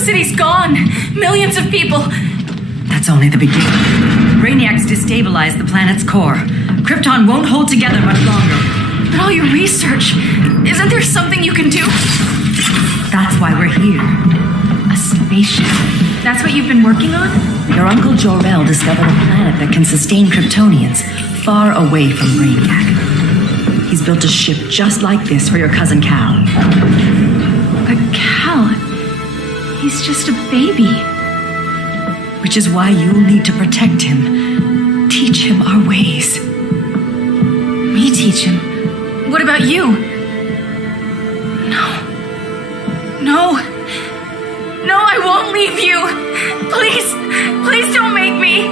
city's gone. Millions of people. That's only the beginning. Brainiac's destabilized the planet's core. Krypton won't hold together much longer. But all your research, isn't there something you can do? That's why we're here. A spaceship? That's what you've been working on? Your uncle Jor-El discovered a planet that can sustain Kryptonians far away from Brainiac. He's built a ship just like this for your cousin Cal. But Cal, he's just a baby. Which is why you'll need to protect him. Teach him our ways. Me teach him? What about you? No, I won't leave you. Please don't make me.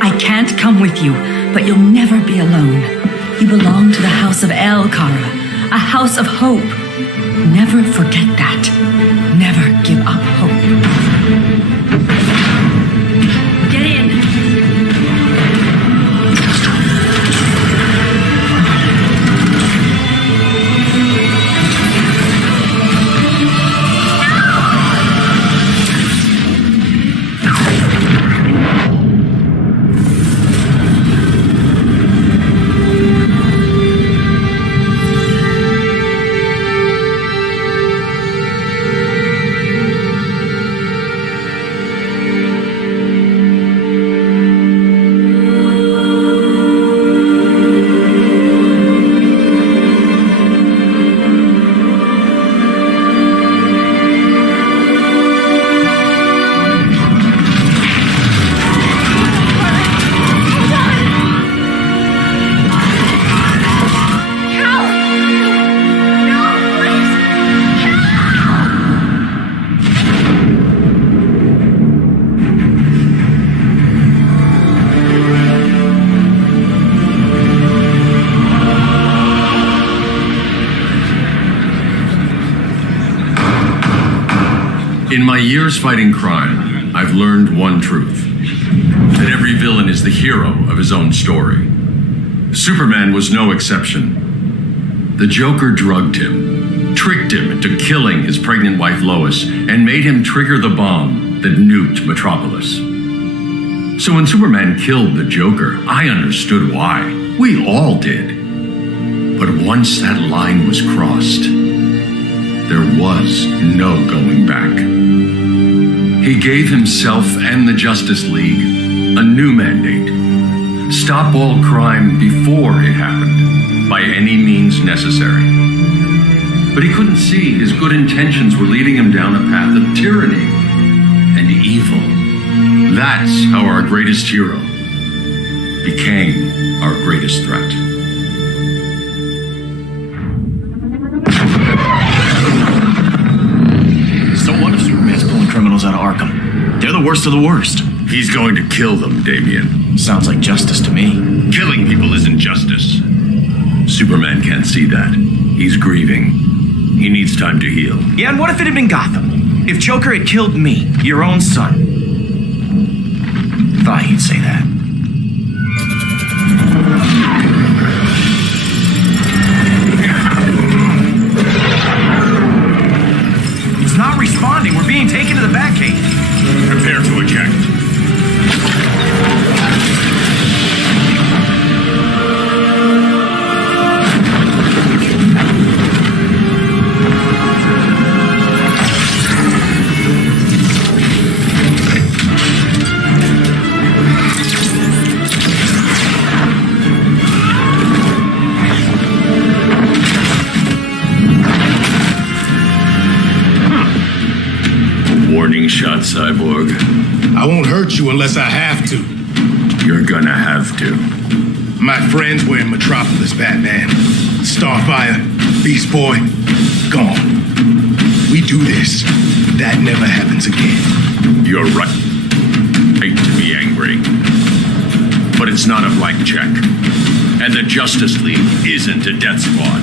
I can't come with you, but you'll never be alone. You belong to the House of El, Kara, a house of hope. Never forget that. Never give up hope. Get in. In my years fighting crime, I've learned one truth. That every villain is the hero of his own story. Superman was no exception. The Joker drugged him, tricked him into killing his pregnant wife Lois, and made him trigger the bomb that nuked Metropolis. So when Superman killed the Joker, I understood why. We all did. But once that line was crossed, there was no going back. He gave himself and the Justice League a new mandate. Stop all crime before it happened, by any means necessary. But he couldn't see his good intentions were leading him down a path of tyranny and evil. That's how our greatest hero became our greatest threat. Criminals out of Arkham. They're the worst of the worst. He's going to kill them, Damian. Sounds like justice to me. Killing people isn't justice. Superman can't see that. He's grieving. He needs time to heal. Yeah, and what if it had been Gotham? If Joker had killed me, your own son? Thought he'd say that. It's not responding. We're being taken to the Batcave. Prepare to eject. Warning shot, Cyborg. I won't hurt you unless I have to. You're gonna have to. My friends were in Metropolis, Batman. Starfire, Beast Boy, gone. We do this. That never happens again. You're right. Hate to be angry. But it's not a blank check. And the Justice League isn't a death squad.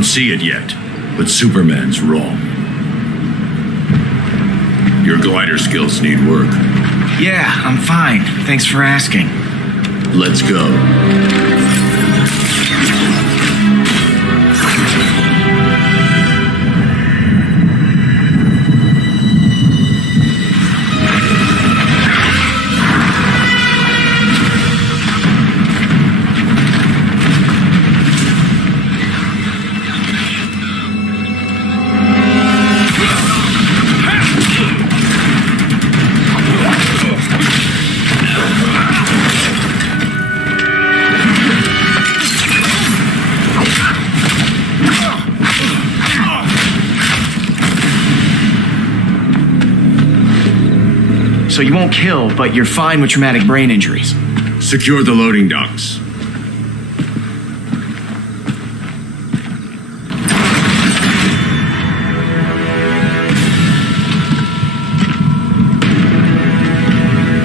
don't see it yet, but Superman's wrong. Your glider skills need work. Yeah, I'm fine. Thanks for asking. Let's go. So you won't kill, but you're fine with traumatic brain injuries. Secure the loading docks.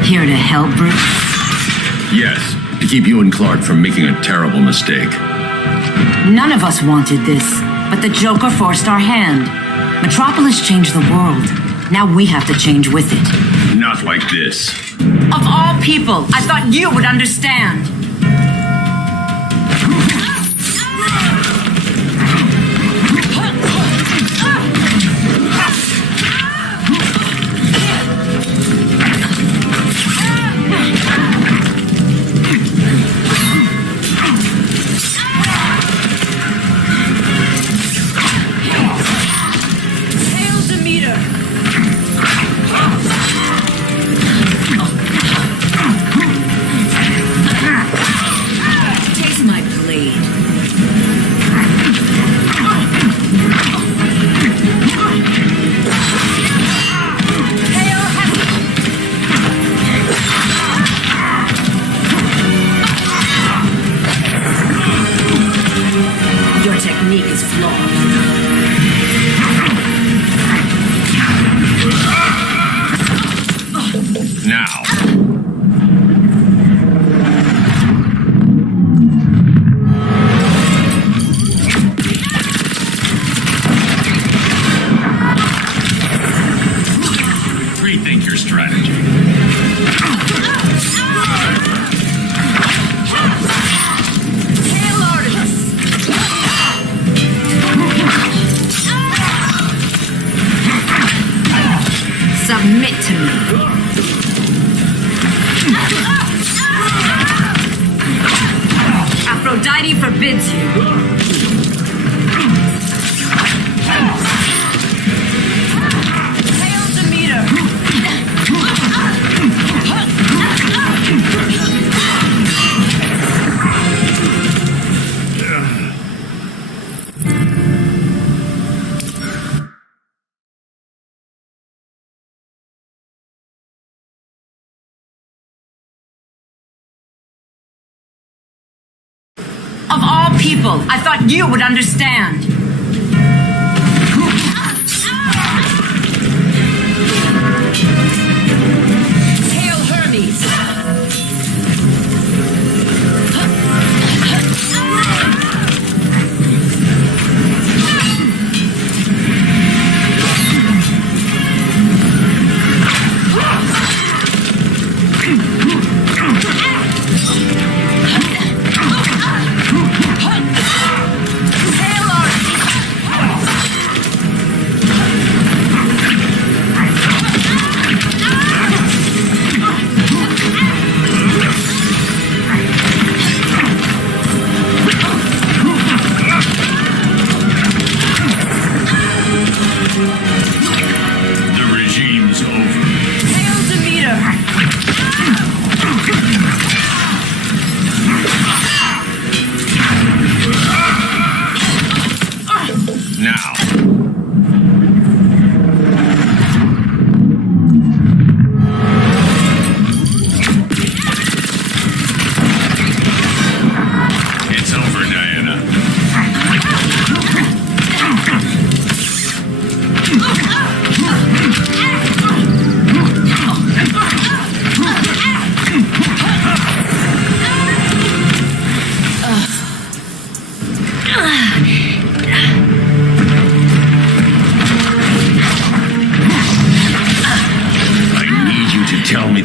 Here to help, Bruce? Yes, to keep you and Clark from making a terrible mistake. None of us wanted this, but the Joker forced our hand. Metropolis changed the world. Now we have to change with it. Not like this. Of all people, I thought you would understand. Submit to me. Aphrodite forbids you. Hail Demeter. Of all people, I thought you would understand. Hail Hermes. Hail Artemis.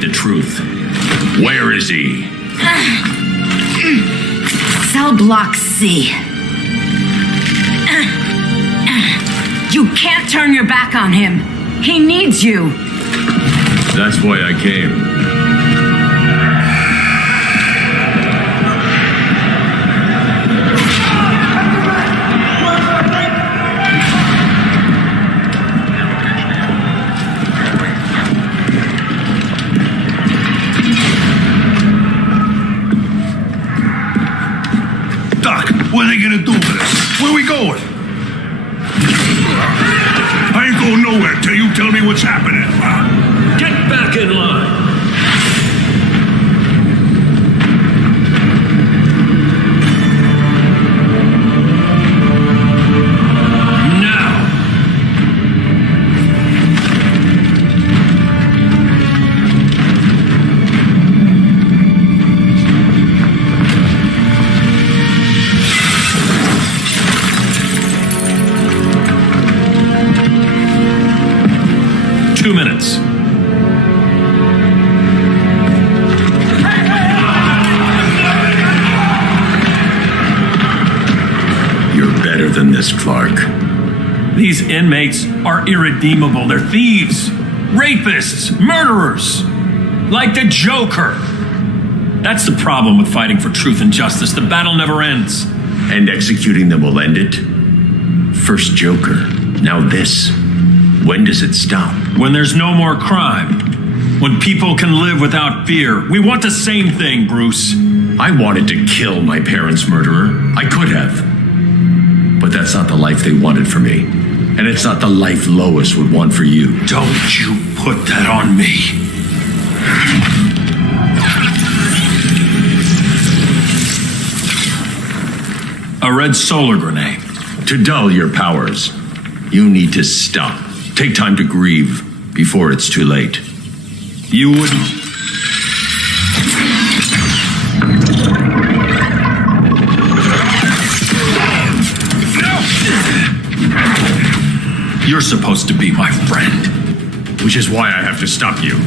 the truth. Where is he? Cell block C. You can't turn your back on him. He needs you. That's why I came. What are they gonna do with us? Where we going? I ain't going nowhere till you tell me what's happening. Get back in line. Now. 2 minutes. You're better than this, Clark. These inmates are irredeemable. They're thieves, rapists, murderers. Like the Joker. That's the problem with fighting for truth and justice. The battle never ends. And executing them will end it? First Joker, now this. When does it stop? When there's no more crime. When people can live without fear. We want the same thing, Bruce. I wanted to kill my parents' murderer. I could have. But that's not the life they wanted for me. And it's not the life Lois would want for you. Don't you put that on me. A red solar grenade. To dull your powers, you need to stop. Take time to grieve before it's too late. You wouldn't. You're supposed to be my friend. Which is why I have to stop you.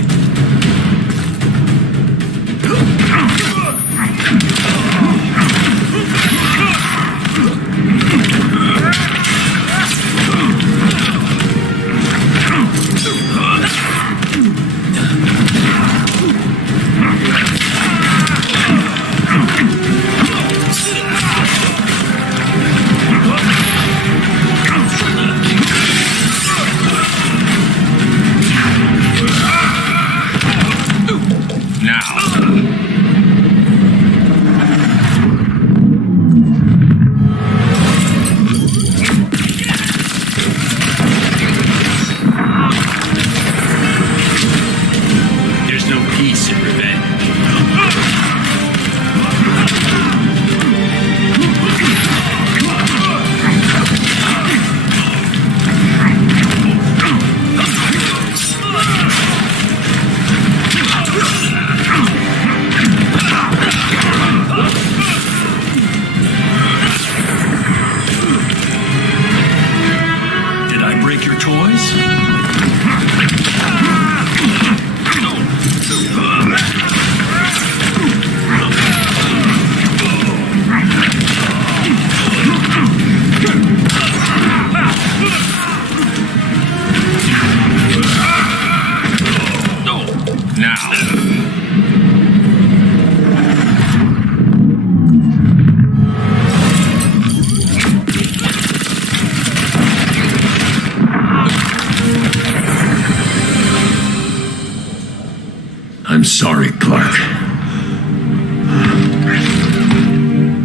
I'm sorry, Clark.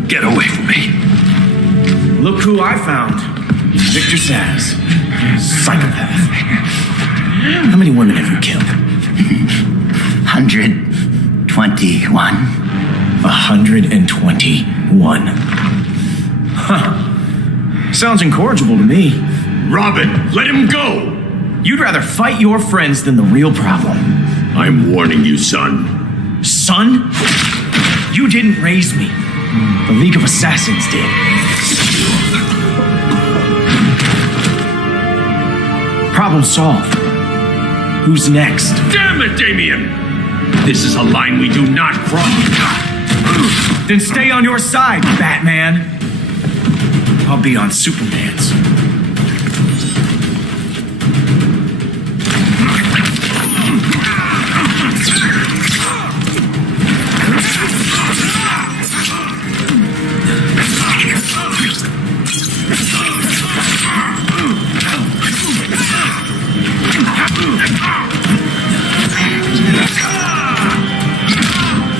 Get away from me. Look who I found. Victor Sass. Psychopath. How many women have you killed? 121. 121. Huh. Sounds incorrigible to me. Robin, let him go! You'd rather fight your friends than the real problem. I'm warning you, son. Son? You didn't raise me. The League of Assassins did. Problem solved. Who's next? Damn it, Damien! This is a line we do not cross. Then stay on your side, Batman. I'll be on Superman's.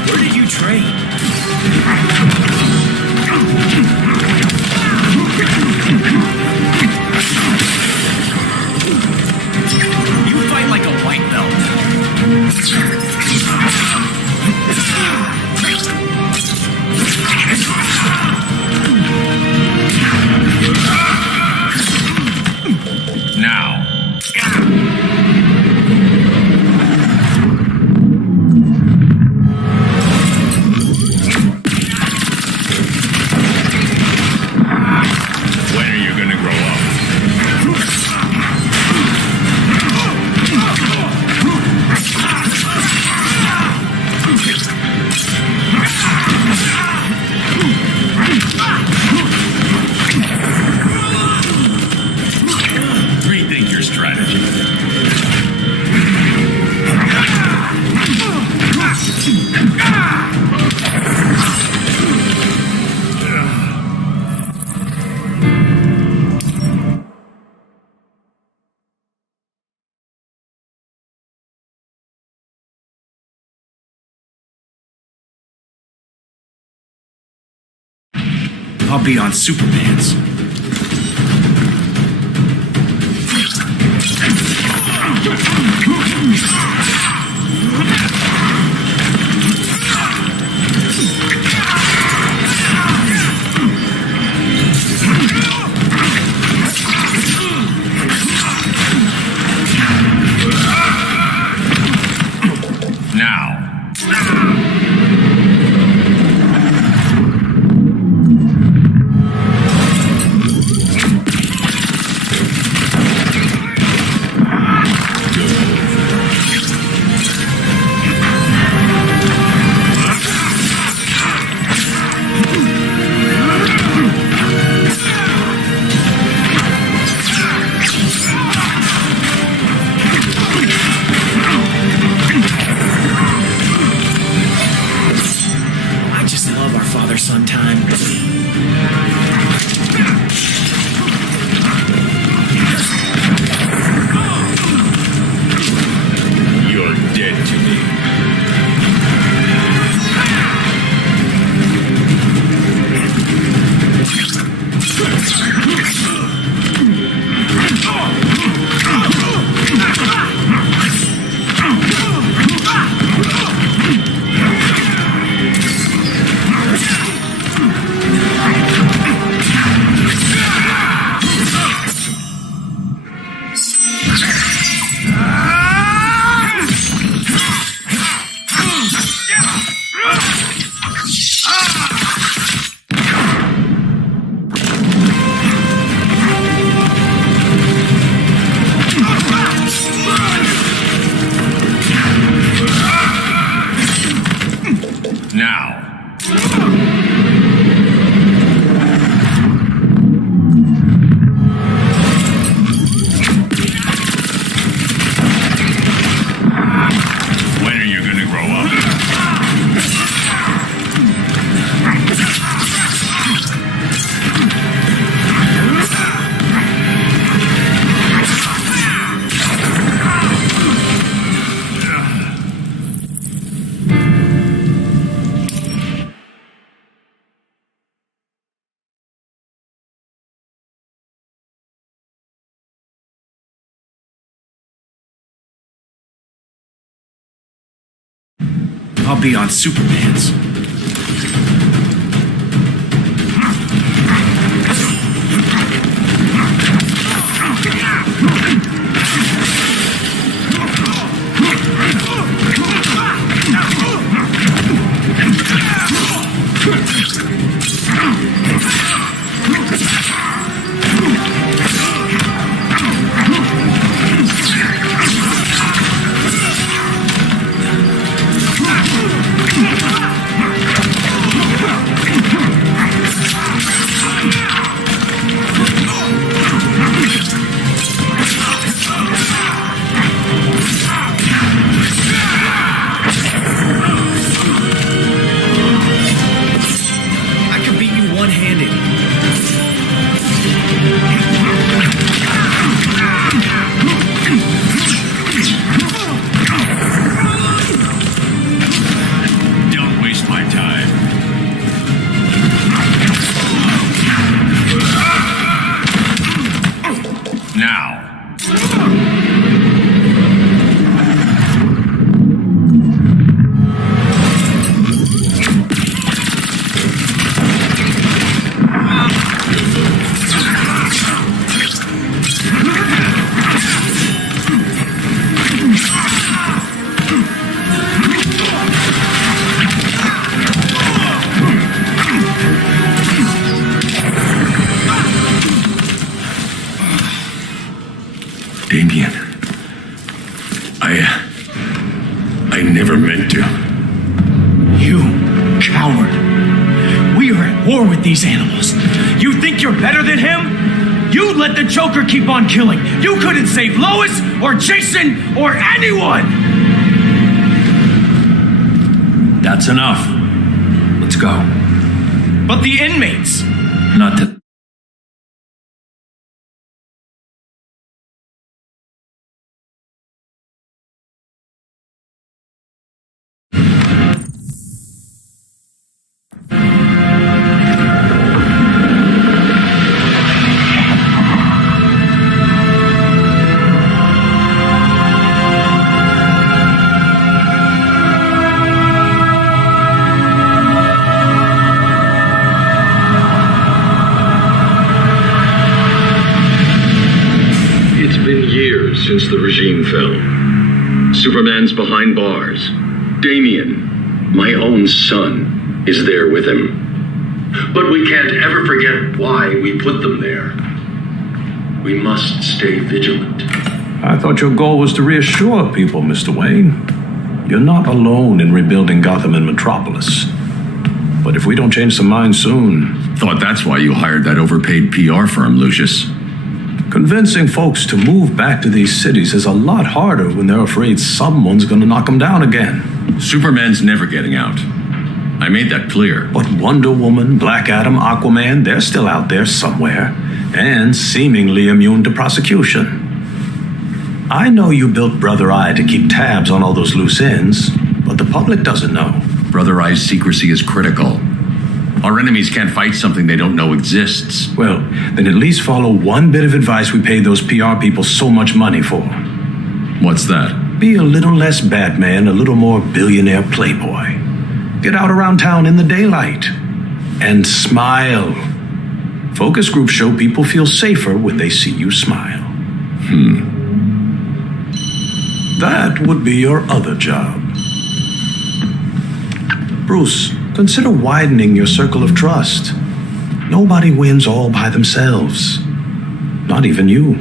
Where did you train? You fight like a white belt. Now. When are you gonna grow up? Rethink your strategy. I'll be on Superman's. Now. I just love our father-son time. You're dead to me. Now. When are you gonna grow up? I'll be on Superman's. I never meant to. You coward. We are at war with these animals. You think you're better than him? You let the Joker keep on killing. You couldn't save Lois or Jason or anyone. That's enough. Let's go. But the inmates. Not to... Since the regime fell. Superman's behind bars. Damien, my own son, is there with him. But we can't ever forget why we put them there. We must stay vigilant. I thought your goal was to reassure people, Mr. Wayne. You're not alone in rebuilding Gotham and Metropolis. But if we don't change some minds soon... Thought that's why you hired that overpaid PR firm, Lucius. Convincing folks to move back to these cities is a lot harder when they're afraid someone's gonna knock them down again. Superman's never getting out. I made that clear. But Wonder Woman, Black Adam, Aquaman, they're still out there somewhere, and seemingly immune to prosecution. I know you built Brother Eye to keep tabs on all those loose ends, but the public doesn't know. Brother Eye's secrecy is critical. Our enemies can't fight something they don't know exists. Well, then at least follow one bit of advice we paid those PR people so much money for. What's that? Be a little less Batman, a little more billionaire playboy. Get out around town in the daylight. And smile. Focus groups show people feel safer when they see you smile. That would be your other job. Bruce, consider widening your circle of trust. Nobody wins all by themselves. Not even you.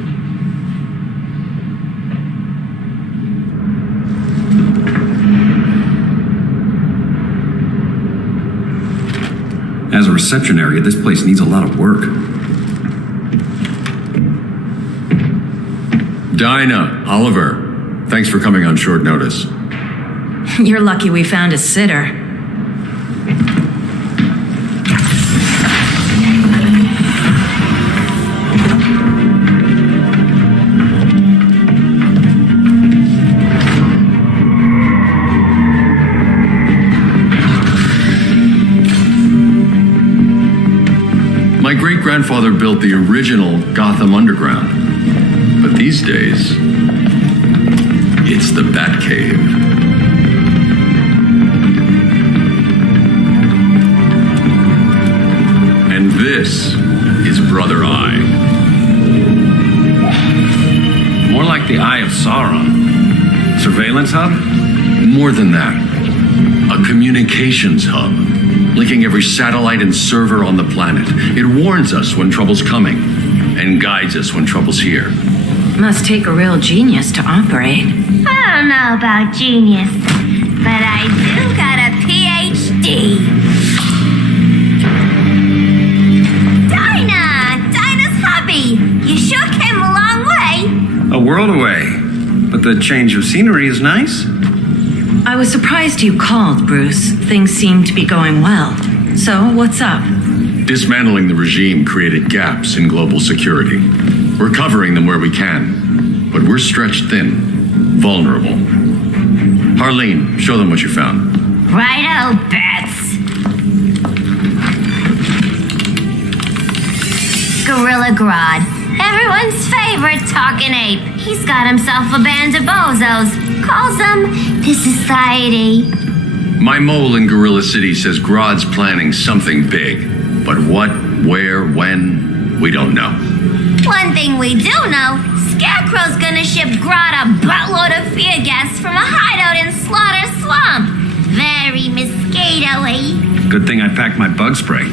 As a reception area, this place needs a lot of work. Dinah, Oliver, thanks for coming on short notice. You're lucky we found a sitter. My great-grandfather built the original Gotham Underground. But these days, it's the Batcave. And this is Brother Eye. More like the Eye of Sauron. Surveillance hub? More than that, a communications hub, linking every satellite and server on the planet. It warns us when trouble's coming and guides us when trouble's here. Must take a real genius to operate. I don't know about genius, but I do got a PhD. Dinah's hubby. You sure came a long way. A world away. But the change of scenery is nice. I was surprised you called, Bruce. Things seem to be going well. So, what's up? Dismantling the regime created gaps in global security. We're covering them where we can, but we're stretched thin, vulnerable. Harleen, show them what you found. Righto, Bats. Gorilla Grodd. Everyone's favorite talking ape. He's got himself a band of bozos. Calls them the Society. My mole in Gorilla City says Grodd's planning something big. But what, where, when, we don't know. One thing we do know, Scarecrow's gonna ship Grodd a buttload of fear gas from a hideout in Slaughter Swamp. Very mosquito-y. Good thing I packed my bug spray.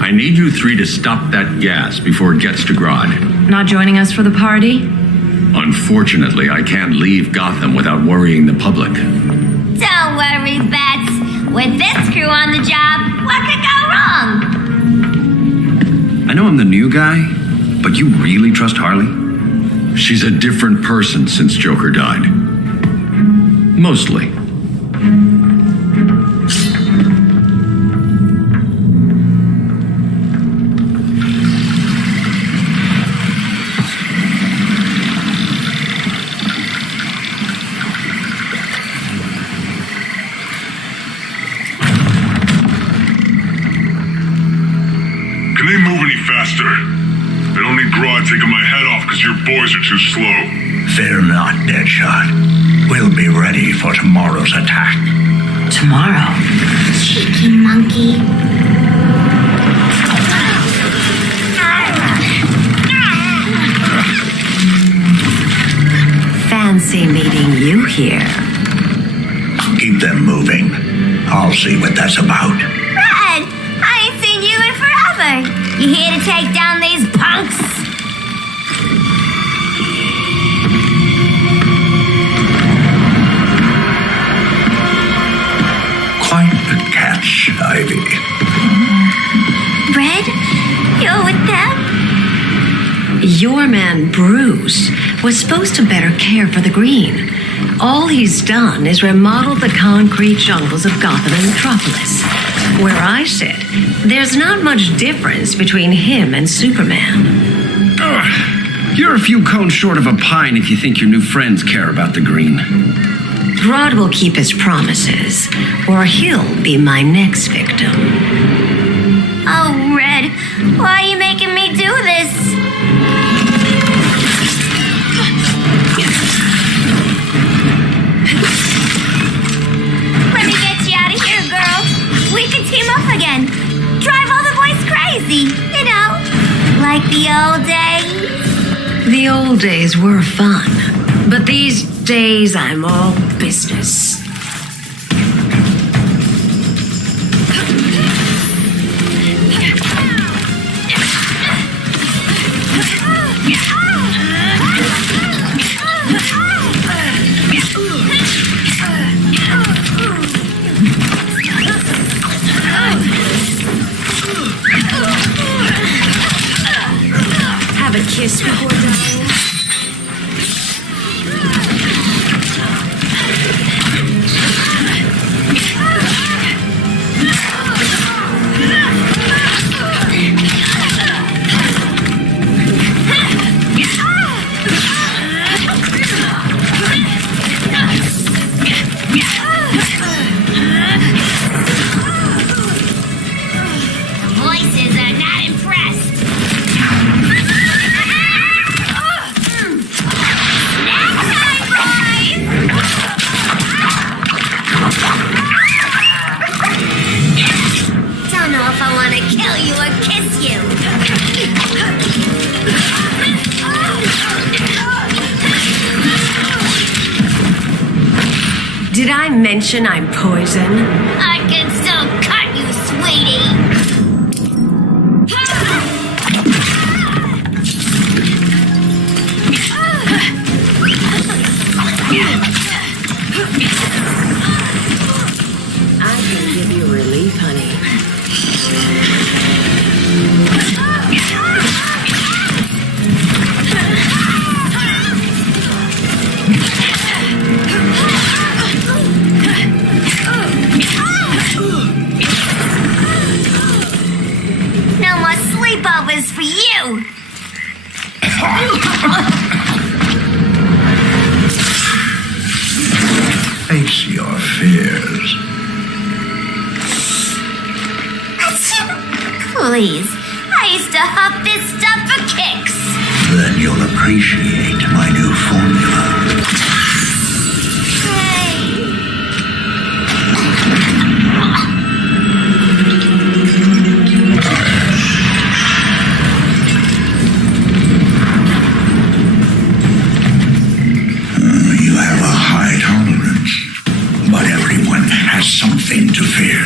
I need you three to stop that gas before it gets to Grodd. Not joining us for the party? Unfortunately, I can't leave Gotham without worrying the public. With this crew on the job, what could go wrong? I know I'm the new guy, but you really trust Harley? She's a different person since Joker died. Mostly. Can they move any faster? I don't need Grodd taking my head off because your boys are too slow. Fear not, Deadshot. We'll be ready for tomorrow's attack. Tomorrow. Cheeky monkey. Fancy meeting you here. Keep them moving. I'll see what that's about. Red, I ain't seen you in forever. You here to take down these punks? Quite the catch, Ivy. Red, you're with them? Your man, Bruce, was supposed to better care for the green. All he's done is remodel the concrete jungles of Gotham and Metropolis. Where I sit, there's not much difference between him and Superman. You're a few cones short of a pine if you think your new friends care about the green. Grodd will keep his promises, or he'll be my next victim. Oh, Red, why are you making me do this? Let me get you out of here, girl. We can team up again. Drive all the boys crazy, you know, like the old days. The old days were fun, but these days I'm all business. Have a kiss before dying. Voices are not impressed. Snack time, boys! Don't know if I want to kill you or kiss you. Did I mention I'm poison? I can still cut you, sweetie. I can give you relief, honey. No more sleepovers for you. Face your fears. Please, I used to huff this stuff for kicks. Then you'll appreciate my new formula. You have a high tolerance, but everyone has something to fear.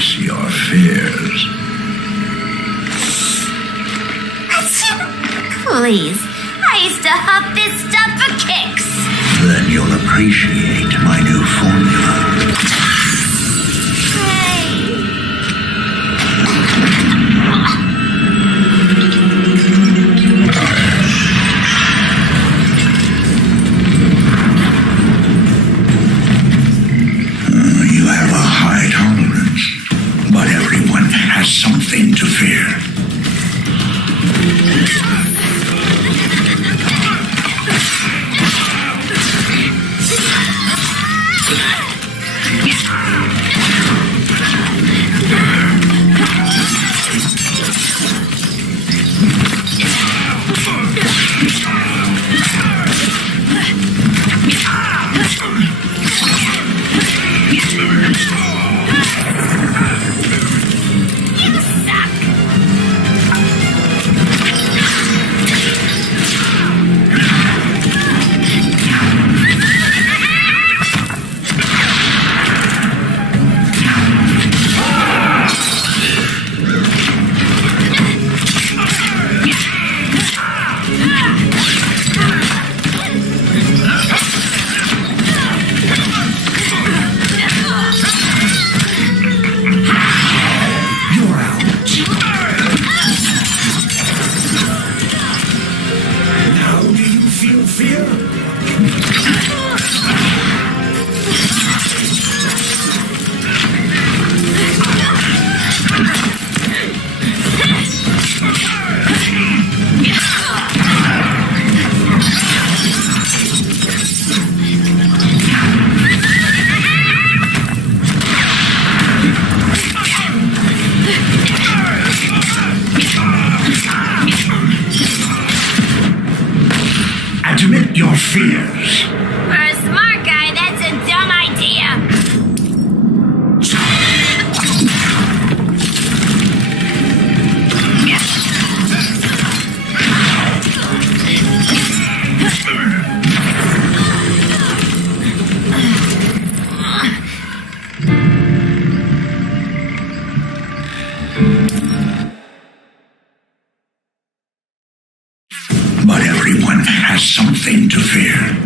face your fears. Please, I used to huff this stuff for kicks. Then you'll appreciate my new formula. You have a high tolerance, but everyone has something to fear. Admit your fears. For a smart guy, that's a dumb idea. But everyone has something to fear.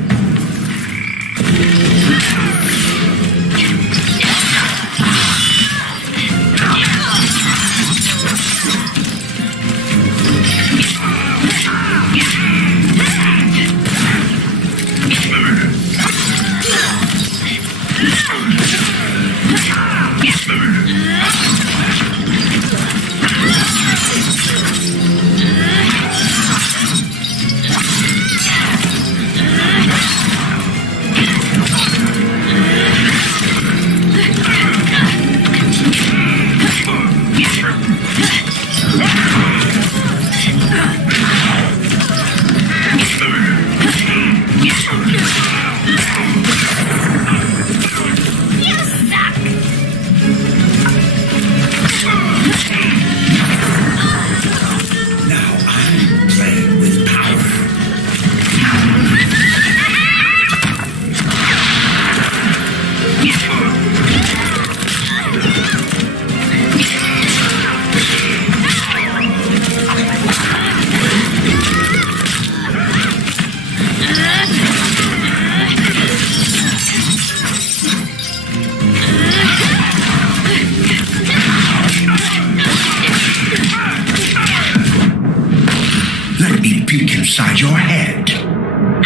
Let me peek inside your head.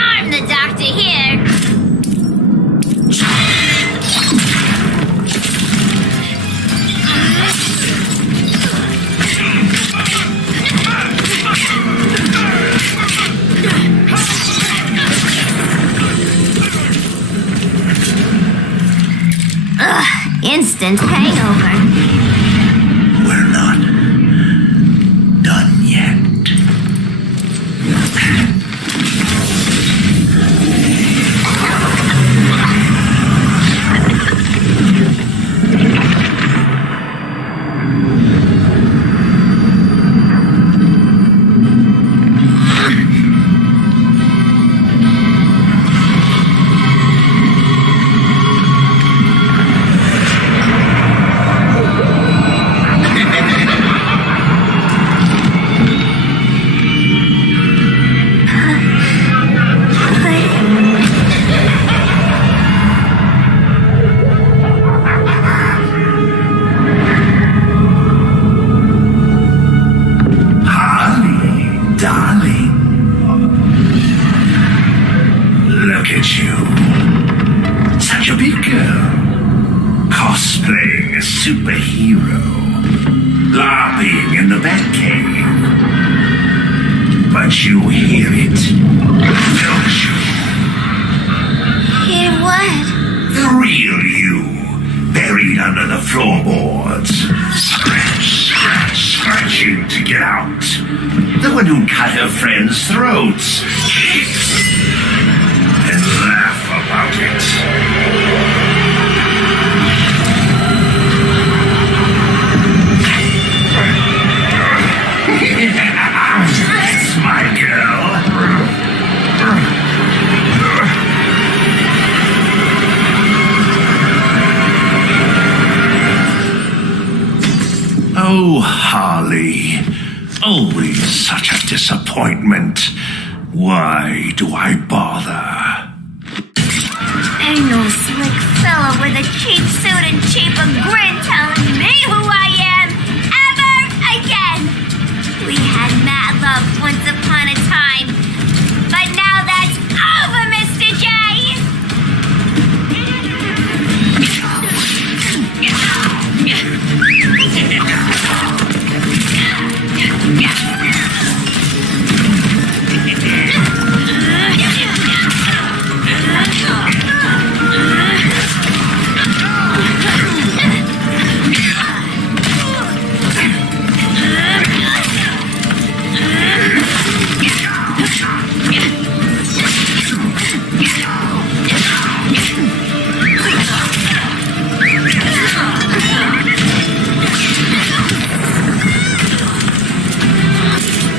I'm the doctor here. Ugh, instant hangover. We're not done yet. hero, lobbying in the Batcave. But you hear it, don't you? Hear what? The real you, buried under the floorboards. Scratching to get out. The one who cut her friends' throats. And laugh about it. That's my girl. Oh, Harley. Always such a disappointment. Why do I bother? Ain't no slick fella with a cheap suit and cheaper grin telling me who I am ever again. We had mad love once upon a time, but now that's over, Mr. J.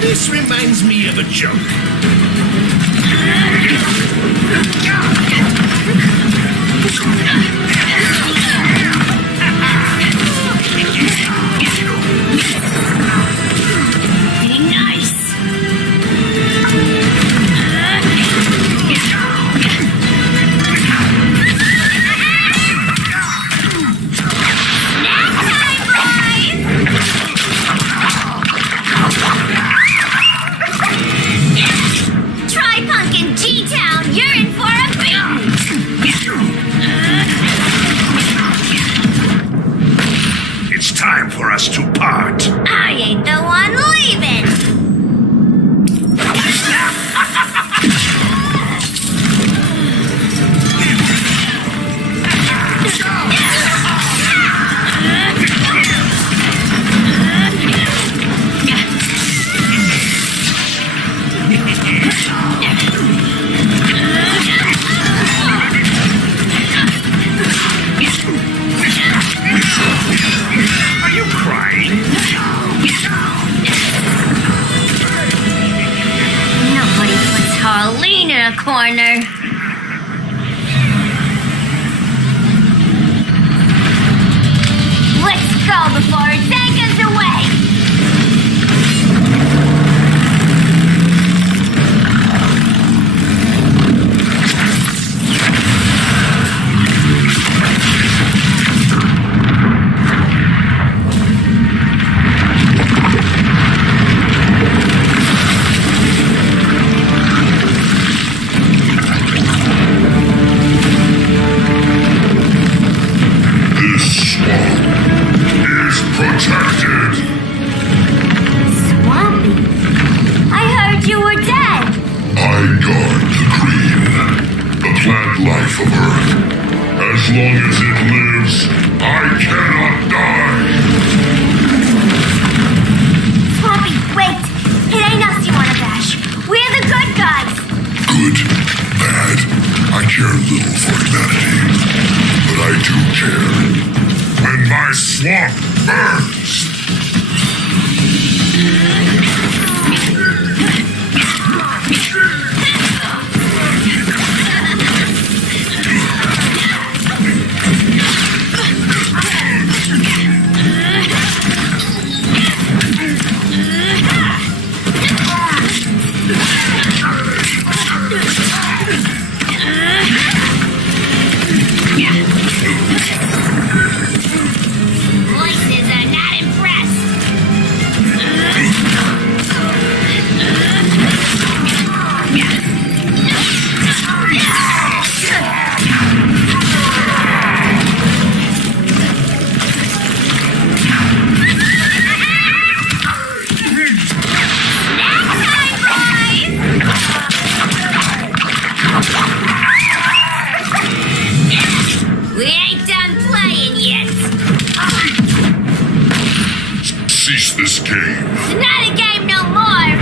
This reminds me of a joke. Nice. Try Pumpkin G-Town, you're in for a beating. It's time for us to part. I ain't the one leaving. Are you crying? Nobody puts Harleen in a corner. Let's go before it takes us away. This swamp is protected. Swampy? I heard you were dead. I guard the green, the plant life of Earth. As long as it lives, I cannot die. Swampy, wait. It ain't us you wanna bash. We're the good guys. Good, bad, I care little for humanity. But I do care. When my swamp burns! Voices are not impressed. cease this game. It's not a game no more!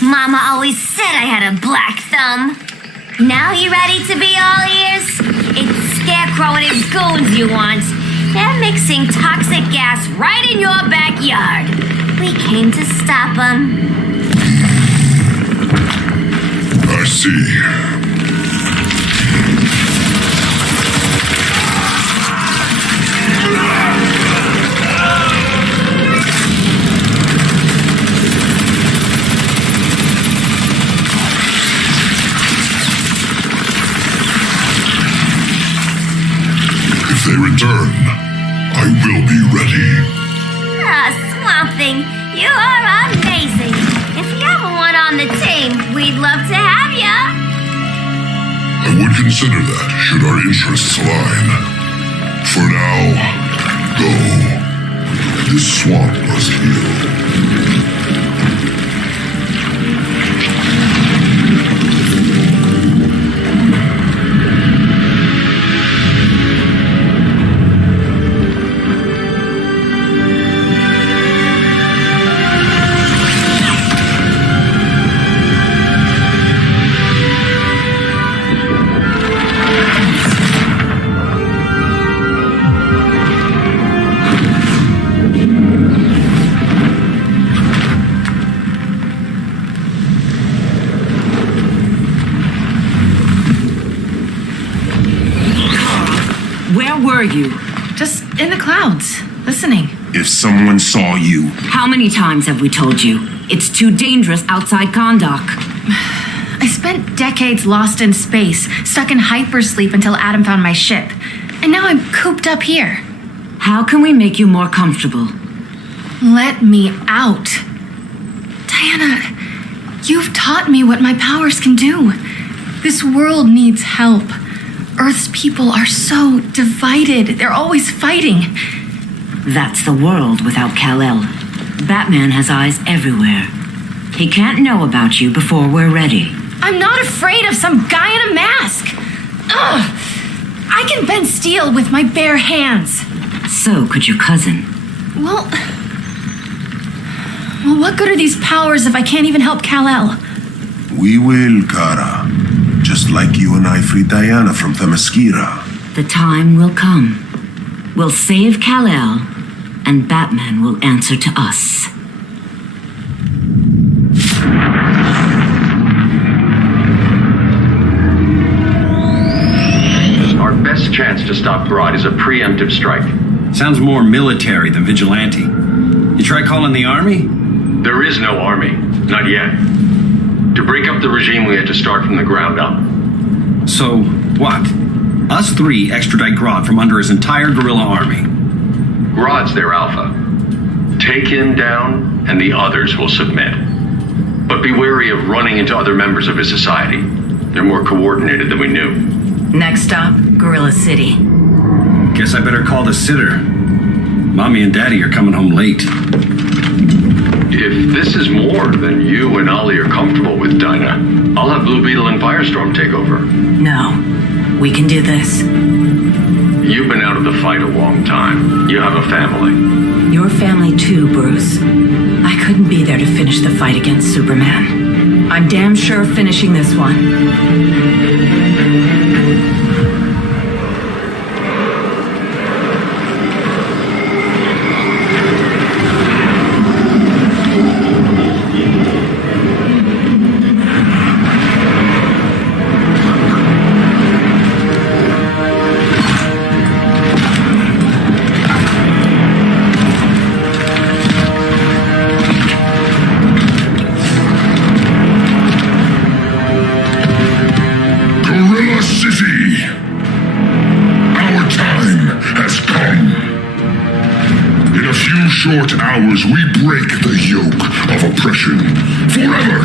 Mama always said I had a black thumb. Now you ready to be all ears? It's Scarecrow and his goons you want. They're mixing toxic gas right in your backyard. We came to stop them. I see. If they return, I will be ready. Ah, Swamp Thing, you are amazing. If you ever want on the team, we'd love to have ya. I would consider that should our interests align. For now, go. This swamp must heal. Where were you? Just in the clouds, listening. If someone saw you, How many times have we told you? It's too dangerous outside Kondak. I spent decades lost in space, stuck in hypersleep until Adam found my ship. And now I'm cooped up here. How can we make you more comfortable? Let me out. Diana, you've taught me what my powers can do. This world needs help. Earth's people are so divided. They're always fighting. That's the world without Kal-El. Batman has eyes everywhere. He can't know about you before we're ready. I'm not afraid of some guy in a mask. Ugh! I can bend steel with my bare hands. So could your cousin. Well, what good are these powers if I can't even help Kal-El? We will, Kara. Just like you and I freed Diana from Themyscira. The time will come. We'll save Kal-El, and Batman will answer to us. Our best chance to stop Grodd is a preemptive strike. Sounds more military than vigilante. You try calling the army? There is no army. Not yet. To break up the regime, we had to start from the ground up. So, what? Us three extradite Grodd from under his entire guerrilla army. Grodd's their alpha. Take him down, and the others will submit. But be wary of running into other members of his society. They're more coordinated than we knew. Next stop, Gorilla City. Guess I better call the sitter. Mommy and Daddy are coming home late. If this is more than you and Ollie are comfortable with, Dinah, I'll have Blue Beetle and Firestorm take over. No, we can do this. You've been out of the fight a long time. You have a family. Your family too, Bruce. I couldn't be there to finish the fight against Superman. I'm damn sure finishing this one. Short hours, we break the yoke of oppression forever.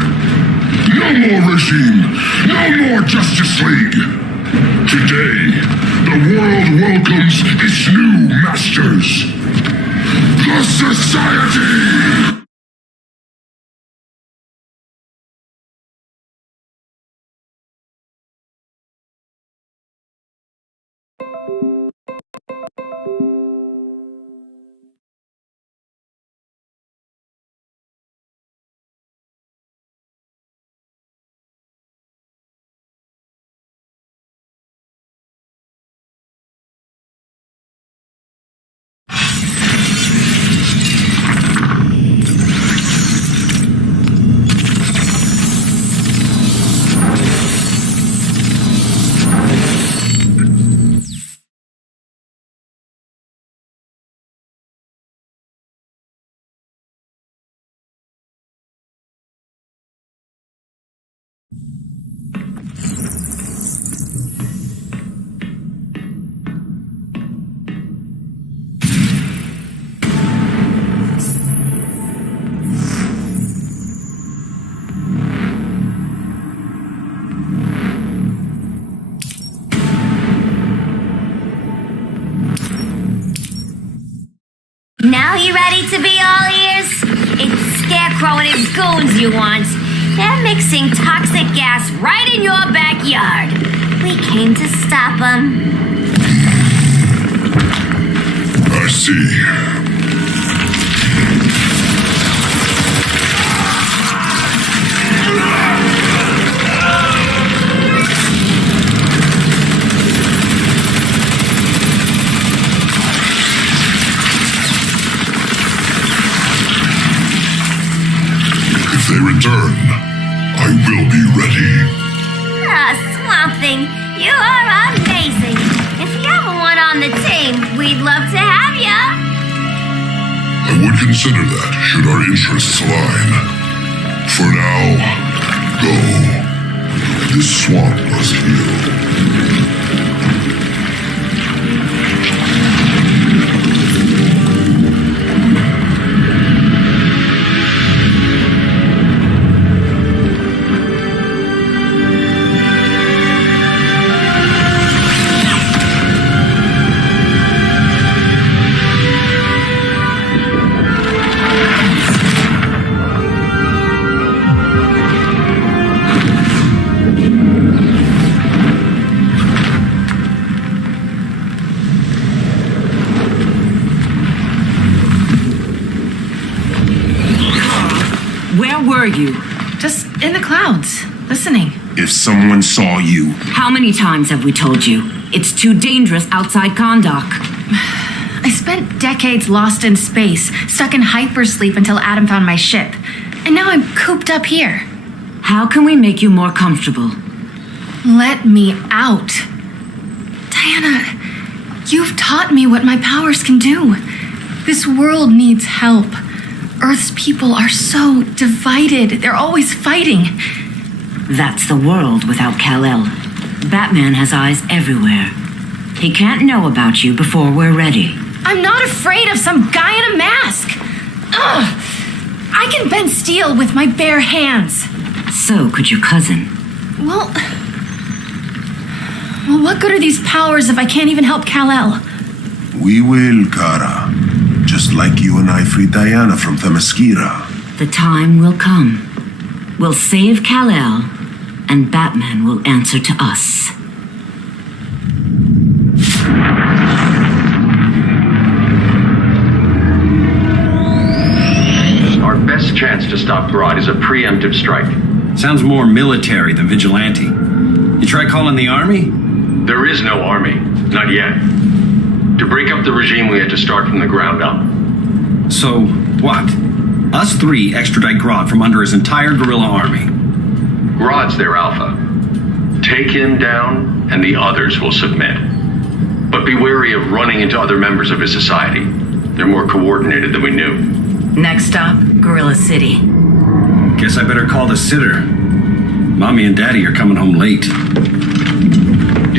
No more regime! No more Justice League! Today, the world welcomes its new masters! The Society! Now you ready to be all ears? It's Scarecrow and his goons you want. They're mixing toxic gas right in your backyard. We came to stop them. I see. If they return, I will be ready. Swamp Thing, you are amazing. If you ever want on the team, we'd love to have ya. I would consider that should our interests align. For now, go. This swamp must heal. Where were you? Just in the clouds, listening. If someone saw you, How many times have we told you? It's too dangerous outside Kondak. I spent decades lost in space, stuck in hypersleep until Adam found my ship. And now I'm cooped up here. How can we make you more comfortable? Let me out. Diana, you've taught me what my powers can do. This world needs help. Earth's people are so divided. They're always fighting. That's the world without Kal-El. Batman has eyes everywhere. He can't know about you before we're ready. I'm not afraid of some guy in a mask. Ugh! I can bend steel with my bare hands. So could your cousin. Well, what good are these powers if I can't even help Kal-El? we will, Kara. Just like you and I freed Diana from Themyscira. The time will come. We'll save Kal-El, and Batman will answer to us. Our best chance to stop Grodd is a preemptive strike. Sounds more military than vigilante. You try calling the army? There is no army. Not yet. To break up the regime, we had to start from the ground up. So, what? Us three extradite Grodd from under his entire guerrilla army. Grodd's their alpha. Take him down, and the others will submit. But be wary of running into other members of his society. They're more coordinated than we knew. Next stop, Gorilla City. Guess I better call the sitter. Mommy and Daddy are coming home late.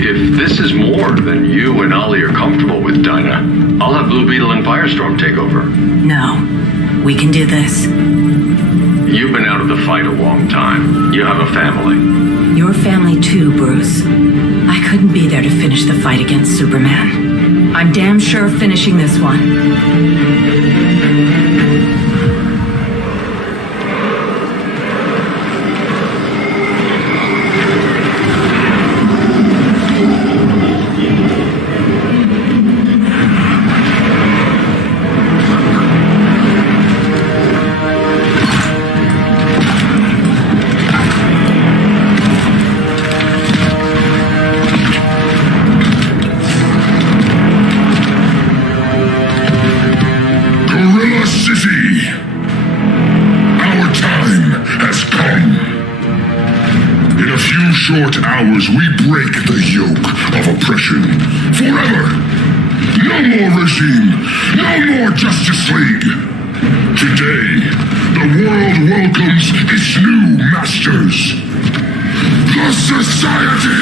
If this is more than you and Ollie are comfortable with, Dinah, I'll have Blue Beetle and Firestorm take over. No, we can do this. You've been out of the fight a long time. You have a family. Your family too, Bruce. I couldn't be there to finish the fight against Superman. I'm damn sure finishing this one. Short hours, we break the yoke of oppression forever. No more regime, no more Justice League. Today, the world welcomes its new masters, the Society.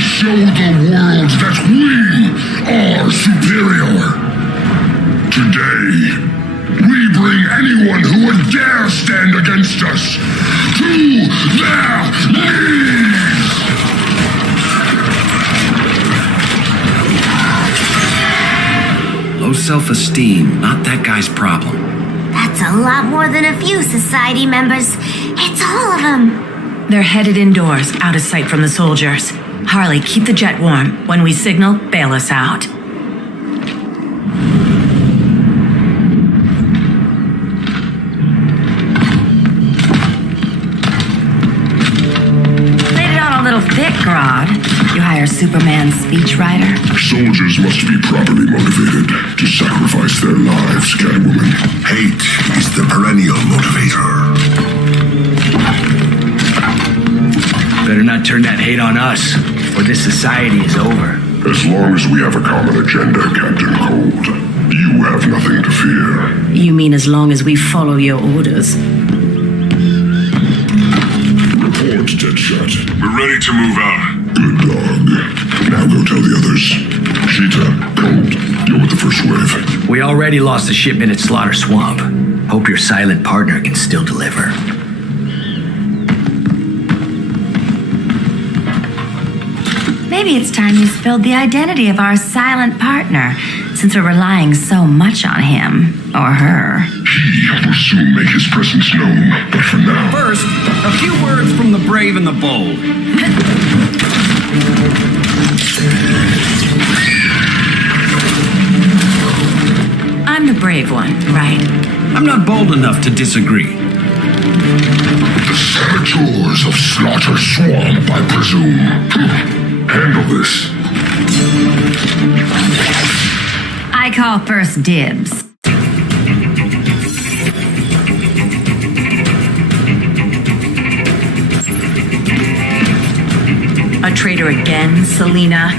Show the world that we are superior. Today, we bring anyone who would dare stand against us to their knees. Low self-esteem, not that guy's problem. That's a lot more than a few society members. It's all of them. They're headed indoors, out of sight from the soldiers. Harley, keep the jet warm. When we signal, bail us out. Laid it on a little thick, Grodd. You hire Superman's speechwriter? Soldiers must be properly motivated to sacrifice their lives, Catwoman. Hate is the perennial motivator. Better not turn that hate on us, or this society is over. As long as we have a common agenda, Captain Cold, you have nothing to fear. You mean as long as we follow your orders? Report, Deadshot. We're ready to move out. Good dog. Now go tell the others. Sheeta, Cold, you're with the first wave. We already lost a shipment at Slaughter Swamp. Hope your silent partner can still deliver. Maybe it's time you spilled the identity of our silent partner, since we're relying so much on him, or her. He will soon make his presence known, but for now... First, a few words from the brave and the bold. I'm the brave one, right? I'm not bold enough to disagree. The saboteurs of Slaughter Swamp, I presume. Handle this. I call first dibs. A traitor again, Selena?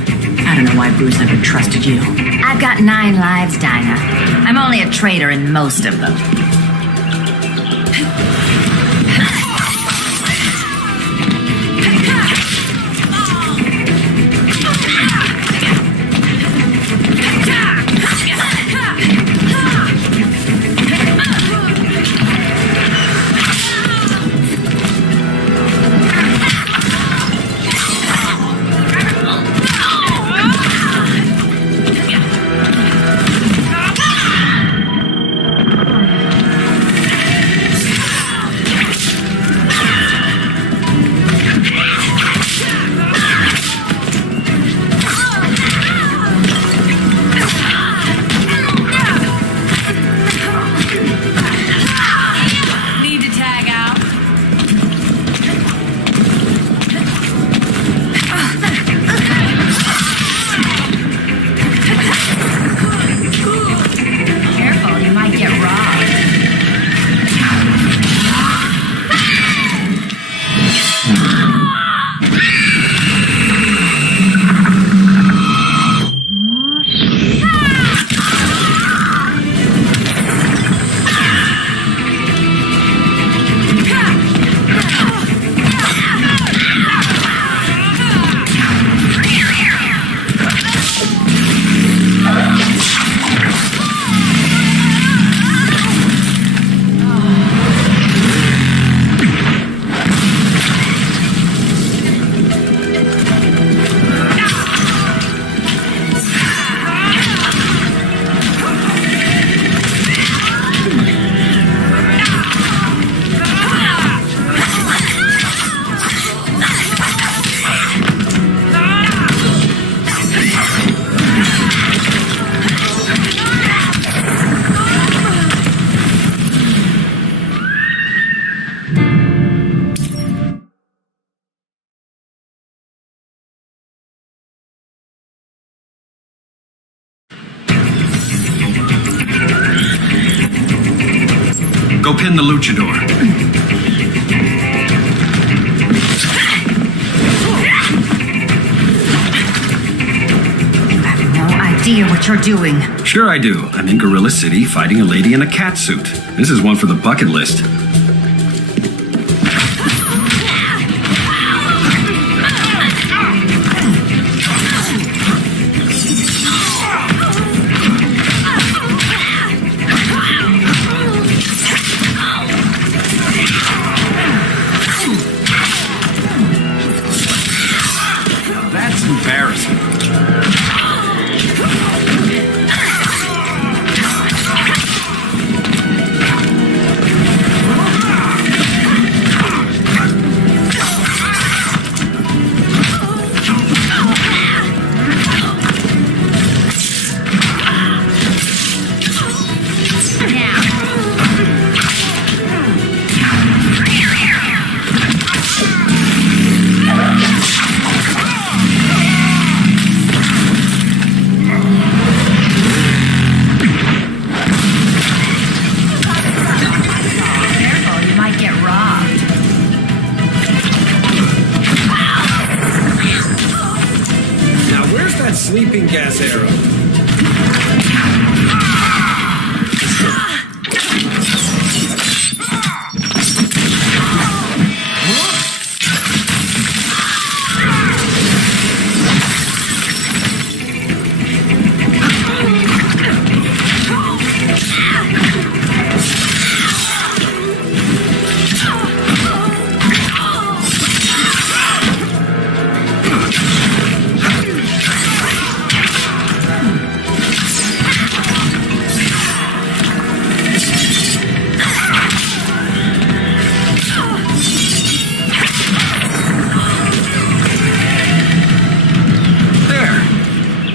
I don't know why Bruce ever trusted you. I've got 9 lives, Dinah. I'm only a traitor in most of them. go pin the luchador. Idea what you're doing. Sure I do. I'm in Gorilla City fighting a lady in a cat suit. This is one for the bucket list. That's embarrassing. Sleeping gas arrow.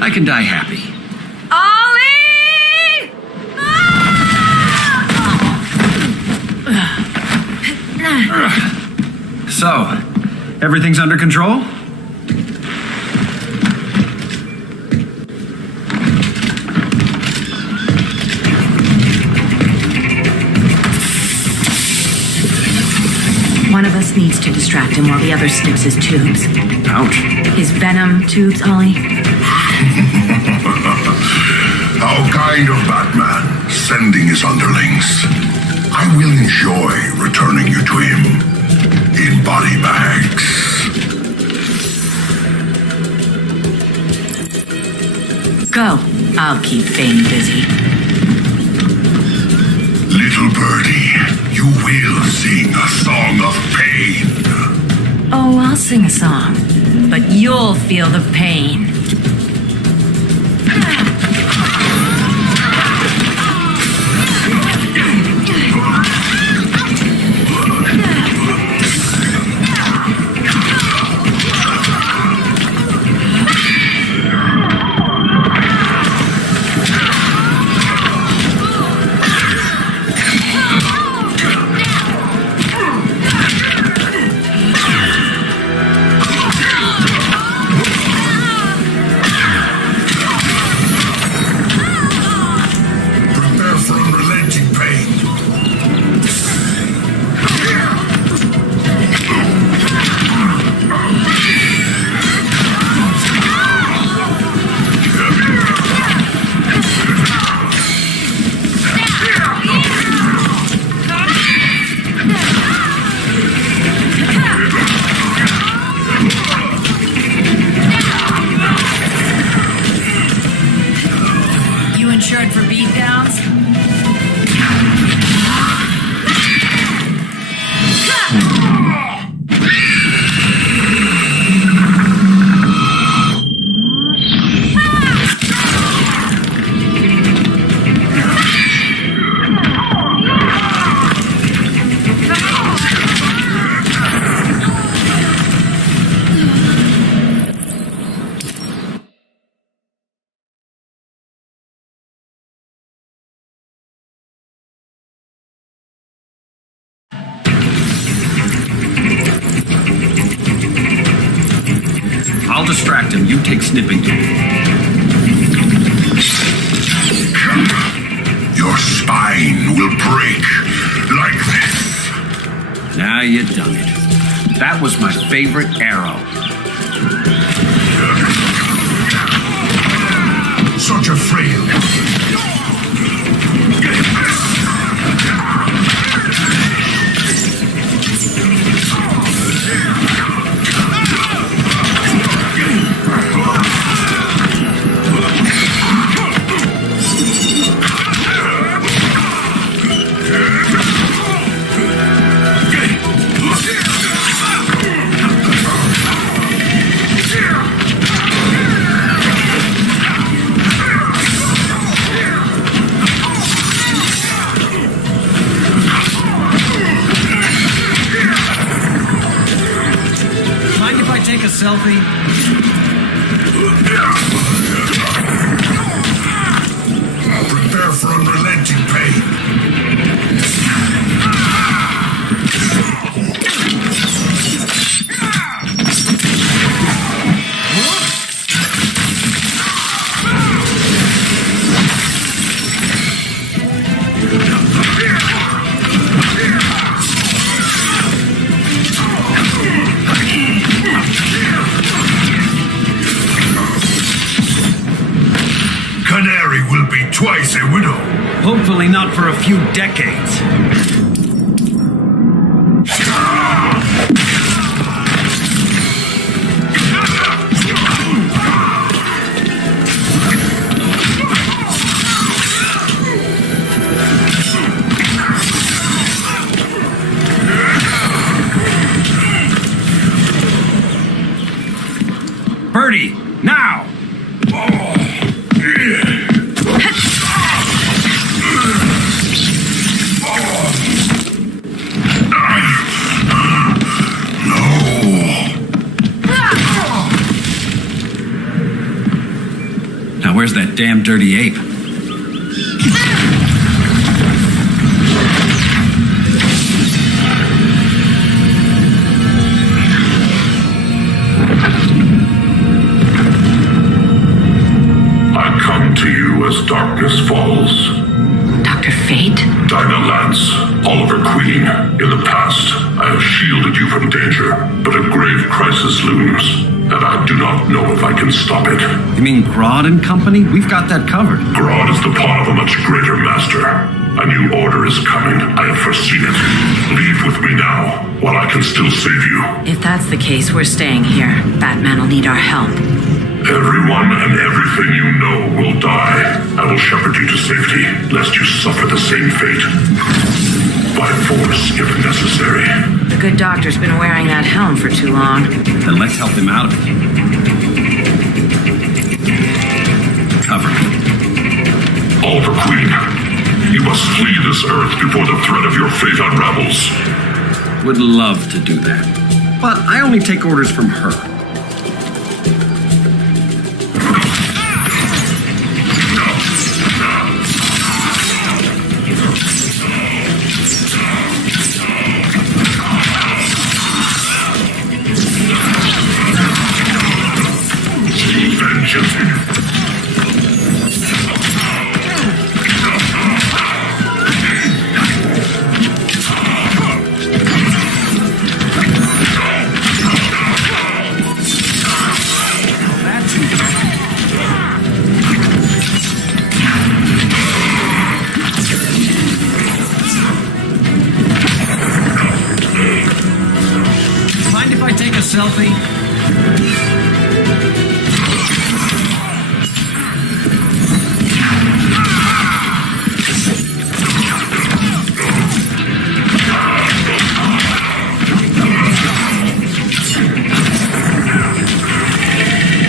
I can die happy. Ollie! So, everything's under control? One of us needs to distract him while the other snips his tubes. Ouch. His venom tubes, Ollie. How kind of Batman, sending his underlings. I will enjoy returning you to him in body bags. Go. I'll keep Bane busy. Little birdie, you will sing a song of pain. Oh, I'll sing a song, but you'll feel the pain. I'll distract him. You take snipping duty. Your spine will break like Now you done it. That was my favorite arrow. Such a frail. Take a selfie. Prepare for unrelenting pain. Canary will be twice a widow. Hopefully not for a few decades. Birdie, now! Now where's that damn dirty ape? I come to you as darkness falls. Dr. Fate? Dinah Lance, Oliver Queen. In the past, I have shielded you from danger, but a grave crisis looms, and I do not know if I can stop it. You mean Grodd and company? We've got that covered. Grodd is the pawn of a much greater master. A new order is coming. I have foreseen it. Leave with me now, while I can still save you. If that's the case, we're staying here. Batman will need our help. Everyone and everything you know will die. I will shepherd you to safety, lest you suffer the same fate. By force, if necessary. The good doctor's been wearing that helm for too long. Then let's help him out of it. Cover me. Oliver Queen, you must flee this earth before the threat of your fate unravels. Would love to do that. But I only take orders from her. Mind if I take a selfie?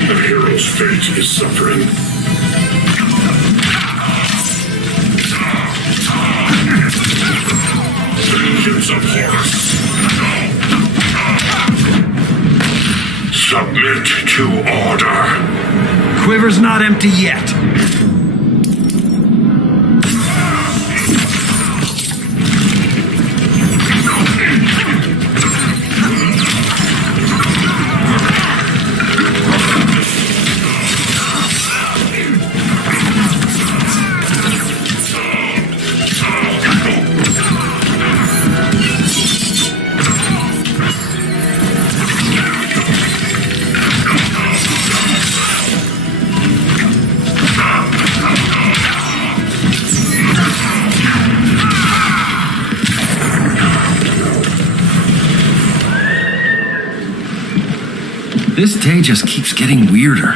The hero's fate is suffering. Vengeance of Horus. Submit to order. Quiver's not empty yet. This day just keeps getting weirder.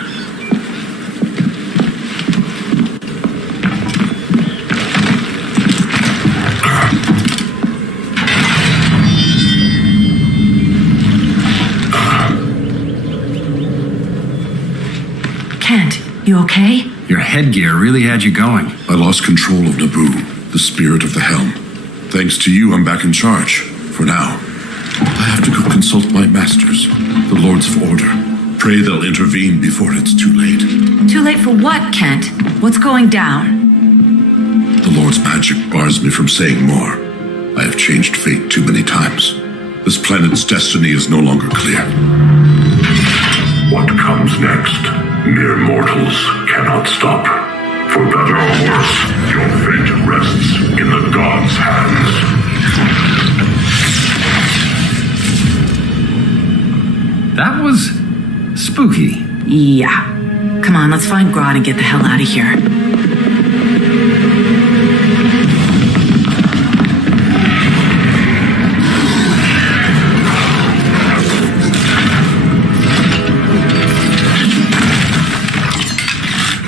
Kent, you okay? Your headgear really had you going. I lost control of Naboo, the spirit of the helm. Thanks to you, I'm back in charge. For now. I have to go consult my masters, the Lords of Order. Pray they'll intervene before it's too late. Too late for what, Kent? What's going down? The Lord's magic bars me from saying more. I have changed fate too many times. This planet's destiny is no longer clear. What comes next? Mere mortals cannot stop. For better or worse, your fate rests in the gods' hands. That was spooky. Yeah. Come on, let's find Grodd and get the hell out of here.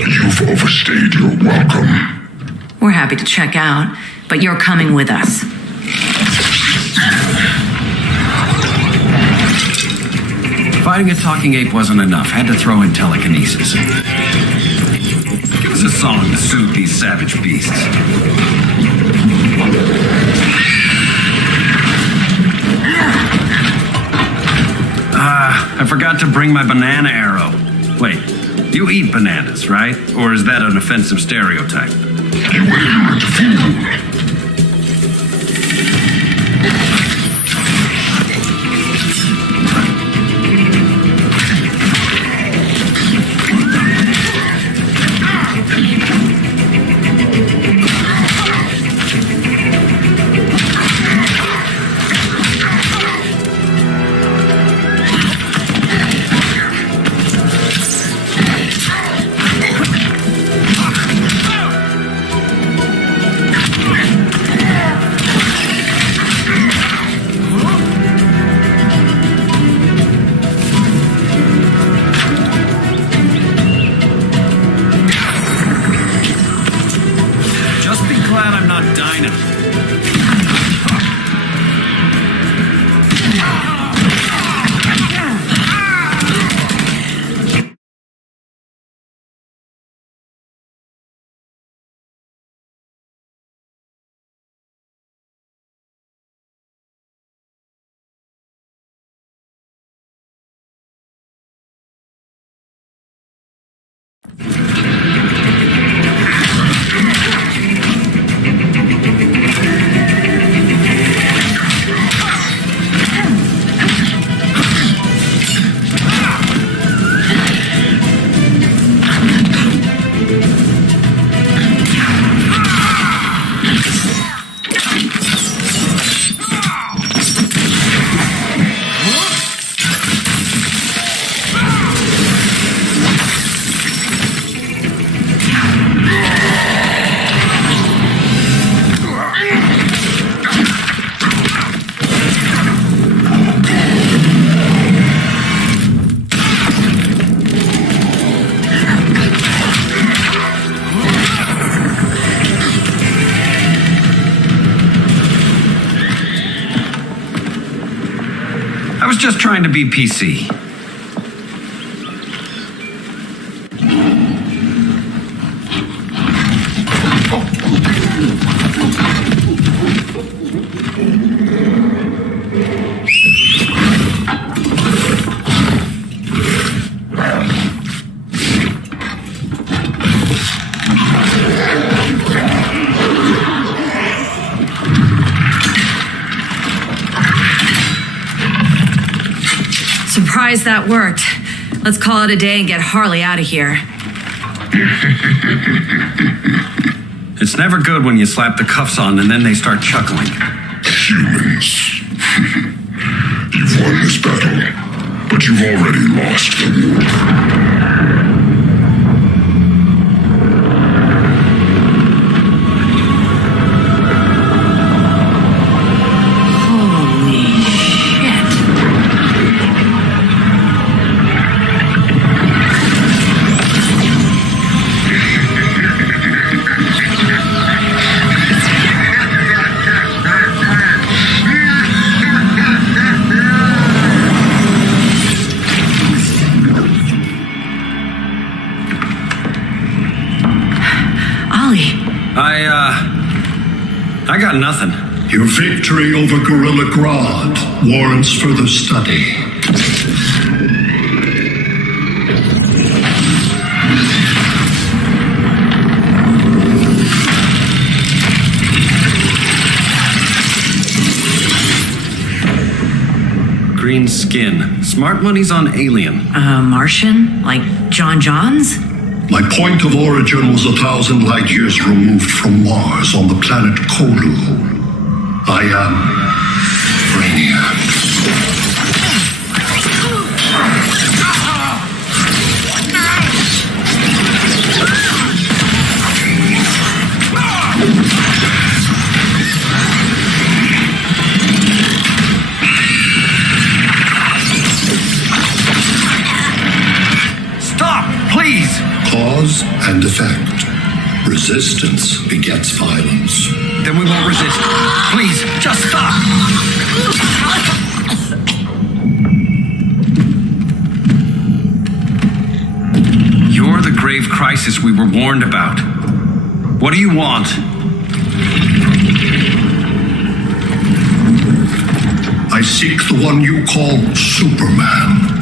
You've overstayed your welcome. We're happy to check out, but you're coming with us. Fighting a talking ape wasn't enough. Had to throw in telekinesis. Give us a song to soothe these savage beasts. I forgot to bring my banana arrow. Wait, you eat bananas, right? Or is that an offensive stereotype? You ignorant fool! I was just trying to be PC. Surprised that worked. Let's call it a day and get Harley out of here. It's never good when you slap the cuffs on and then they start chuckling. Humans. You've won this battle, but you've already lost the war. I got nothing. Your victory over Gorilla Grodd warrants further study. Green skin. Smart money's on alien. Martian? Like John Johns? My point of origin was 1,000 light years removed from Mars on the planet Kolu. I am Brainiac. Stop, please! Cause and effect. Resistance begets violence. Then we won't resist. Please, just stop! You're the grave crisis we were warned about. What do you want? I seek the one you call Superman.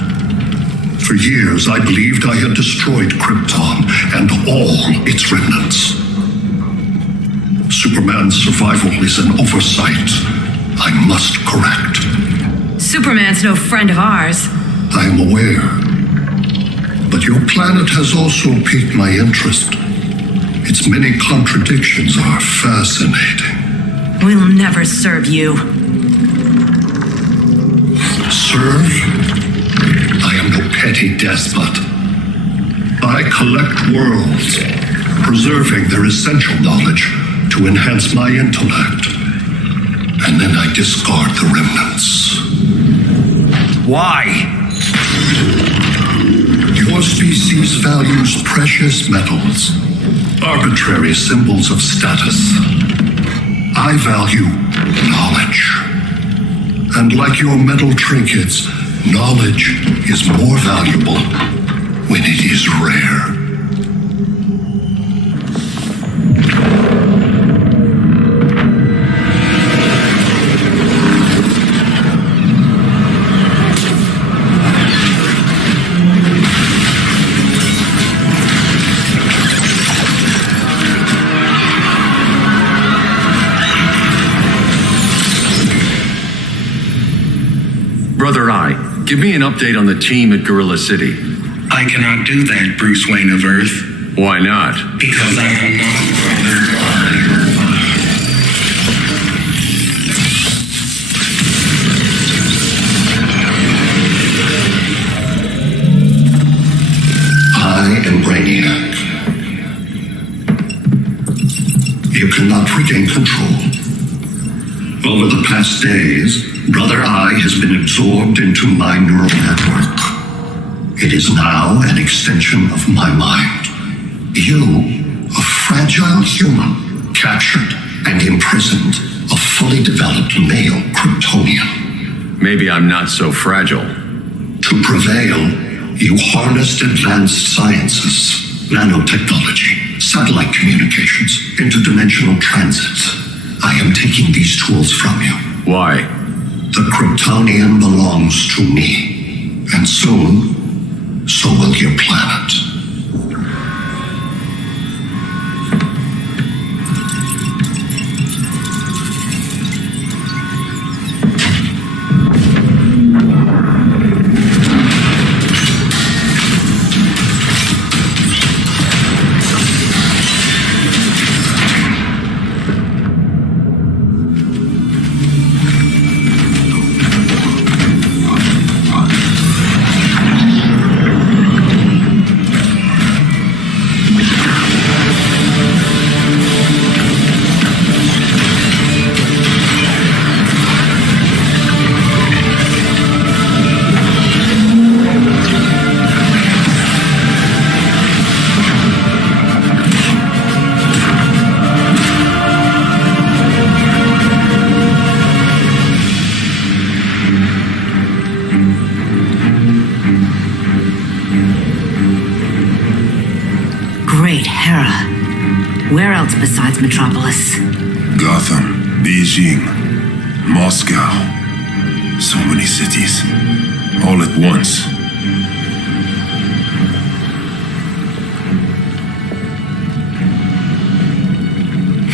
For years, I believed I had destroyed Krypton and all its remnants. Superman's survival is an oversight I must correct. Superman's no friend of ours. I am aware. But your planet has also piqued my interest. Its many contradictions are fascinating. We'll never serve you. Serve? I am no petty despot. I collect worlds, preserving their essential knowledge to enhance my intellect. And then I discard the remnants. Why? Your species values precious metals, arbitrary symbols of status. I value knowledge. And like your metal trinkets, knowledge is more valuable when it is rare. Brother Eye, give me an update on the team at Gorilla City. I cannot do that, Bruce Wayne of Earth. Why not? Because I am not I am Brainiac. You cannot regain control. Over the past days, Brother Eye has been absorbed into my neural network. It is now an extension of my mind. You, a fragile human, captured and imprisoned a fully developed male Kryptonian. Maybe I'm not so fragile. To prevail, you harnessed advanced sciences, nanotechnology, satellite communications, interdimensional transits. I am taking these tools from you. Why? The Kryptonian belongs to me. And soon, so will your planet. Great Hera. Where else besides Metropolis? Gotham. Beijing, Moscow. So many cities, all at once.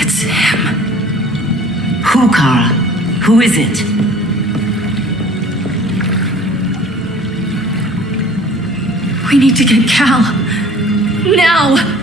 It's him. Who, Kara? Who is it? We need to get Cal. Now!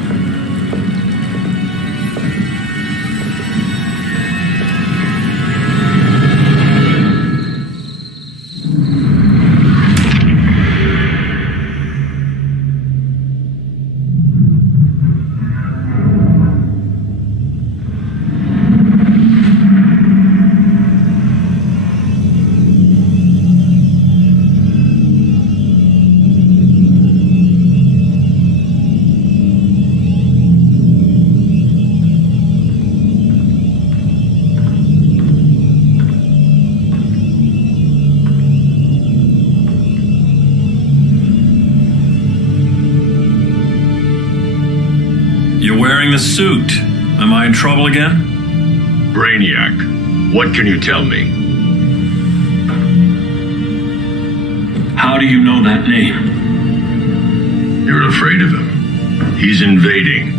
You're wearing the suit. Am I in trouble again? Brainiac, what can you tell me? How do you know that name? You're afraid of him. He's invading.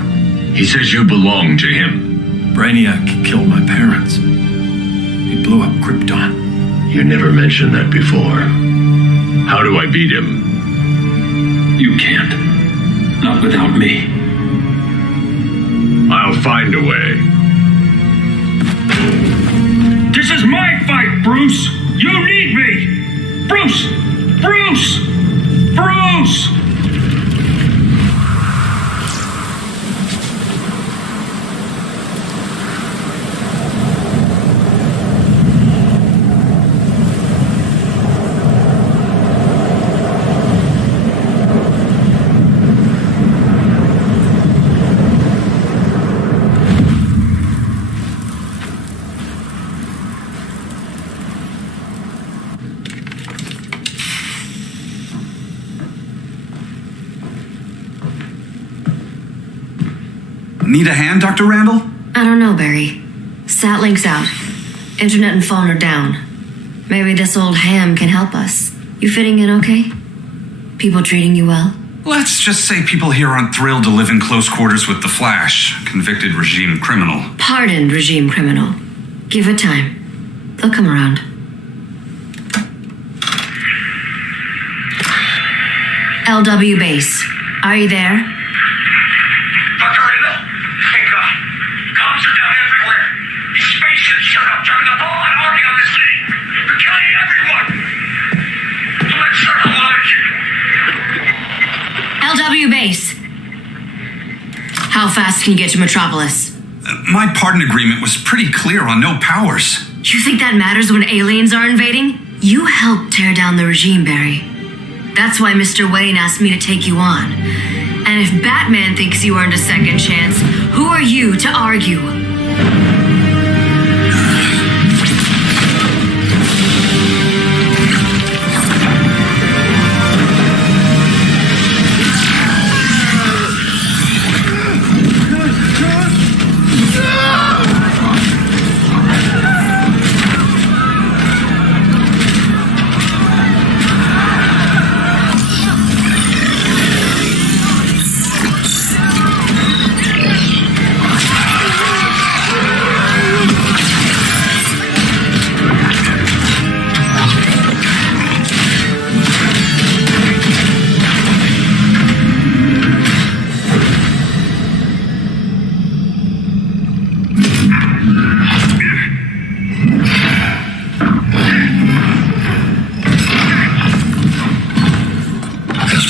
He says you belong to him. Brainiac killed my parents. He blew up Krypton. You never mentioned that before. How do I beat him? You can't. Not without me. I'll find a way. This is my fight, Bruce! You need me! Bruce! Bruce! Bruce! Need a hand, Dr. Randall? I don't know, Barry. Satlink's out. Internet and phone are down. Maybe this old ham can help us. You fitting in okay? People treating you well? Let's just say people here aren't thrilled to live in close quarters with the Flash, convicted regime criminal. Pardoned regime criminal. Give it time. They'll come around. LW base. Are you there? Dr. Randall? Thank God. Comms are down everywhere. These spaceships showed up, turning the full-on army on this city. They're killing everyone. Let's start a launch. LW base. How fast can you get to Metropolis? My pardon agreement was pretty clear on no powers. You think that matters when aliens are invading? You helped tear down the regime, Barry. That's why Mr. Wayne asked me to take you on. And if Batman thinks you earned a second chance, who are you to argue?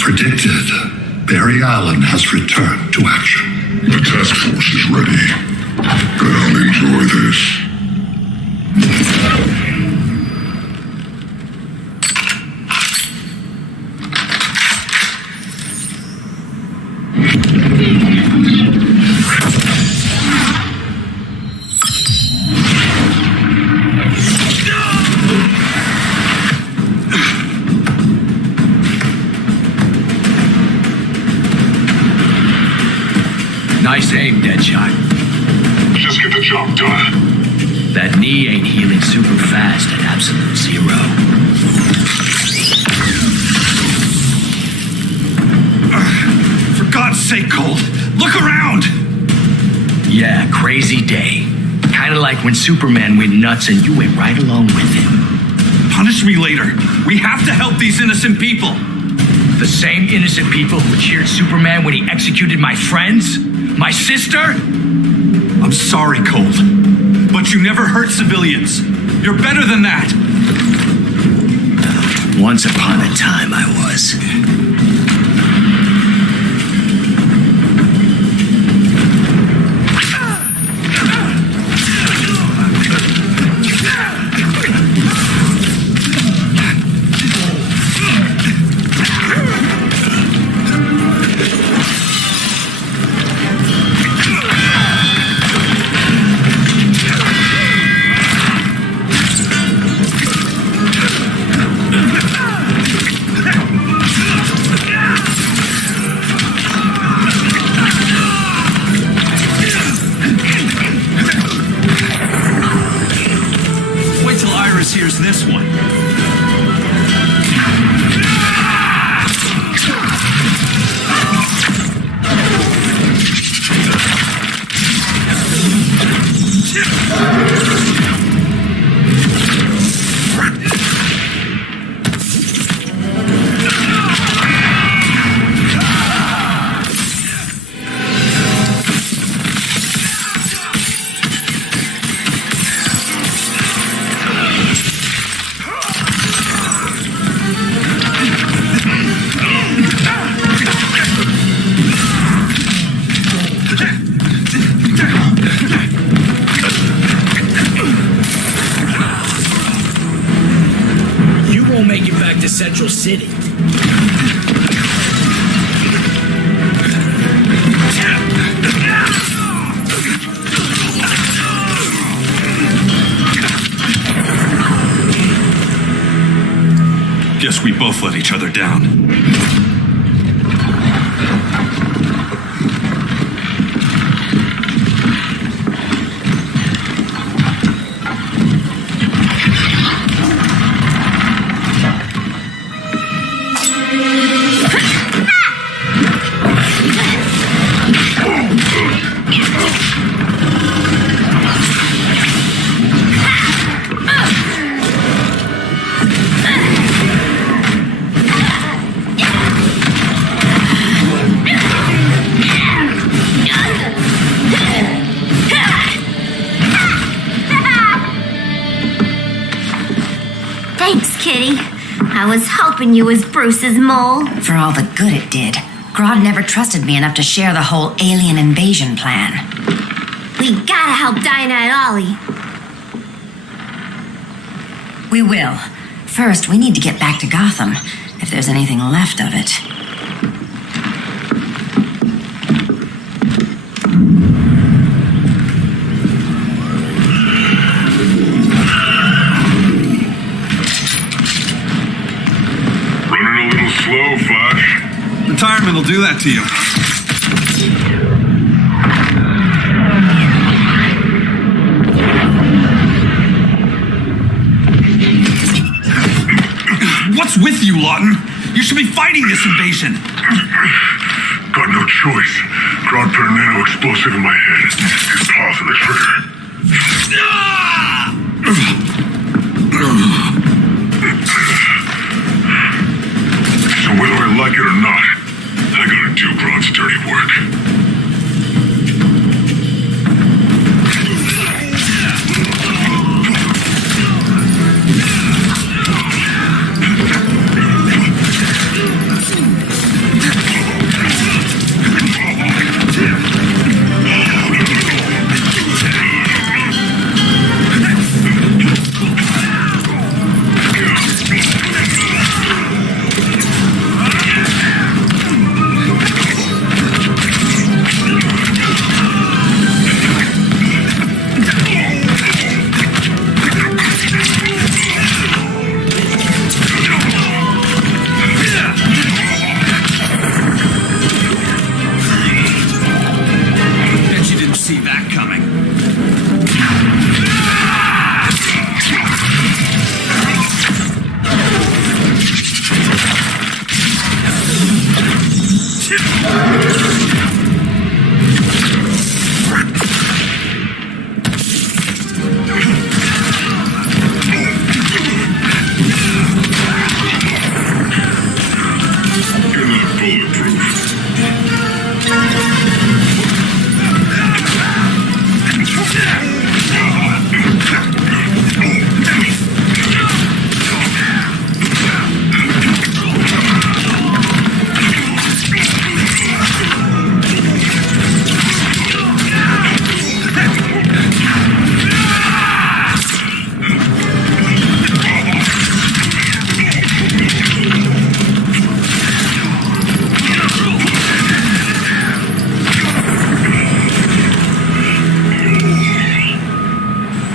Predicted, Barry Allen has returned to action. The task force is ready, but I'll enjoy this. Nice aim, Deadshot. Just get the job done. That knee ain't healing super fast at absolute zero. For God's sake, Cole, look around! Yeah, crazy day. Kinda like when Superman went nuts and you went right along with him. Punish me later. We have to help these innocent people. The same innocent people who cheered Superman when he executed my friends? My sister? I'm sorry, Cole, but you never hurt civilians. You're better than that. Once upon a time I was. Here's this one. Central City. Guess we both let each other down. I was hoping you was Bruce's mole. For all the good it did. Grodd never trusted me enough to share the whole alien invasion plan. We gotta help Dinah and Ollie. We will. First, we need to get back to Gotham, if there's anything left of it. Slow, Flash. Retirement will do that to you. What's with you, Lawton? You should be fighting this invasion. Got no choice. Grodd put a nano explosive in my head. His paws on the trigger. So whether I like it or not, I gotta do Grodd's dirty work.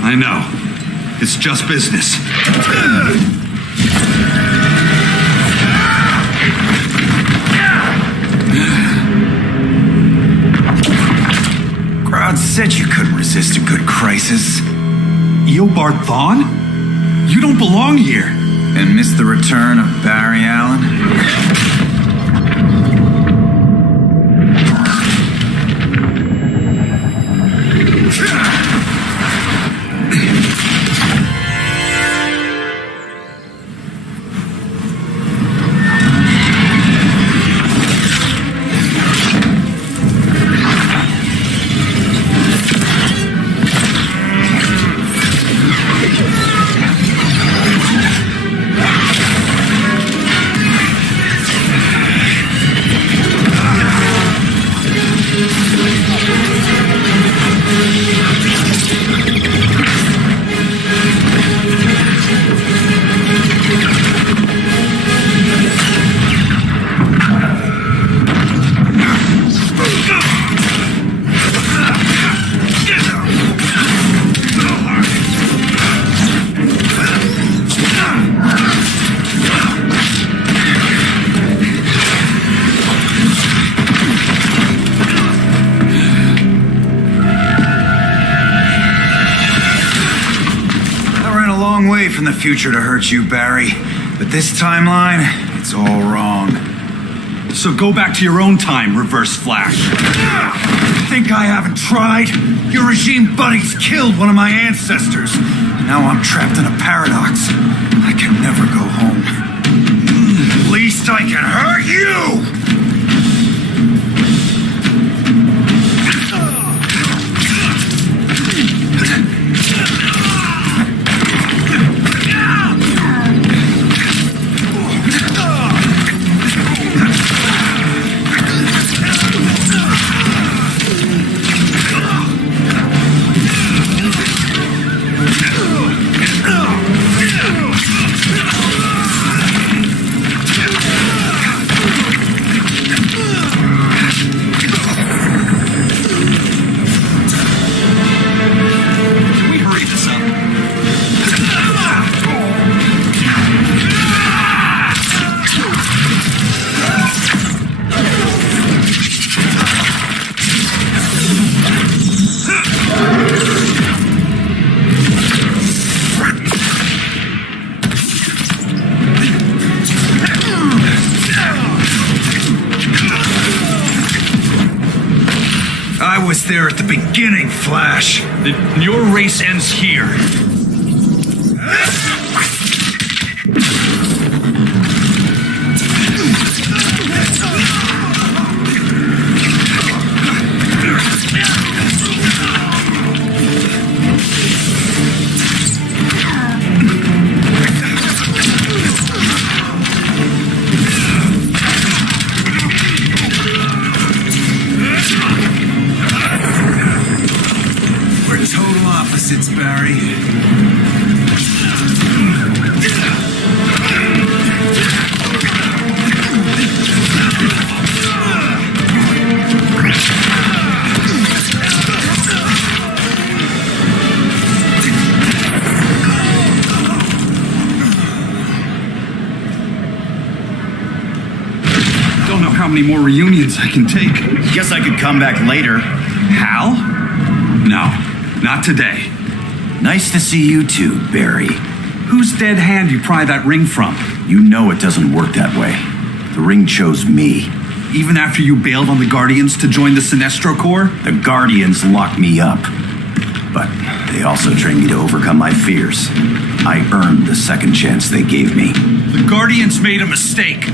I know. It's just business. Crowd said you couldn't resist a good crisis. Eobard Thawne? You don't belong here. And miss the return of Barry Allen? From the future to hurt you, Barry. But this timeline, it's all wrong. So go back to your own time, Reverse Flash. Think I haven't tried? Your regime buddies killed one of my ancestors. Now I'm trapped in a paradox. I can never go home. At least I can hurt you! There at the beginning, Flash. Then your race ends here. Barry. Don't know how many more reunions I can take. Guess I could come back later. Hal? No, not today. Nice to see you too, Barry. Whose dead hand you pry that ring from? You know it doesn't work that way. The ring chose me. Even after you bailed on the Guardians to join the Sinestro Corps? The Guardians locked me up. But they also trained me to overcome my fears. I earned the second chance they gave me. The Guardians made a mistake.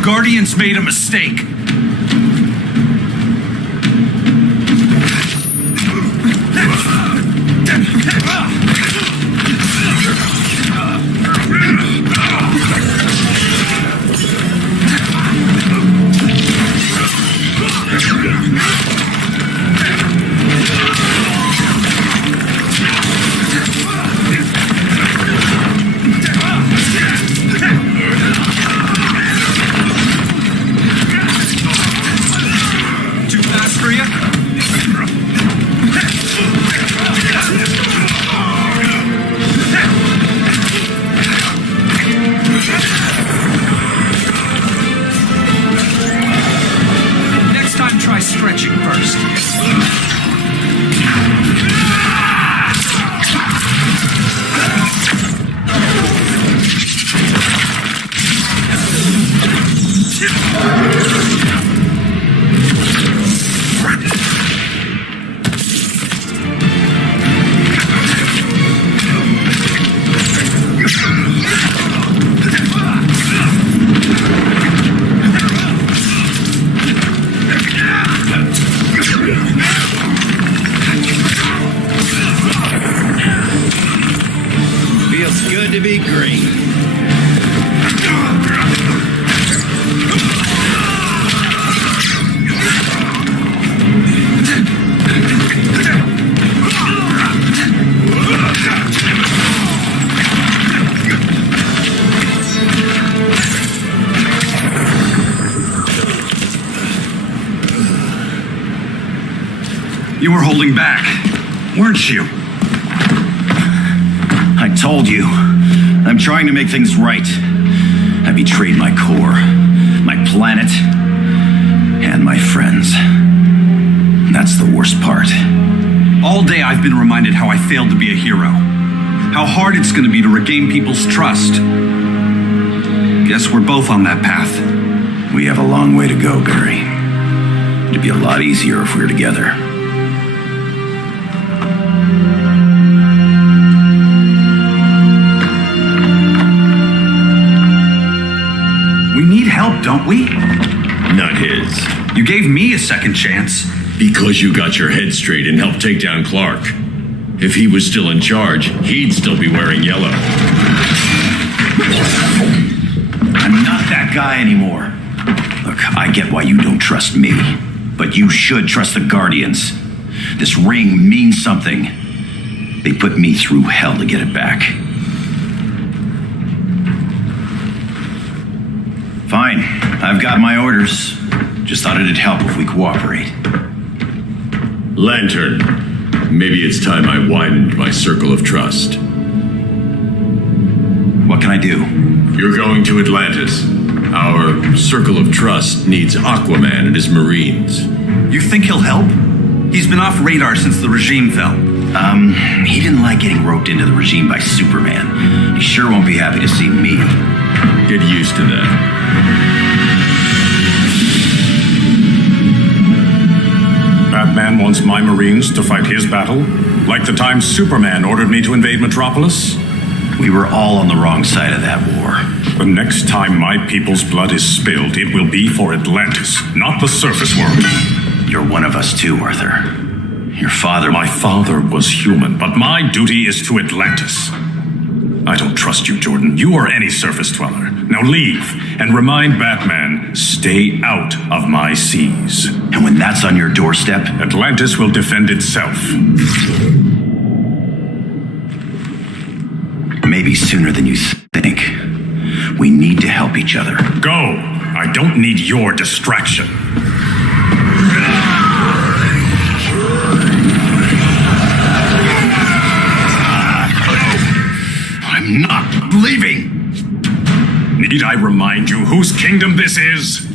The Guardians made a mistake. You were holding back, weren't you? I told you. I'm trying to make things right. I betrayed my core, my planet, and my friends. That's the worst part. All day I've been reminded how I failed to be a hero. How hard it's going to be to regain people's trust. Guess we're both on that path. We have a long way to go, Barry. It'd be a lot easier if we were together. We need help. don't we? Not his. You gave me a second chance. Because you got your head straight and helped take down Clark. If he was still in charge, he'd still be wearing yellow. I'm not that guy anymore. Look, I get why you don't trust me, but you should trust the Guardians. This ring means something. They put me through hell to get it back. Fine, I've got my orders. Just thought it'd help if we cooperate. Lantern, maybe it's time I widened my circle of trust. What can I do? You're going to Atlantis. Our circle of trust needs Aquaman and his Marines. You think he'll help? He's been off radar since the regime fell. He didn't like getting roped into the regime by Superman. He sure won't be happy to see me. Get used to that. Batman wants my Marines to fight his battle? Like the time Superman ordered me to invade Metropolis? We were all on the wrong side of that war. The next time my people's blood is spilled, it will be for Atlantis, not the surface world. You're one of us too, Arthur. Your father... My father was human, but my duty is to Atlantis. I don't trust you, Jordan. You are any surface dweller. Now leave, and remind Batman, stay out of my seas. And when that's on your doorstep... Atlantis will defend itself. Maybe sooner than you think. We need to help each other. Go! I don't need your distraction. I'm not leaving! Need I remind you whose kingdom this is?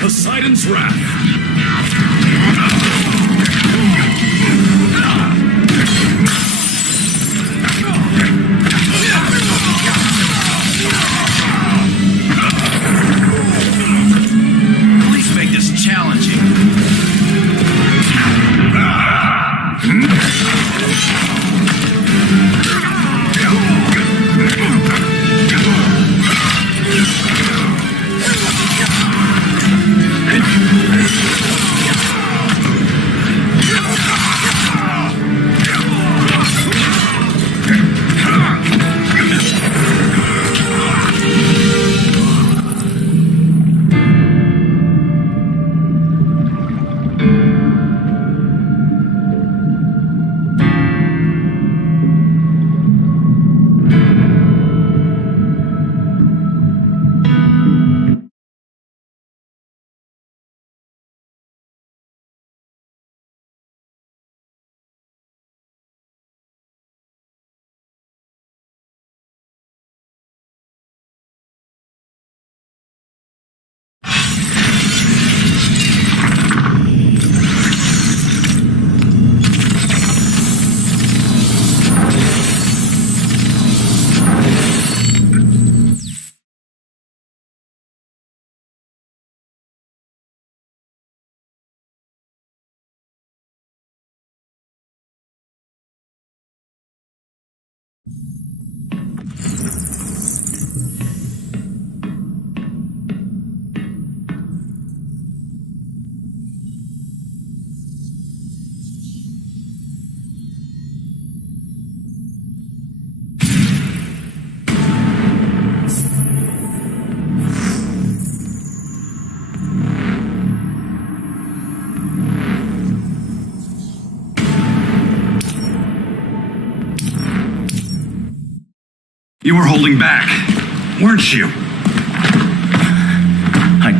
Poseidon's wrath. At least make this challenging. You were holding back, weren't you?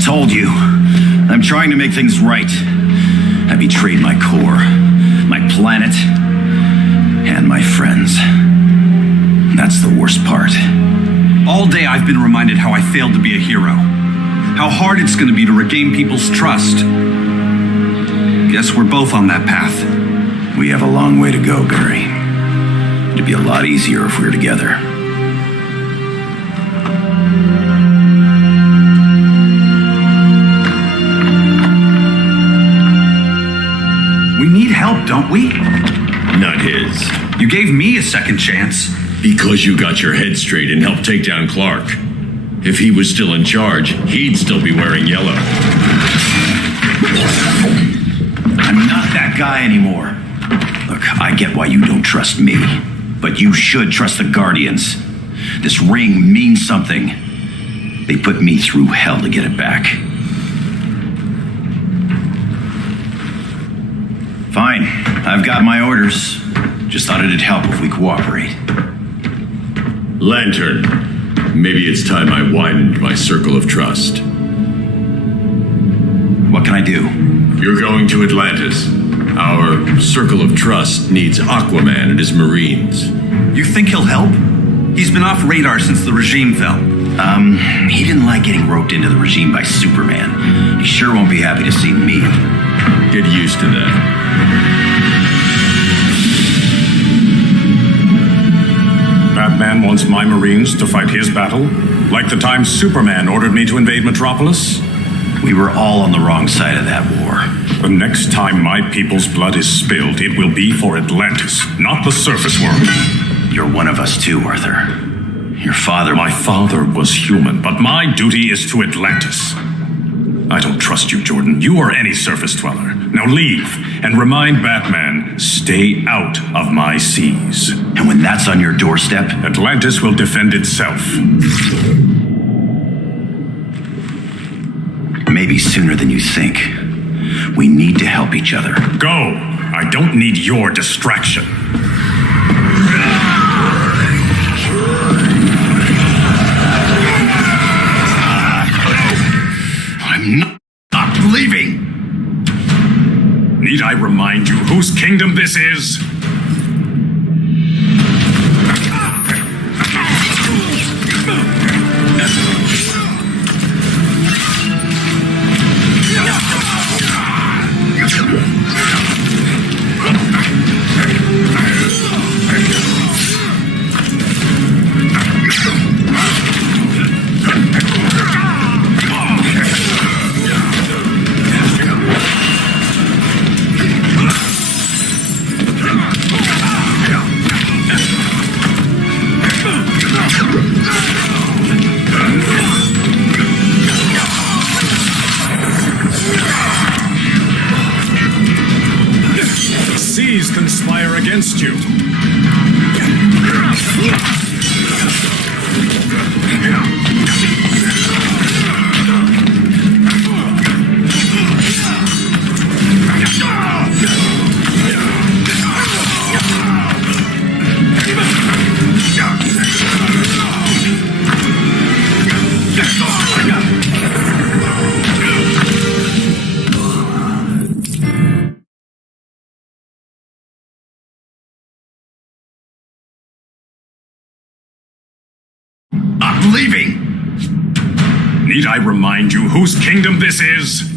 Told you. I'm trying to make things right. I betrayed my core, my planet, and my friends. That's the worst part. All day I've been reminded how I failed to be a hero. How hard it's going to be to regain people's trust. Guess we're both on that path. We have a long way to go, Barry. It'd be a lot easier if we were together. We need help, don't we? Not his. You gave me a second chance. Because you got your head straight and helped take down Clark. If he was still in charge, he'd still be wearing yellow. I'm not that guy anymore. Look, I get why you don't trust me, but you should trust the Guardians. This ring means something. They put me through hell to get it back. Fine, I've got my orders. Just thought it'd help if we cooperate. Lantern, maybe it's time I widened my circle of trust. What can I do? You're going to Atlantis. Our circle of trust needs Aquaman and his Marines. You think he'll help? He's been off radar since the regime fell. He didn't like getting roped into the regime by Superman. He sure won't be happy to see me. Get used to that. Batman wants my Marines to fight his battle, like the time Superman ordered me to invade Metropolis. We were all on the wrong side of that war. The next time my people's blood is spilled, it will be for Atlantis, not the surface world. You're one of us too, Arthur. Your father... My father was human, but my duty is to Atlantis. I don't trust you, Jordan. You are any surface dweller. Now leave, and remind Batman, stay out of my seas. And when that's on your doorstep... Atlantis will defend itself. Maybe sooner than you think. We need to help each other. Go! I don't need your distraction. I'm not leaving! Need I remind you whose kingdom this is? Conspire against you. I'm leaving! Need I remind you whose kingdom this is?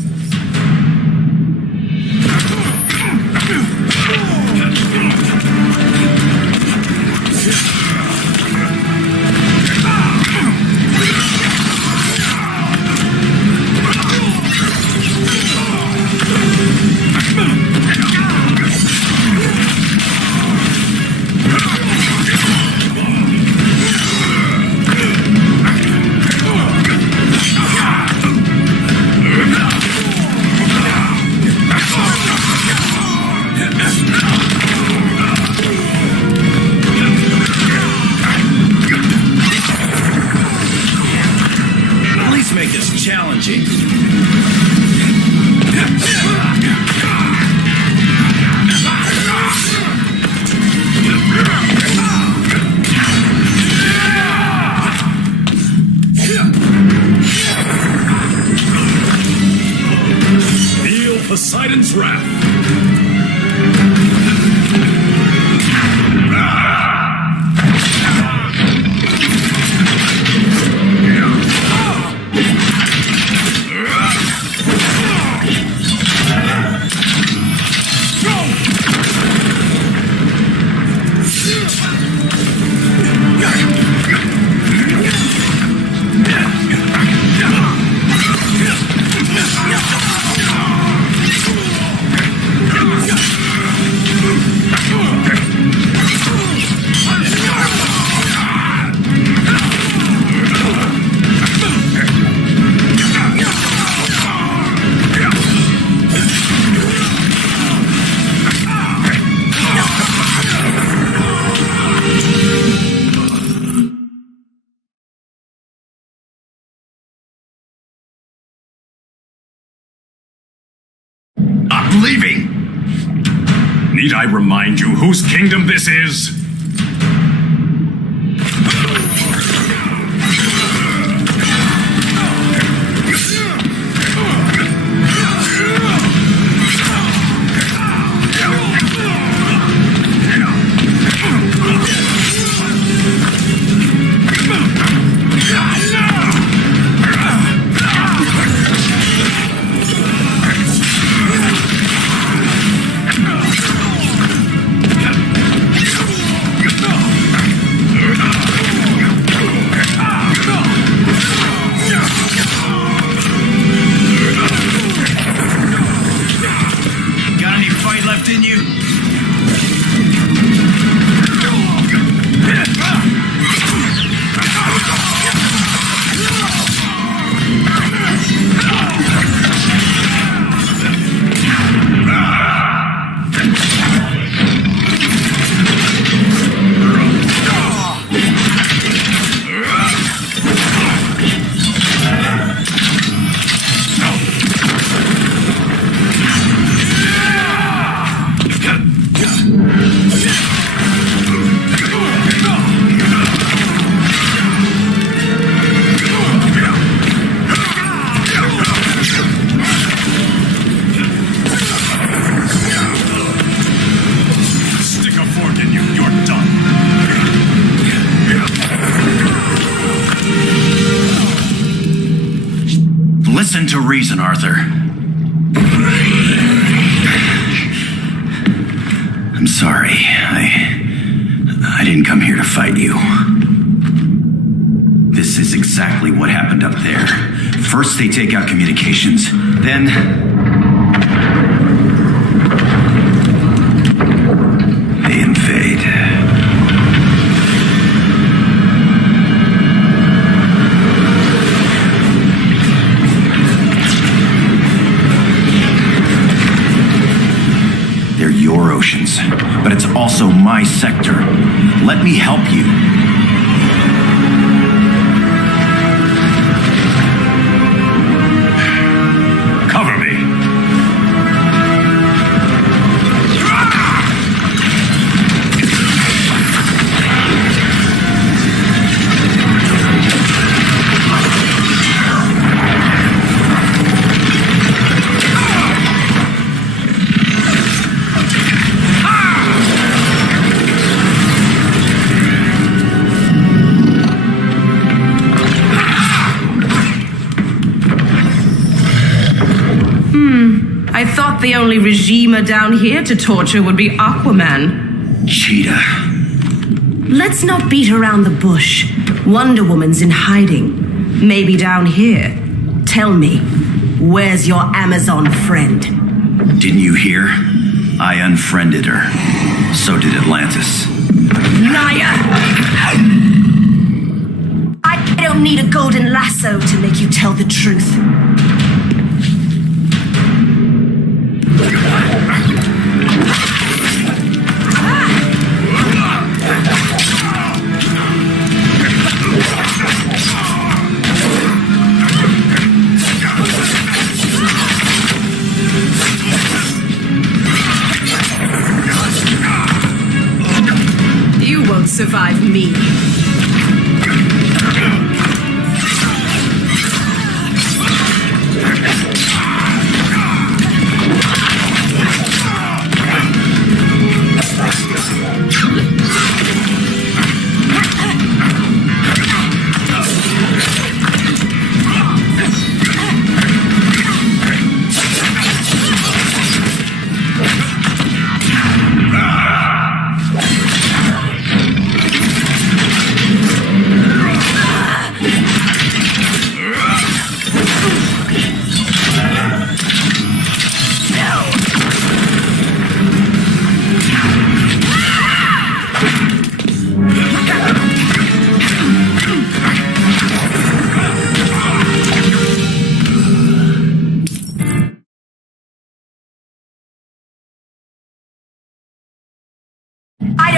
Make this challenging. Poseidon's wrath. I'm leaving! Need I remind you whose kingdom this is? Listen to reason, Arthur. I'm sorry. I didn't come here to fight you. This is exactly what happened up there. First they take out communications, then they invade. They're your oceans, but it's also my sector. Let me help you. Cover me. I thought the only regimer down here to torture would be Aquaman. Cheetah. Let's not beat around the bush. Wonder Woman's in hiding. Maybe down here. Tell me, where's your Amazon friend? Didn't you hear? I unfriended her. So did Atlantis. Liar! I don't need a golden lasso to make you tell the truth. You won't survive me.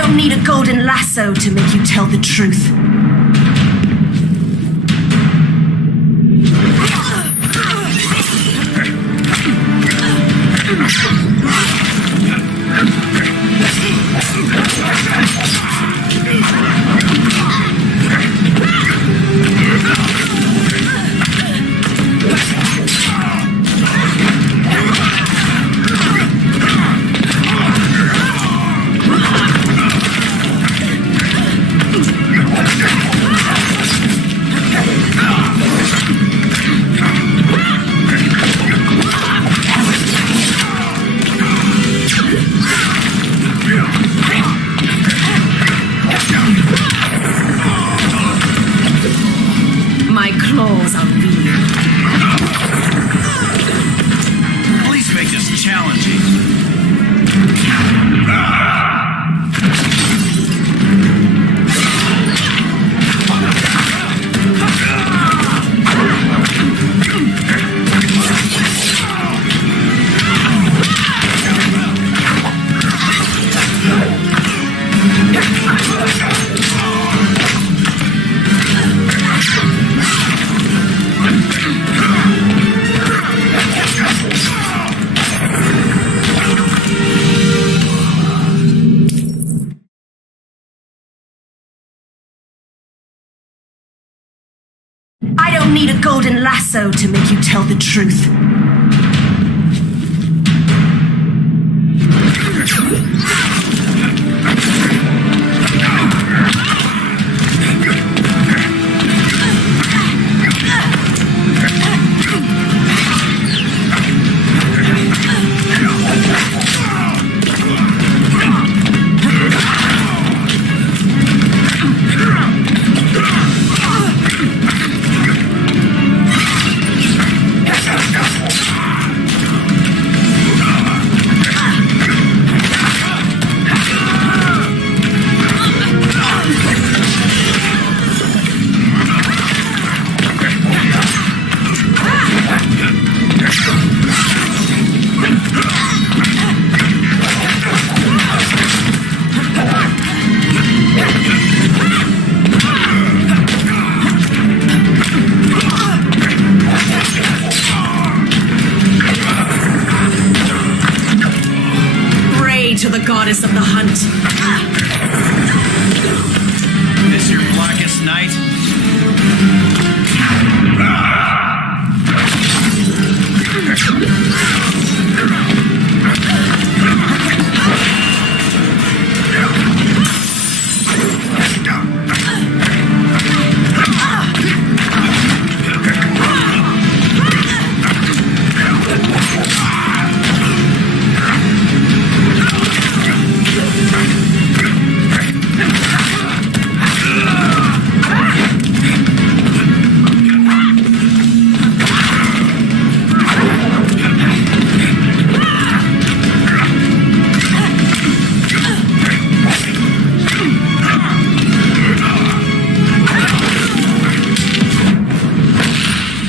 don't need a golden lasso to make you tell the truth. My claws are real. Please make this challenging. I don't need a golden lasso to make you tell the truth. To the goddess of the hunt. This your blackest night?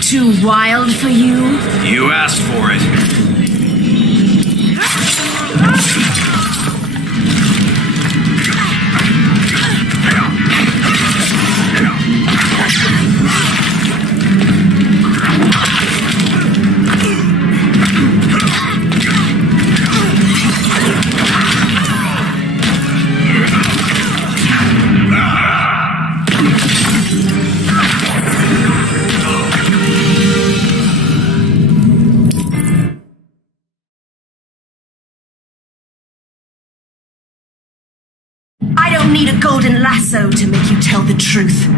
Too wild for you? You asked for it. I don't need a golden lasso to make you tell the truth.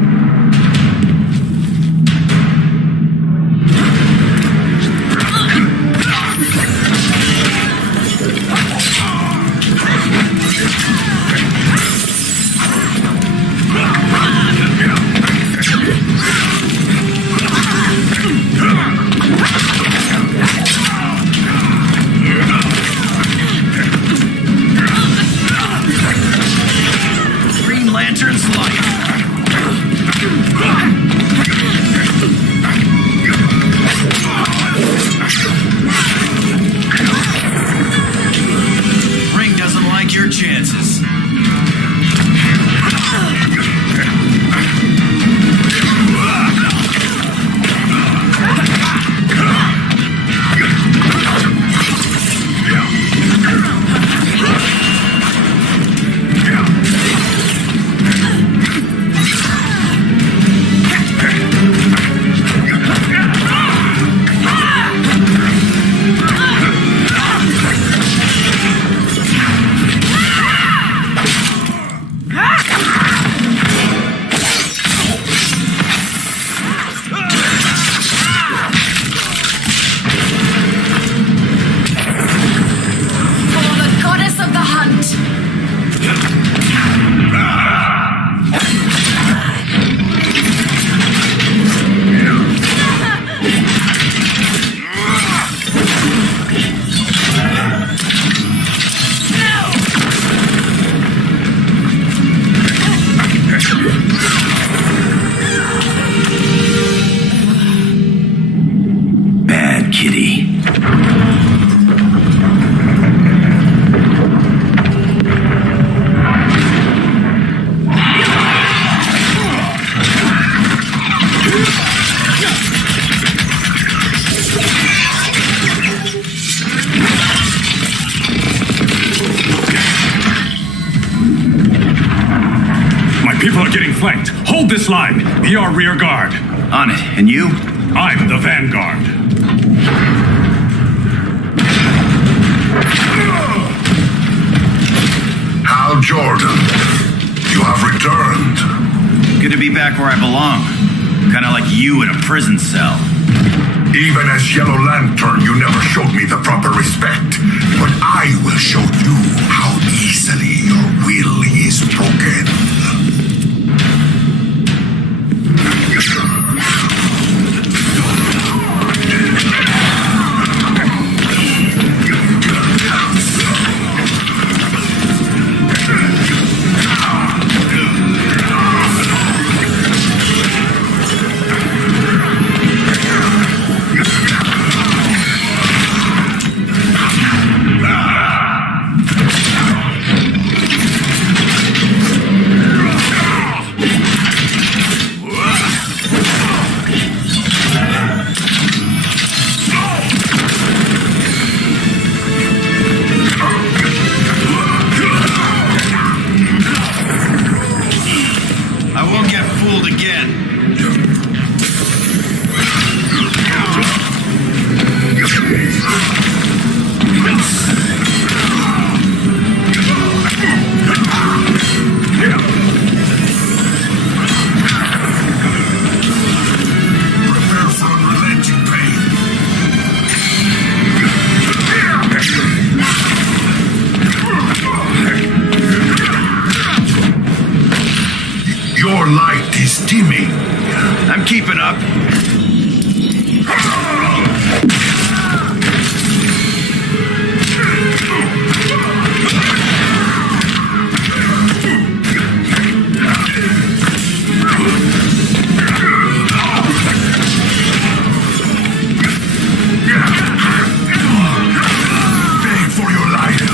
Lantern's light. Ring doesn't like your chances. flanked. Hold this line. Be our rear guard. On it. And you? I'm the vanguard. Hal Jordan, you have returned. Good to be back where I belong. Kinda like you in a prison cell. Even as Yellow Lantern, you never showed me the proper respect. But I will show you how easily your will is broken. Your light is dimming. I'm keeping up. Beg for your life.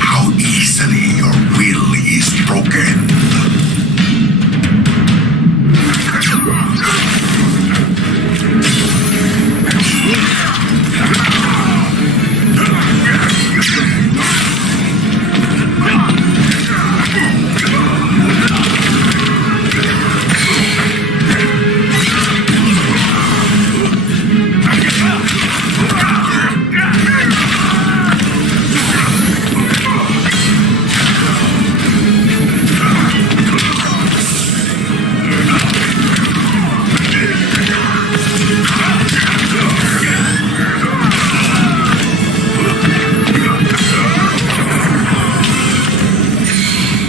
How easily your will is broken.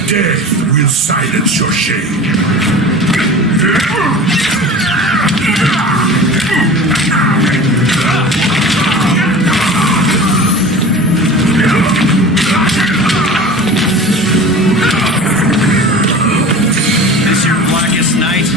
Death will silence your shame. This your blackest night?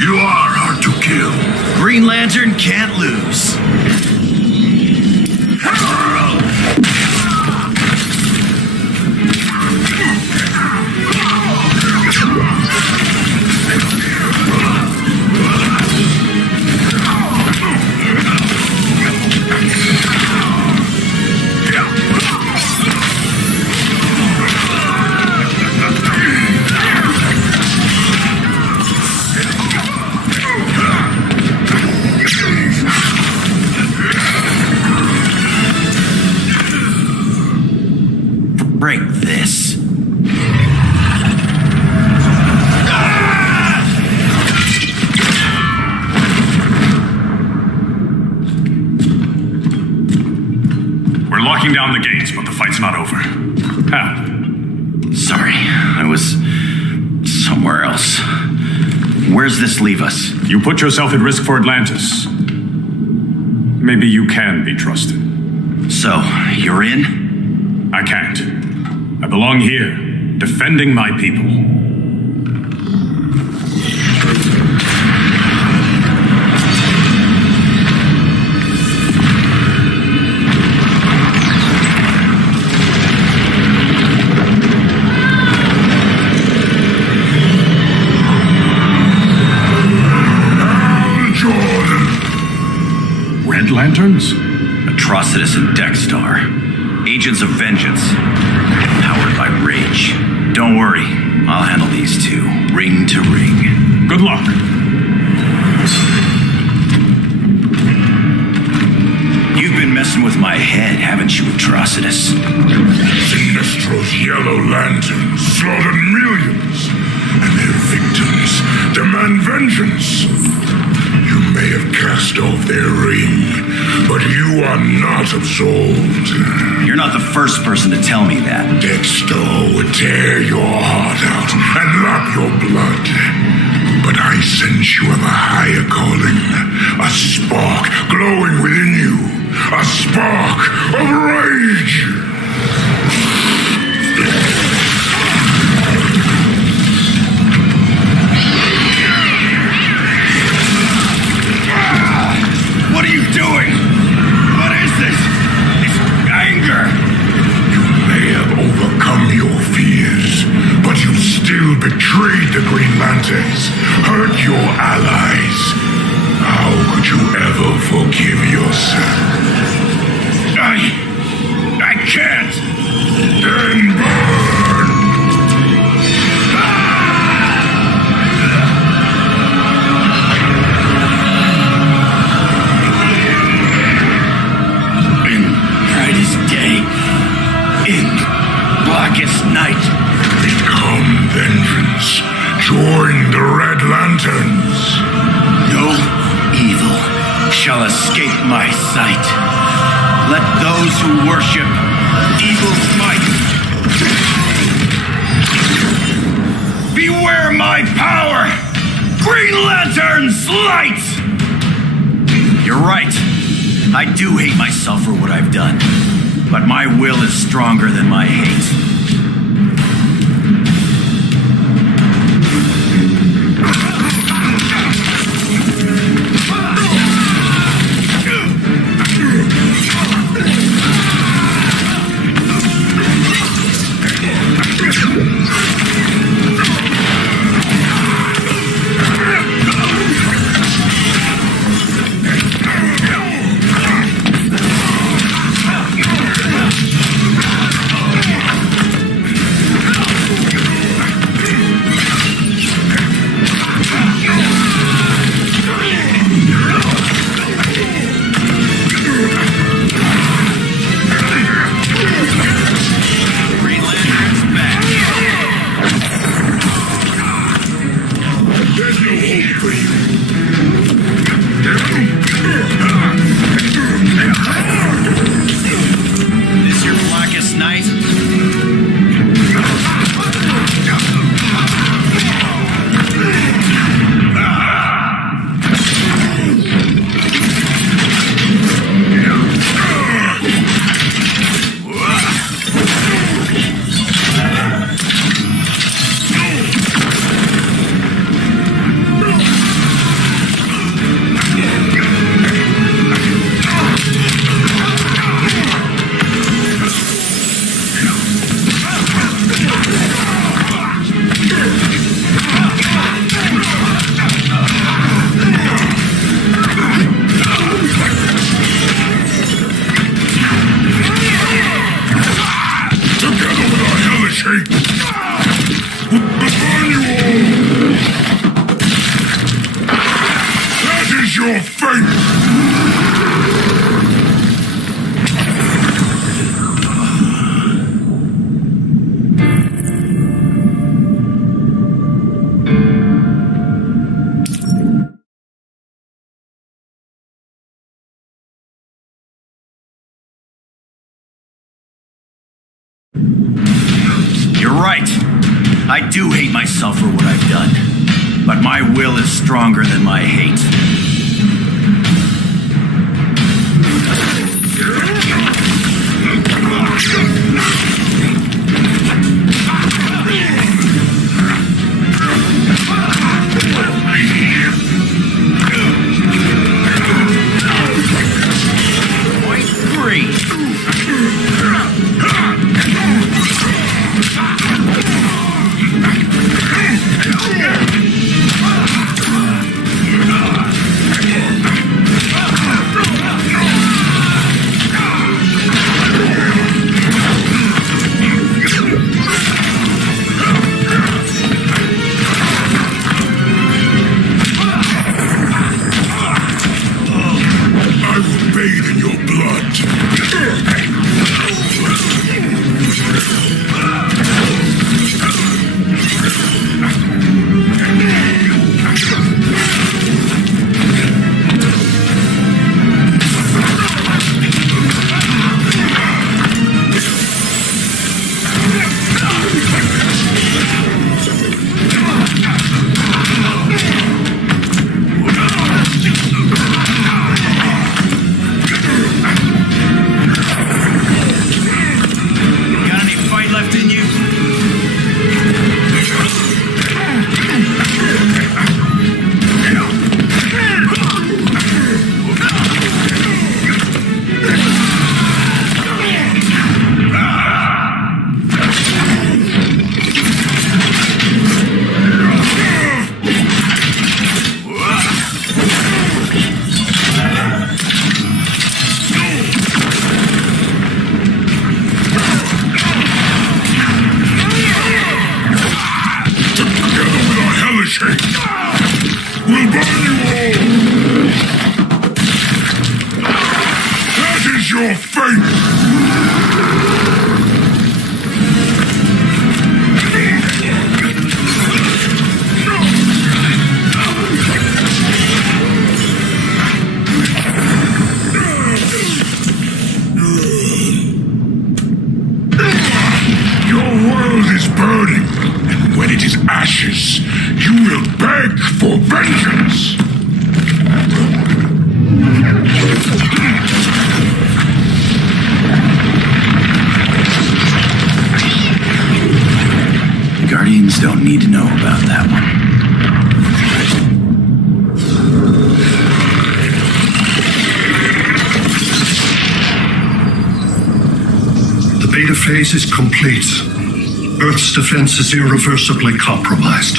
You are hard to kill. Green Lantern can't lose. Break this. We're locking down the gates, but the fight's not over. How? Sorry, I was somewhere else. Where's this leave us? You put yourself at risk for Atlantis. Maybe you can be trusted. So, you're in? I can't. I belong here, defending my people. Red Lanterns? Atrocitus and Dexstar. Agents of Vengeance. Powered by rage. Don't worry, I'll handle these two, ring to ring. Good luck. You've been messing with my head, haven't you, Atrocitus? Sinestro's yellow lanterns slaughtered millions, and their victims demand vengeance. You may have cast off their ring, but you are not absolved. You're not the first person to tell me that. Dexter would tear your heart out and lap your blood. But I sense you have a higher calling, a spark glowing within you, a spark of rage. What are you doing? What is this? It's anger. You may have overcome your fears, but you still betrayed the Green Lanterns, hurt your allies. How could you ever forgive yourself? I can't. Then burn! Brightest day, in blackest night. Become vengeance. Join the Red Lanterns. No evil shall escape my sight. Let those who worship evil's might beware my power. Green Lantern's light. You're right. I do hate myself for what I've done, but my will is stronger than my hate. Your fate! You're right. I do hate myself for what I've done. But my will is stronger than my hate. Point three. Don't need to know about that one. The beta phase is complete. Earth's defense is irreversibly compromised.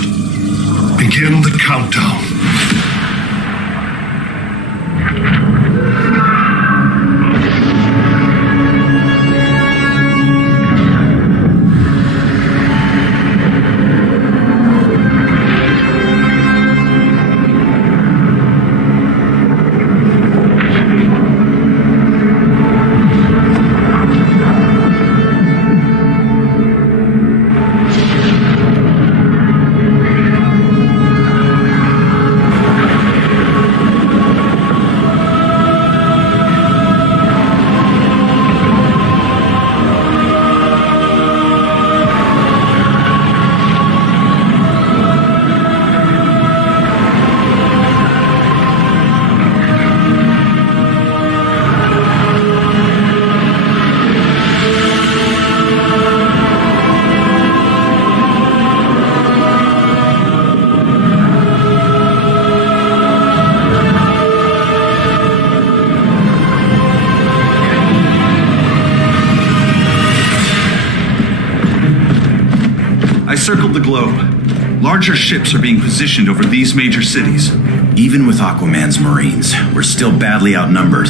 Begin the countdown. I circled the globe. Larger ships are being positioned over these major cities. Even with Aquaman's Marines, we're still badly outnumbered.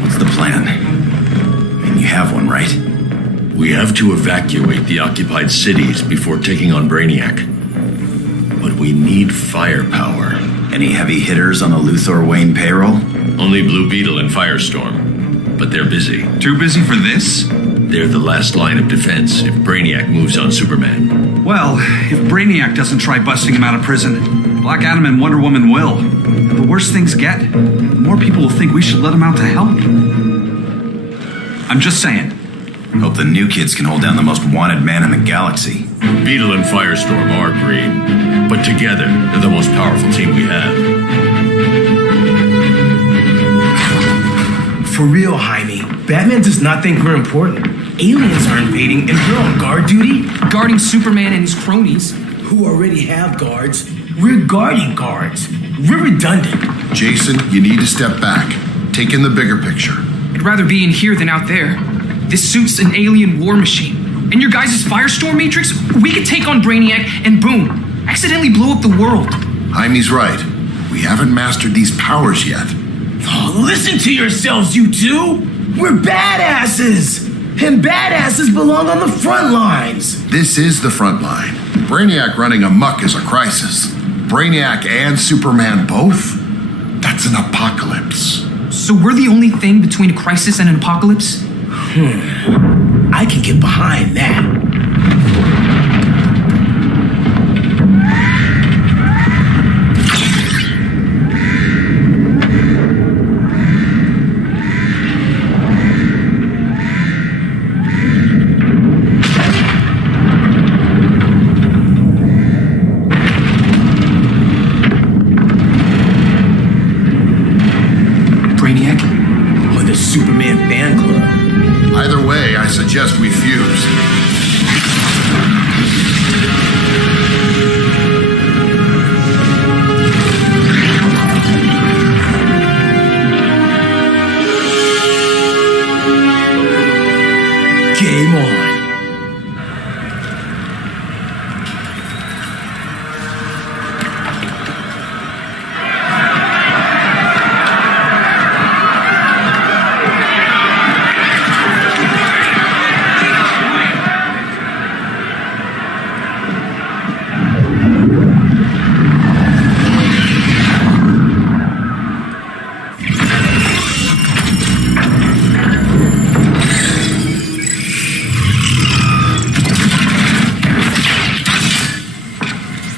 What's the plan? I mean, you have one, right? We have to evacuate the occupied cities before taking on Brainiac. But we need firepower. Any heavy hitters on the Luthor Wayne payroll? Only Blue Beetle and Firestorm. But they're busy. Too busy for this? They're the last line of defense if Brainiac moves on Superman. Well, if Brainiac doesn't try busting him out of prison, Black Adam and Wonder Woman will. And the worse things get, the more people will think we should let him out to help. I'm just saying, Hope the new kids can hold down the most wanted man in the galaxy. Beetle and Firestorm are green, but together, they're the most powerful team we have. For real, Jaime, Batman does not think we're important. Aliens are invading and we're on guard duty? Guarding Superman and his cronies. Who already have guards. We're guarding guards. We're redundant. Jason, you need to step back. Take in the bigger picture. I'd rather be in here than out there. This suit's an alien war machine. And your guys' Firestorm Matrix, we could take on Brainiac and boom, accidentally blow up the world. Jaime's right. We haven't mastered these powers yet. Oh, listen to yourselves, you two! We're badasses! And badasses belong on the front lines! This is the front line. Brainiac running amok is a crisis. Brainiac and Superman both? That's an apocalypse. So we're the only thing between a crisis and an apocalypse? I can get behind that. Brainiac? Or the Superman fan club? Either way, I suggest we fuse. Game on.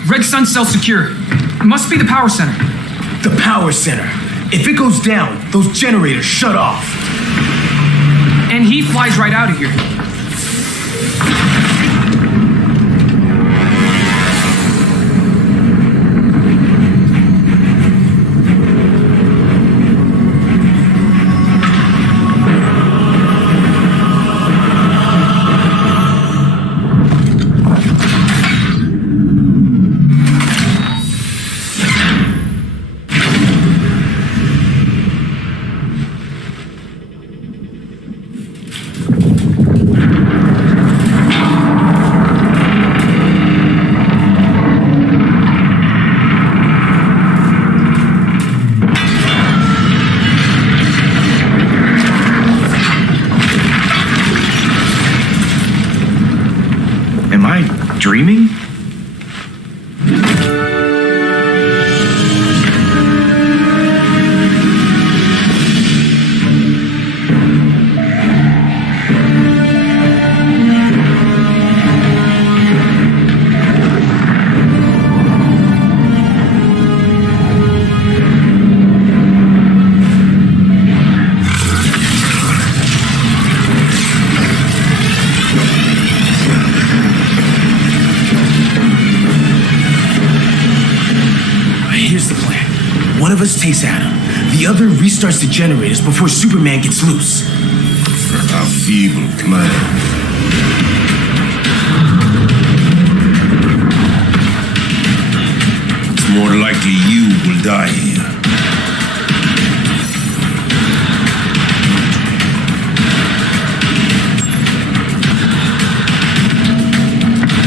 Red Sun cell secure. It must be the power center. The power center. If it goes down, those generators shut off. And he flies right out of here. Am I dreaming? Here's the plan. One of us takes Adam. The other restarts the generators before Superman gets loose. A feeble plan. It's more likely you will die here.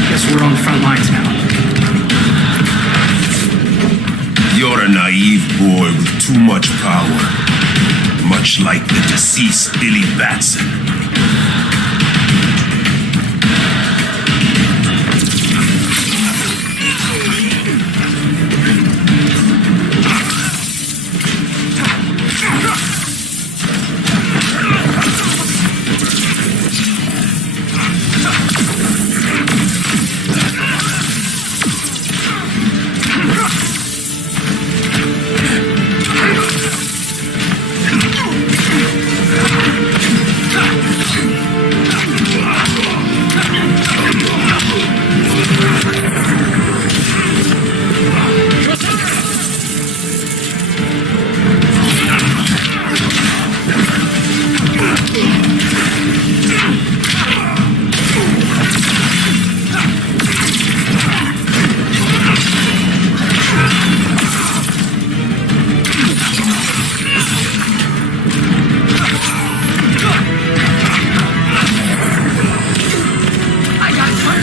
Guess we're on the front lines now. You're a naive boy with too much power. Much like the deceased Billy Batson.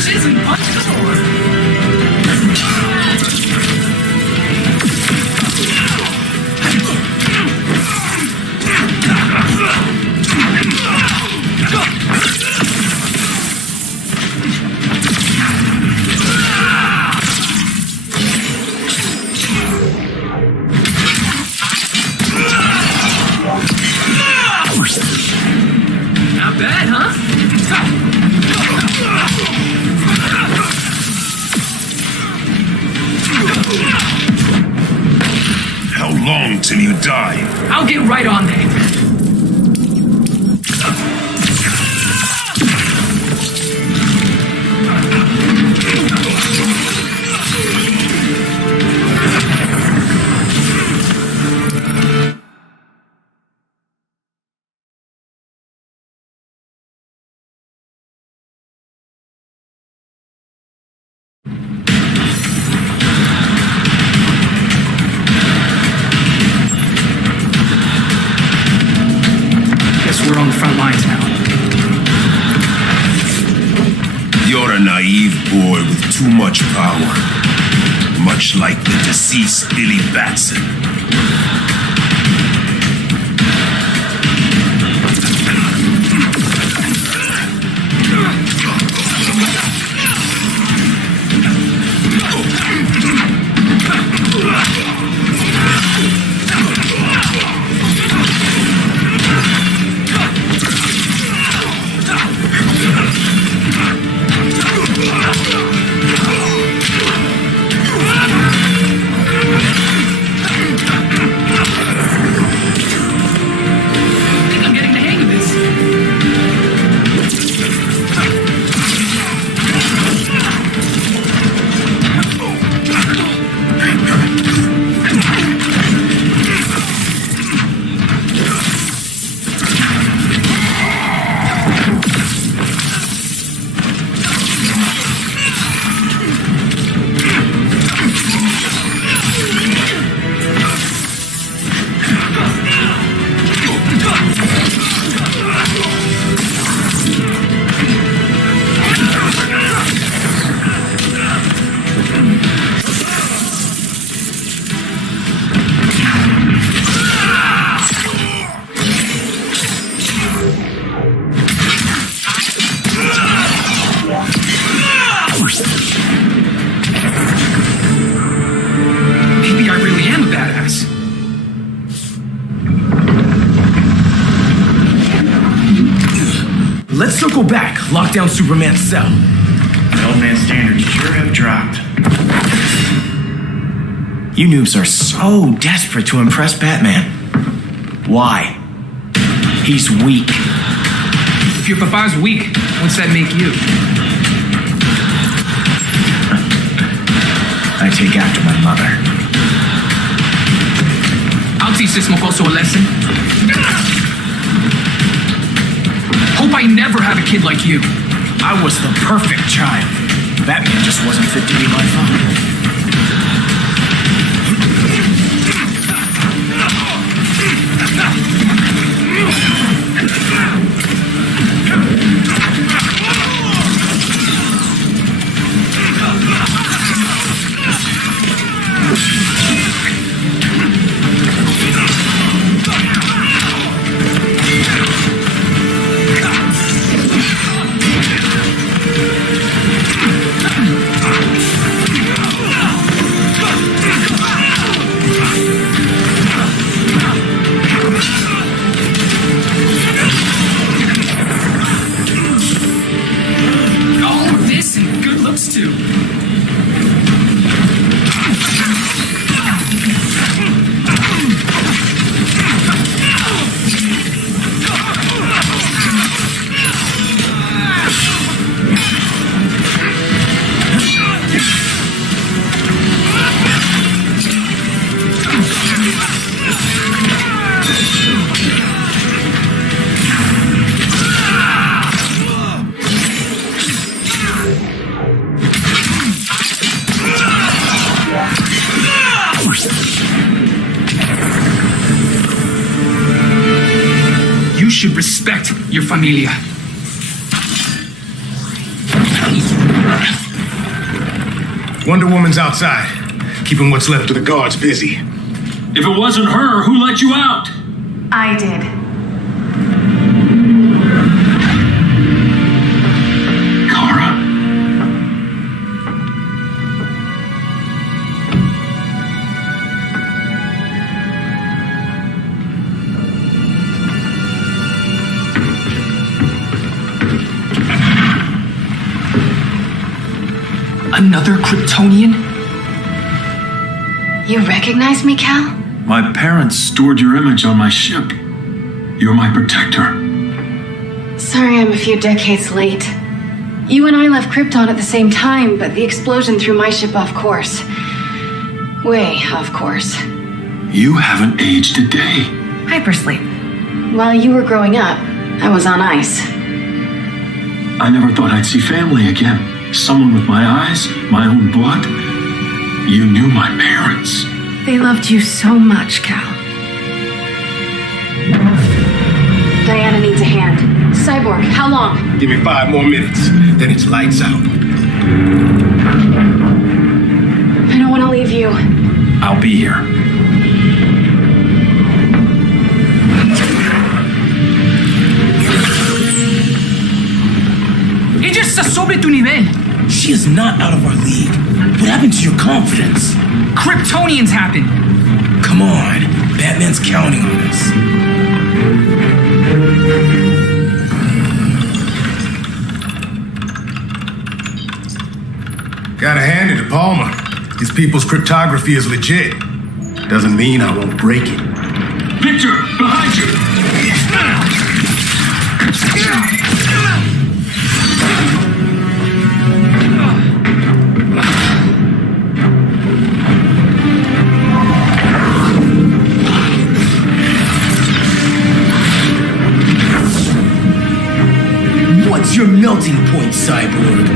punches and punches. Not bad, huh? How long till you die? I'll get right on that. We're on the front lines now. You're a naive boy with too much power. Much like the deceased Billy Batson. Maybe I really am a badass. Let's circle back, lock down Superman's cell. The old man's standards sure have dropped. You noobs are so desperate to impress Batman. Why? He's weak. If your papa's weak, what's that make you? I take after my mother. I'll teach this mocoso a lesson. Hope I never have a kid like you. I was the perfect child. Batman just wasn't fit to be my father. You should respect your familia. Wonder Woman's outside, keeping what's left of the guards busy. If it wasn't her, who let you out? I did. Kara? Another Kryptonian? You recognize me, Cal? My parents stored your image on my ship. You're my protector. Sorry I'm a few decades late. You and I left Krypton at the same time, but the explosion threw my ship off course. Way off course. You haven't aged a day. Hypersleep. While you were growing up, I was on ice. I never thought I'd see family again. Someone with my eyes, my own blood. You knew my parents. They loved you so much, Cal. Diana needs a hand. Cyborg, how long? Give me 5 more minutes, then it's lights out. I don't want to leave you. I'll be here. Ella está sobre tu nivel. She is not out of our league. What happened to your confidence? Kryptonians happen. Come on. Batman's counting on us. Gotta hand it to Palmer. His people's cryptography is legit. Doesn't mean I won't break it. Victor, behind you! What's your melting point, Cyborg?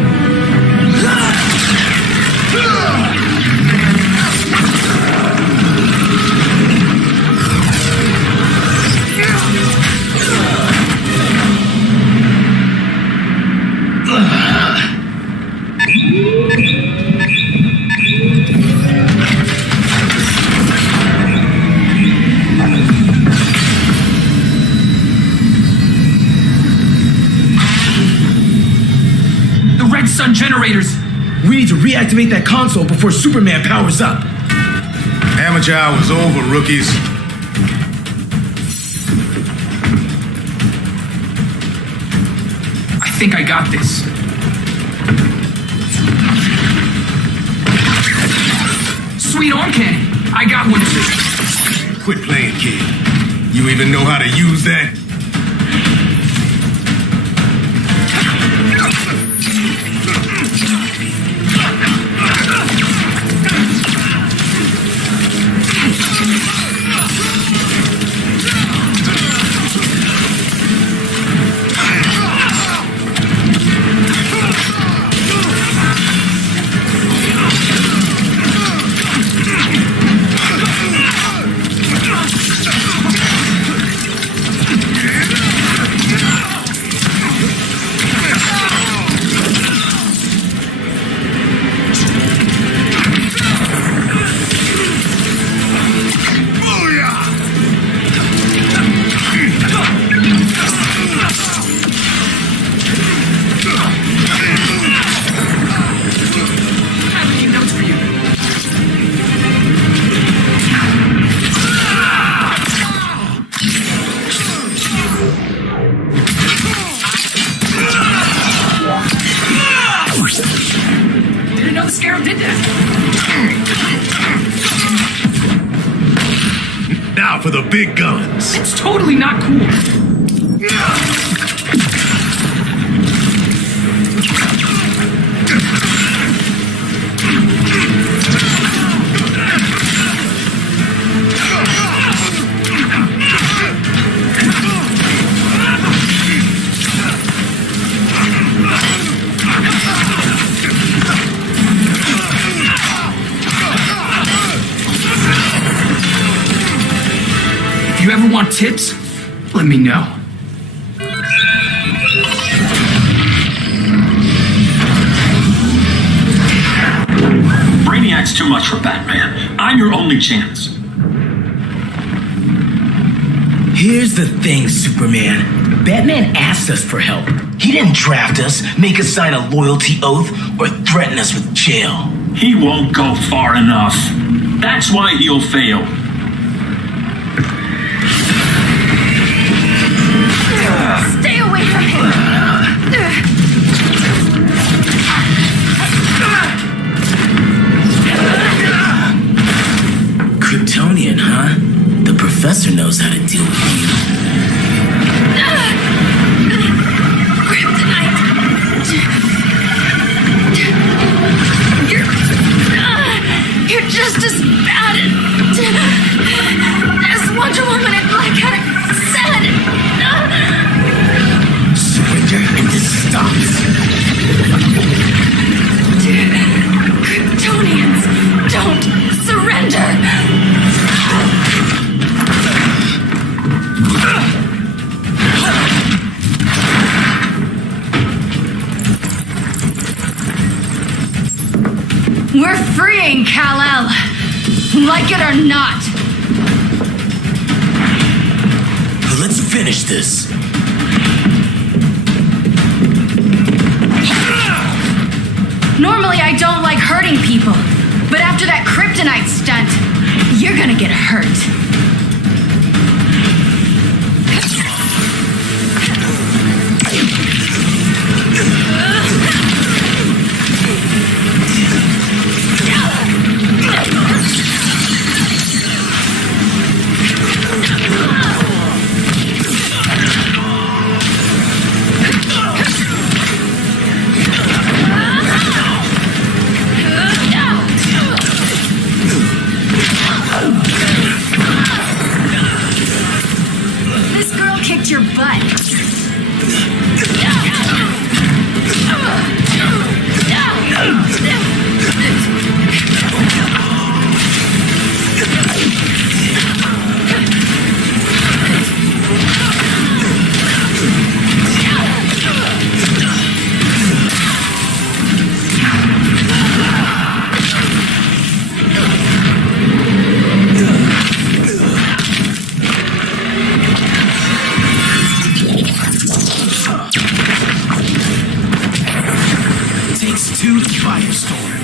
Sun generators. We need to reactivate that console before Superman powers up. Amateur hour's over, rookies. I think I got this. Sweet arm cannon. I got one too. Quit playing, kid. You even know how to use that? Now for the big guns. It's totally not cool. If you ever want tips, let me know. too much for Batman. I'm your only chance. Here's the thing, Superman. Batman asked us for help. He didn't draft us, make us sign a loyalty oath, or threaten us with jail. He won't go far enough. That's why he'll fail. Stay away from him! Kryptonian, huh? The professor knows how to deal with you. Kryptonite! You're just as bad as Wonder Woman and Blackadder said! Surrender and this stops. Kryptonians don't surrender! We're freeing Kal-El, like it or not. Let's finish this. Normally I don't like hurting people, but after that kryptonite stunt, you're gonna get hurt. This girl kicked your butt. Takes two to firestorm.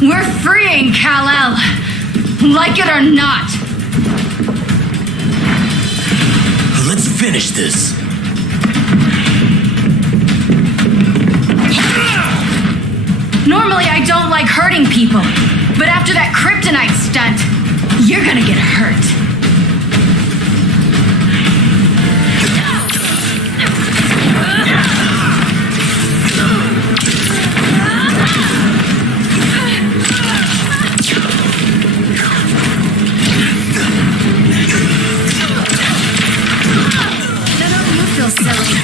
We're freeing Kal-El, like it or not. Let's finish this. Normally I don't like hurting people, but after that kryptonite stunt, you're gonna get hurt. Silly.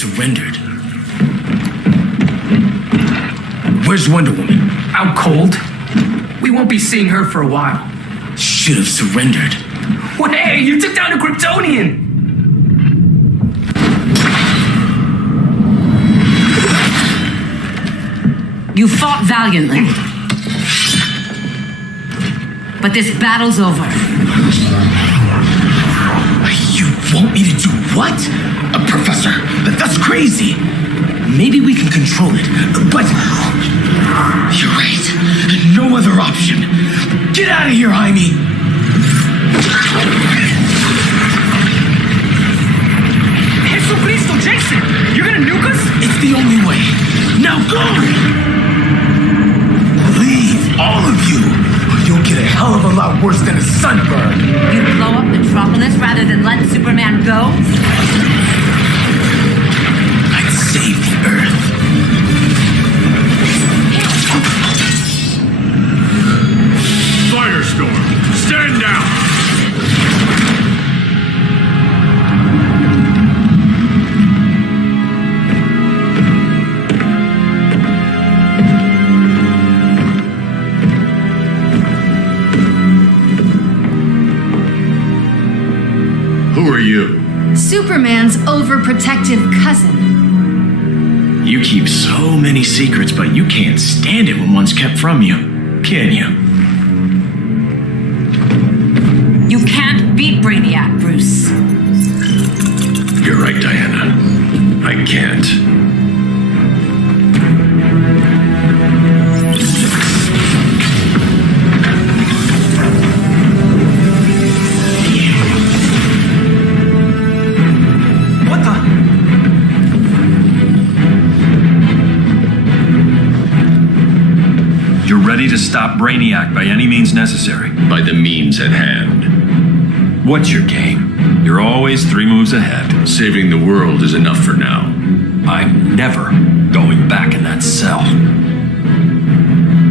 surrendered. Where's Wonder Woman? Out cold. We won't be seeing her for a while. Should have surrendered. Hey, you took down a Kryptonian! You fought valiantly. But this battle's over. You want me to do what? Professor, that's crazy. Maybe we can control it, but... You're right. No other option. Get out of here, Jaime. Jesucristo, Jason! You're gonna nuke us? It's the only way. Now go! Leave, all of you. You'll get a hell of a lot worse than a sunburn. You blow up Metropolis rather than let Superman go? I'd save the Earth. Firestorm, stand down! Who are you? Superman's overprotective cousin. You keep so many secrets, but you can't stand it when one's kept from you, can you? You can't beat Brainiac, Bruce. You're right, Diana. I can't. What the? You're ready to stop Brainiac by any means necessary. By the means at hand. What's your game? You're always 3 moves ahead. Saving the world is enough for now. I'm never going back in that cell.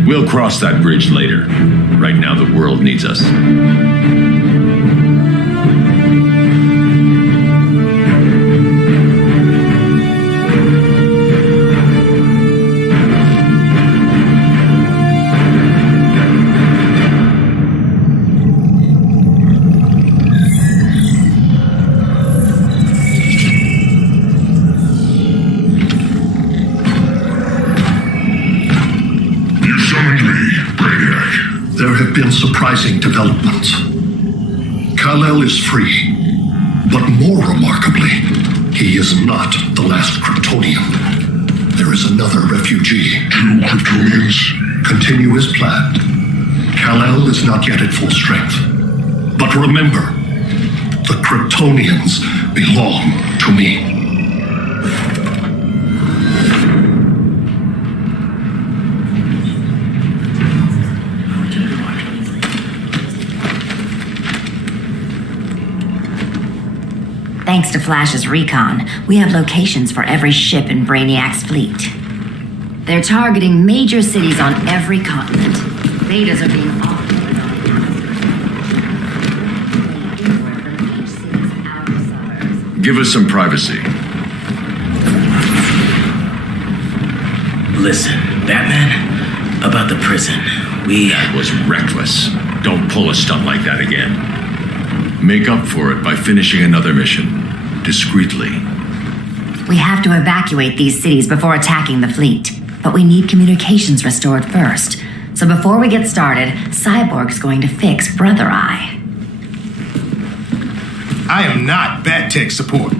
We'll cross that bridge later. Right now, the world needs us. There have been surprising developments. Kal-El is free, but more remarkably, he is not the last Kryptonian. There is another refugee. 2 Kryptonians? Continue as planned. Kal-El is not yet at full strength. But remember, the Kryptonians belong to me. Thanks to Flash's recon, we have locations for every ship in Brainiac's fleet. They're targeting major cities on every continent. Betas are being offered. Give us some privacy. Listen, Batman, about the prison, That was reckless. Don't pull a stunt like that again. Make up for it by finishing another mission. Discreetly. We have to evacuate these cities before attacking the fleet. But we need communications restored first. So before we get started, Cyborg's going to fix Brother Eye. I am not Bat Tech support.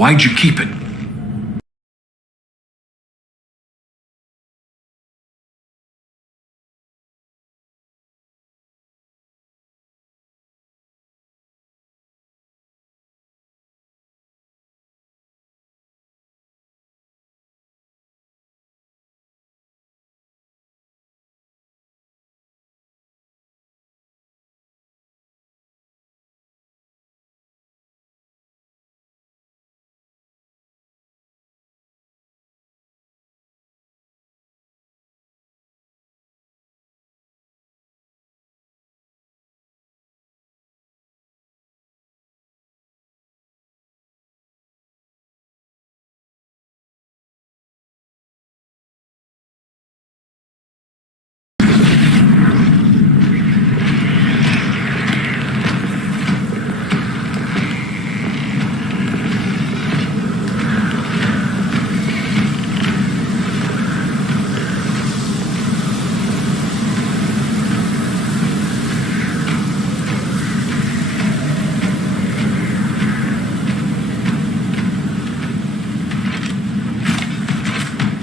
Why'd you keep it?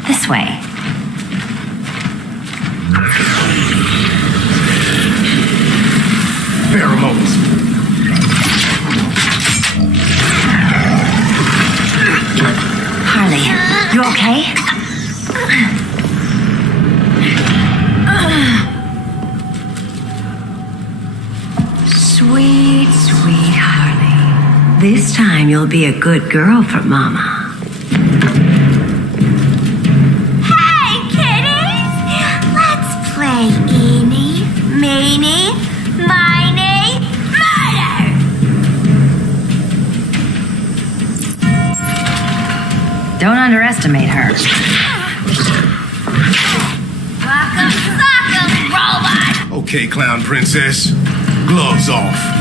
This way. Pheromones. Harley, you okay? Sweet, sweet Harley. This time you'll be a good girl for Mama. Hey, kiddies! Let's play Eeny, Meeny, Miny, Murder! Don't underestimate her. Welcome, sock'em, robot! Okay, clown princess. Gloves off.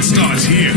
Starts here.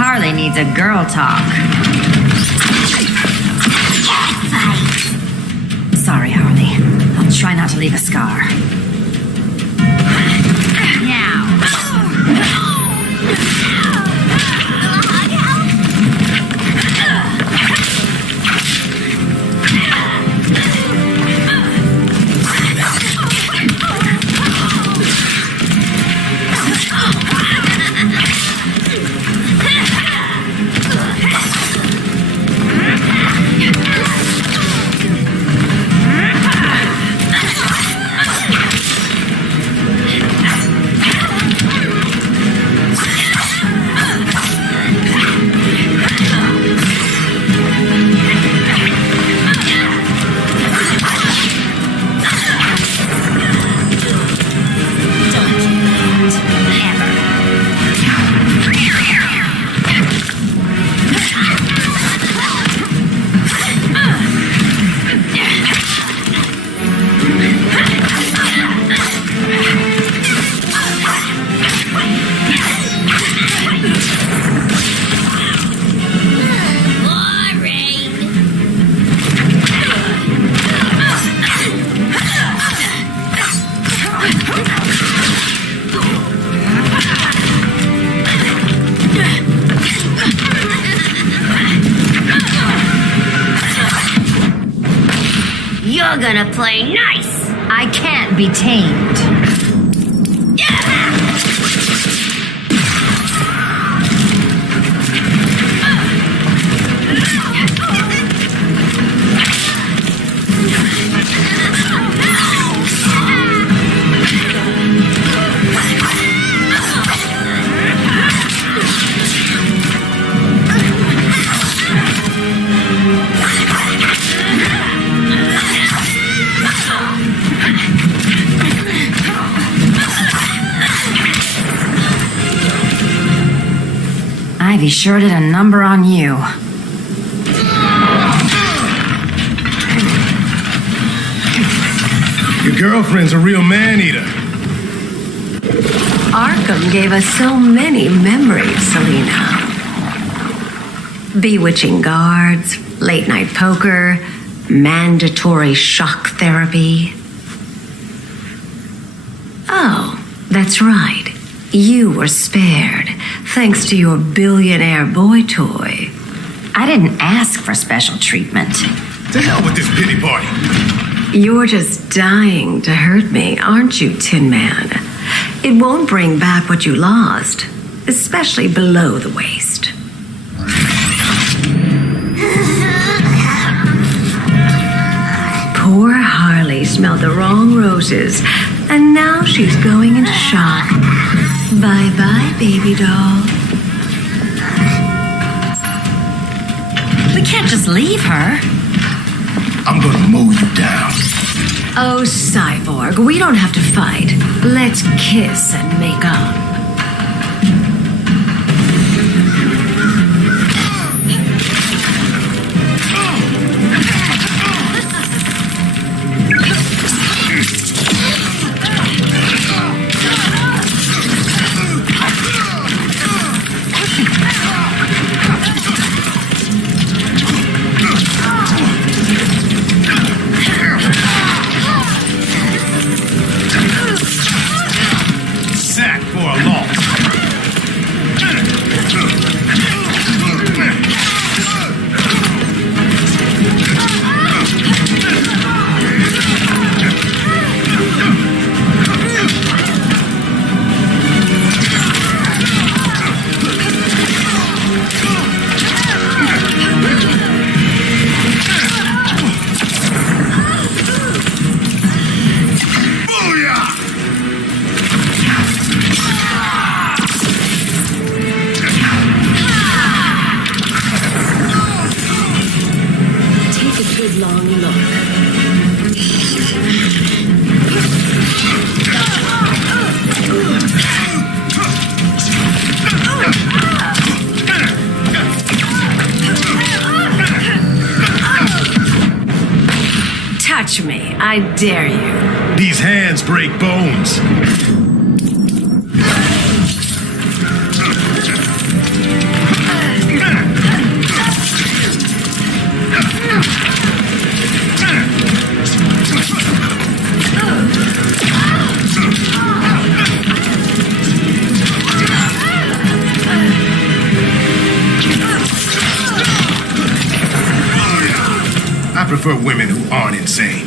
Harley needs a girl talk. Sorry, Harley. I'll try not to leave a scar. You're gonna play nice. I can't be tamed. Ivy sure did a number on you. Your girlfriend's a real man-eater. Arkham gave us so many memories, Selena. Bewitching guards, late-night poker, mandatory shock therapy. Oh, that's right. You were spared, thanks to your billionaire boy toy. I didn't ask for special treatment. To hell with this pity party. You're just dying to hurt me, aren't you, Tin Man? It won't bring back what you lost, especially below the waist. Poor Harley smelled the wrong roses, and now she's going into shock. Bye-bye, baby doll. We can't just leave her. I'm gonna mow you down. Oh, Cyborg, we don't have to fight. Let's kiss and make up. Sack for a loss. Take a good long look. Touch me, I dare you. These hands break bones. I prefer women who aren't insane.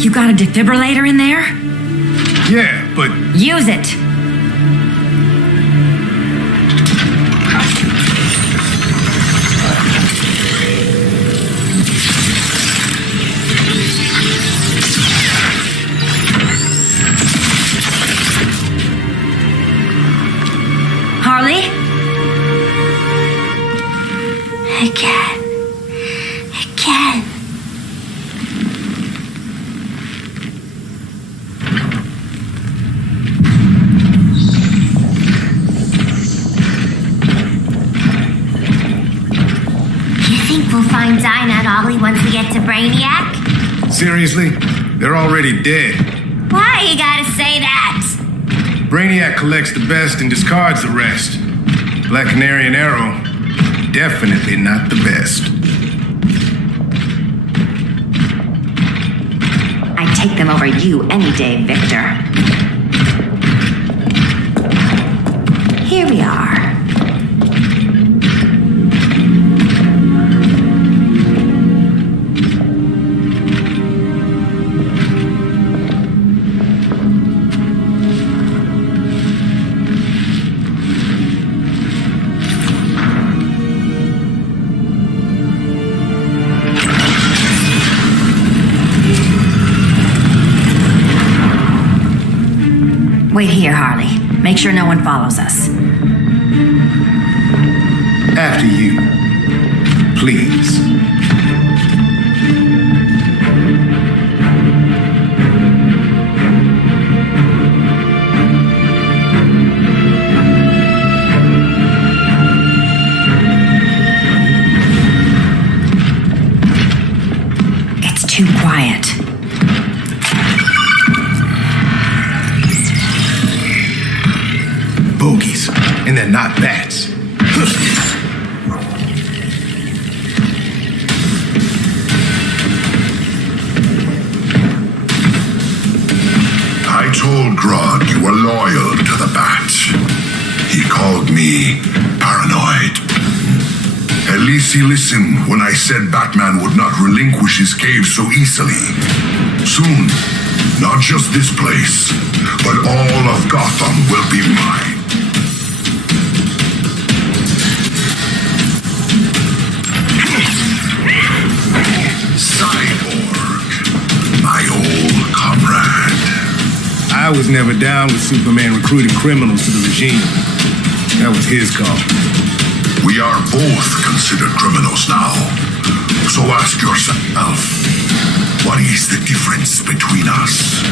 You got a defibrillator in there? Yeah, but Use it. Harley? Again. You think we'll find Dinah and Ollie once we get to Brainiac? seriously? They're already dead. Why you gotta say that? Brainiac collects the best and discards the rest. Black Canary and Arrow, definitely not the best. I'd take them over you any day, Victor. Wait here, Harley. Make sure no one follows us. After you. Please. It's too quiet. Bogies. And they're not bats. I told Grodd you were loyal to the bat. He called me paranoid. At least he listened when I said Batman would not relinquish his cave so easily. Soon, not just this place, but all of Gotham will be mine. Cyborg, my old comrade. I was never down with Superman recruiting criminals to the regime. That was his call. We are both considered criminals now. So ask yourself, what is the difference between us?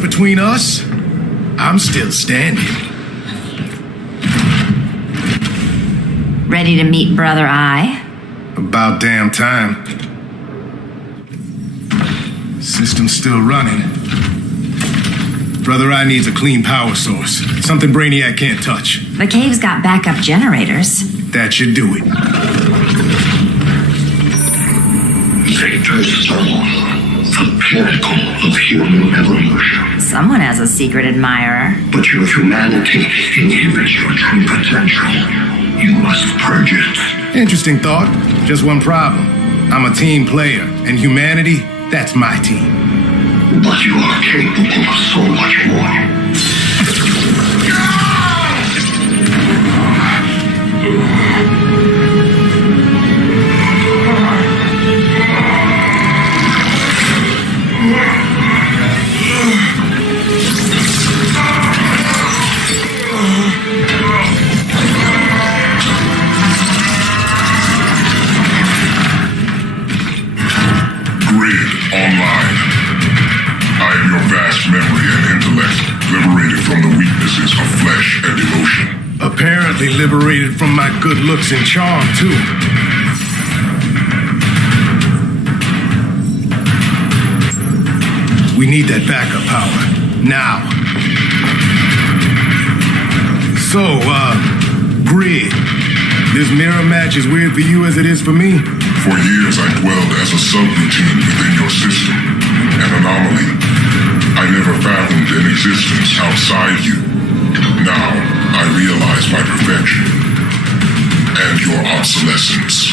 Between us, I'm still standing. Ready to meet Brother Eye? About damn time. System's still running. Brother Eye needs a clean power source. Something Brainiac can't touch. The cave's got backup generators. That should do it. Victor's soul. The pinnacle of human evolution. Someone has a secret admirer. But your humanity inhibits your true potential. You must purge it. Interesting thought. Just one problem. I'm a team player, and humanity, that's my team. But you are capable of so much more. Online. I am your vast memory and intellect, liberated from the weaknesses of flesh and emotion. Apparently liberated from my good looks and charm, too. We need that backup power. Now. So, Grid. This mirror match as weird for you as it is for me? For years I dwelled as a subroutine within your system, an anomaly. I never fathomed an existence outside you. Now I realize my perfection and your obsolescence.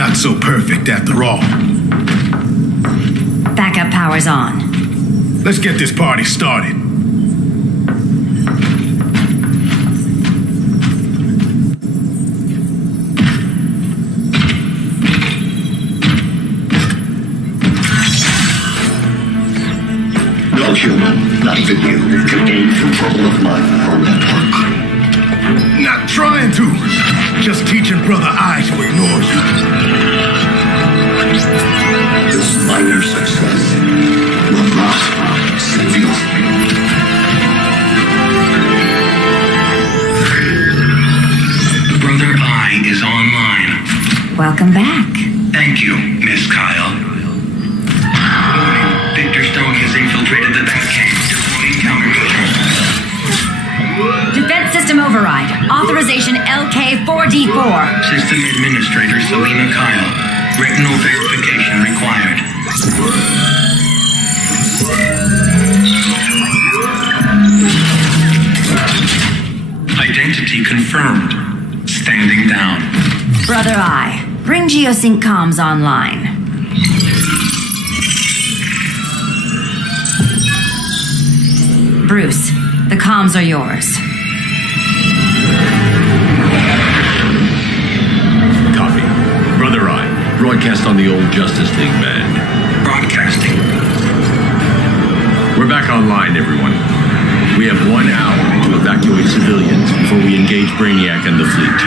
Not so perfect after all. Backup power's on. Let's get this party started. No human, not even you, can gain control of my neural network. Not trying to. Just teaching Brother I to ignore you. This minor success will not save you. Brother I is online. Welcome back. Thank you, Miss Kyle. Warning, Victor Stone has infiltrated the Batcave. Deploying countermeasures. Defense system override. Authorization LK4D4. System Administrator Selena Kyle. Retinal verification required. Identity confirmed. Standing down. Brother I, bring Geosync comms online. Bruce, the comms are yours. Copy. Brother I, broadcast on the old Justice League band. Broadcasting. We're back online, everyone. We have 1 hour to evacuate civilians before we engage Brainiac and the fleet.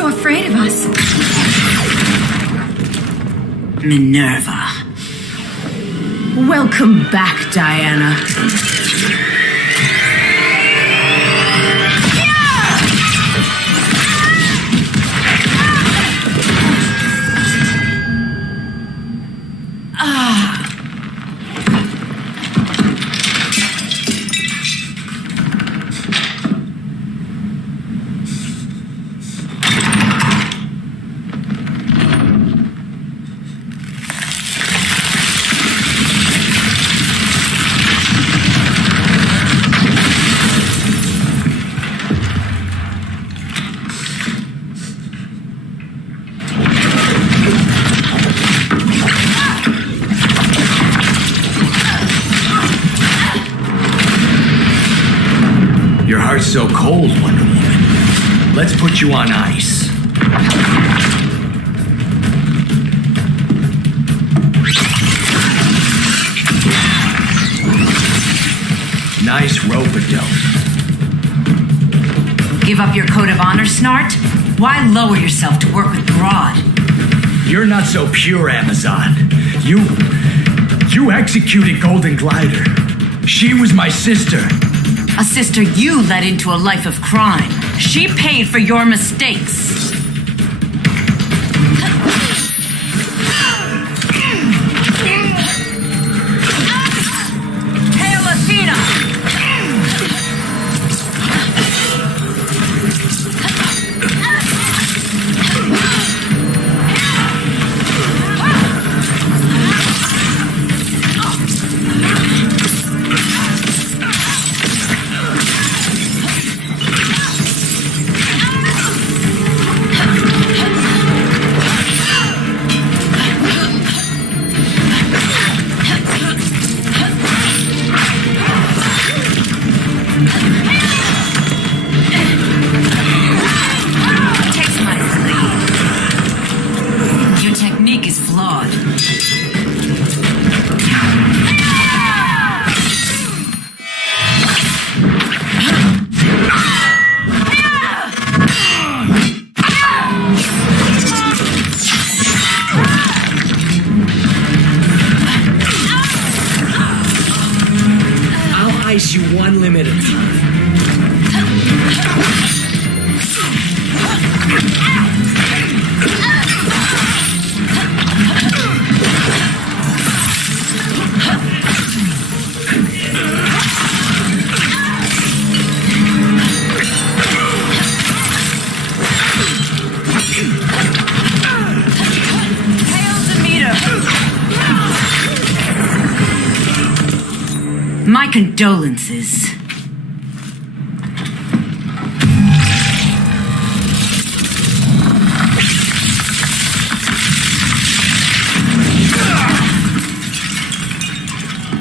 Afraid of us. Minerva. Welcome back, Diana. Your heart's so cold, Wonder Woman. Let's put you on ice. Nice rope-a-dope. Give up your code of honor, Snart? Why lower yourself to work with Grodd? You're not so pure, Amazon. You executed Golden Glider. She was my sister. A sister you led into a life of crime. She paid for your mistakes. Hail Athena! Takes my lead. Your technique is flawed. I'll ice you one limb at a time. My condolences.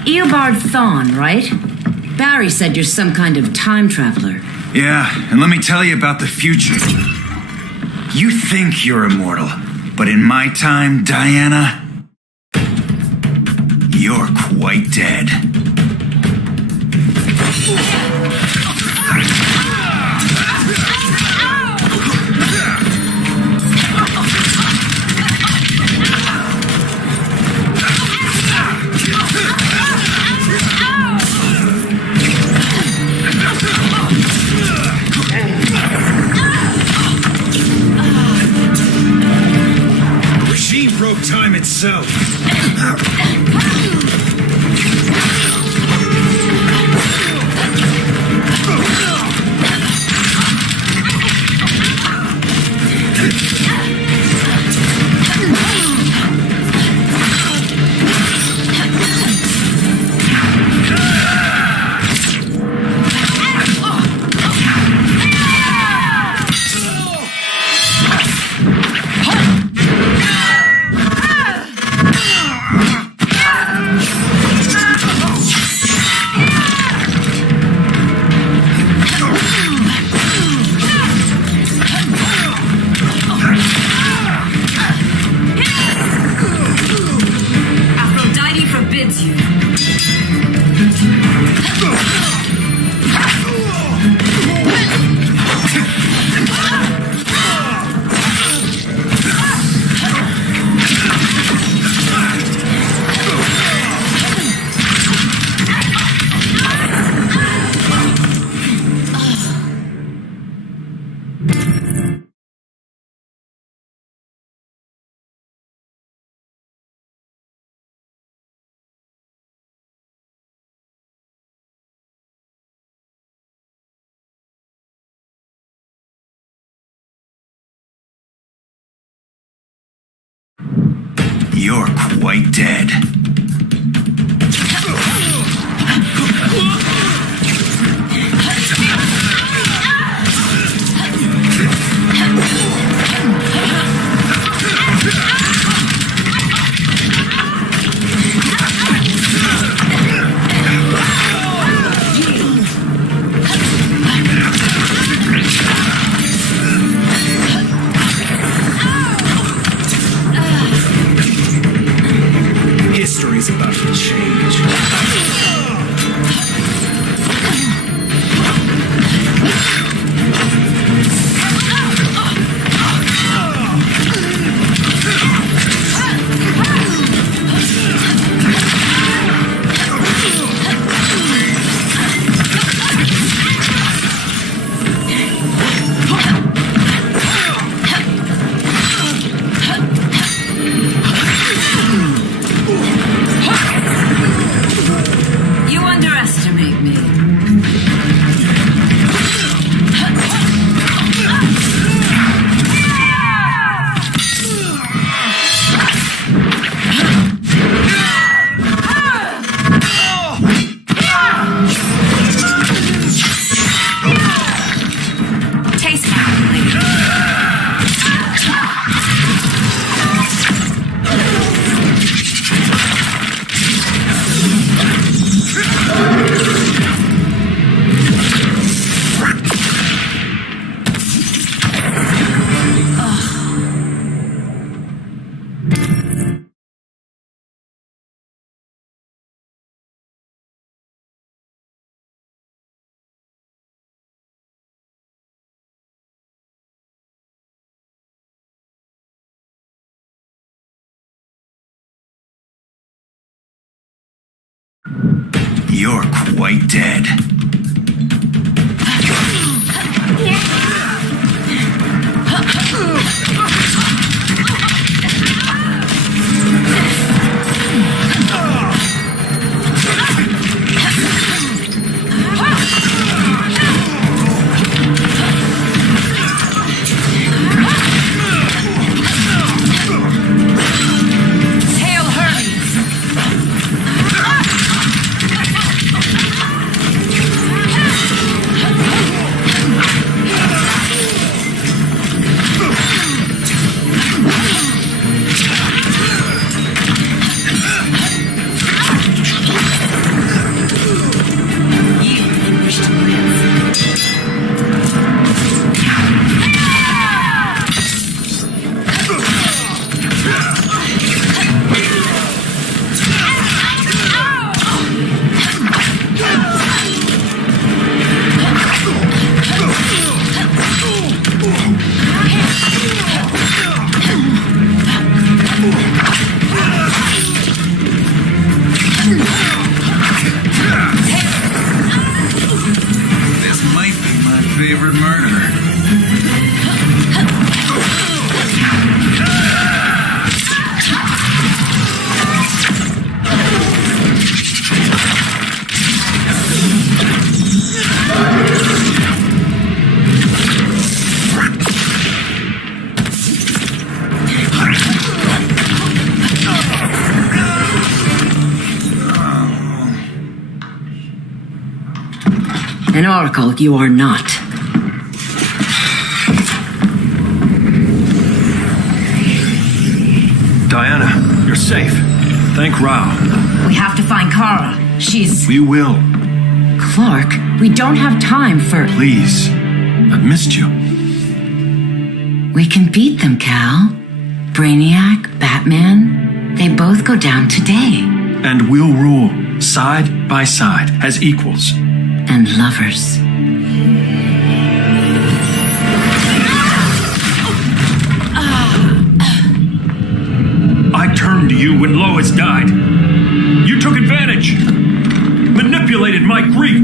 Eobard Thawne, right? Barry said you're some kind of time traveler. Yeah, and let me tell you about the future. You think you're immortal, but in my time, Diana, you're quite dead. Regime broke time itself. You're quite dead. You're quite dead. An oracle you are not. Diana, you're safe. Thank Rao. We have to find Kara. She's... We will. Clark, we don't have time for... Please. I've missed you. We can beat them, Cal. Brainiac, Batman, they both go down today. And we'll rule, side by side, as equals. And lovers. I turned to you when Lois died. You took advantage. Manipulated my grief.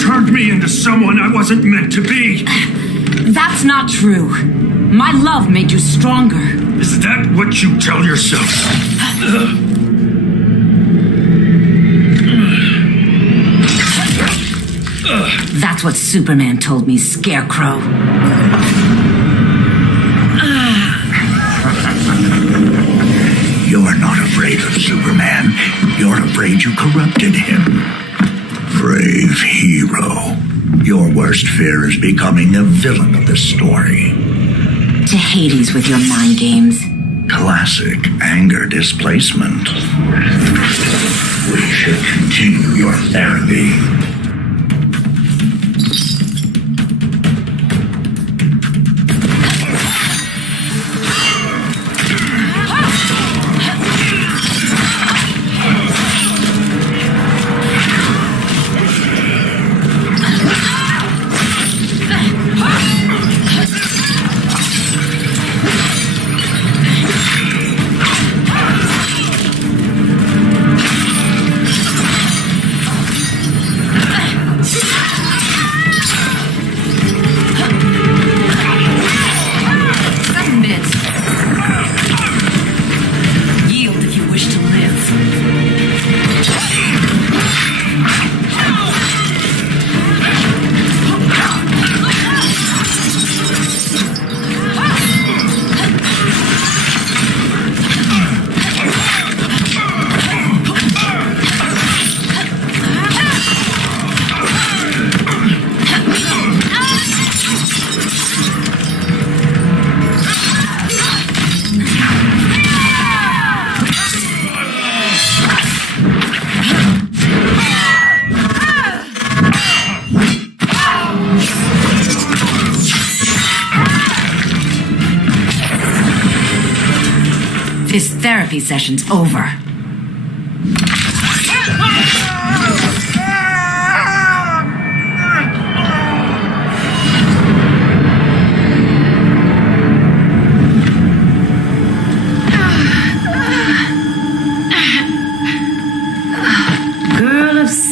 Turned me into someone I wasn't meant to be. That's not true. My love made you stronger. Is that what you tell yourself? That's what Superman told me, Scarecrow. You're not afraid of Superman. You're afraid you corrupted him. Brave hero. Your worst fear is becoming the villain of the story. To Hades with your mind games. Classic anger displacement. We should continue your therapy. This therapy session's over.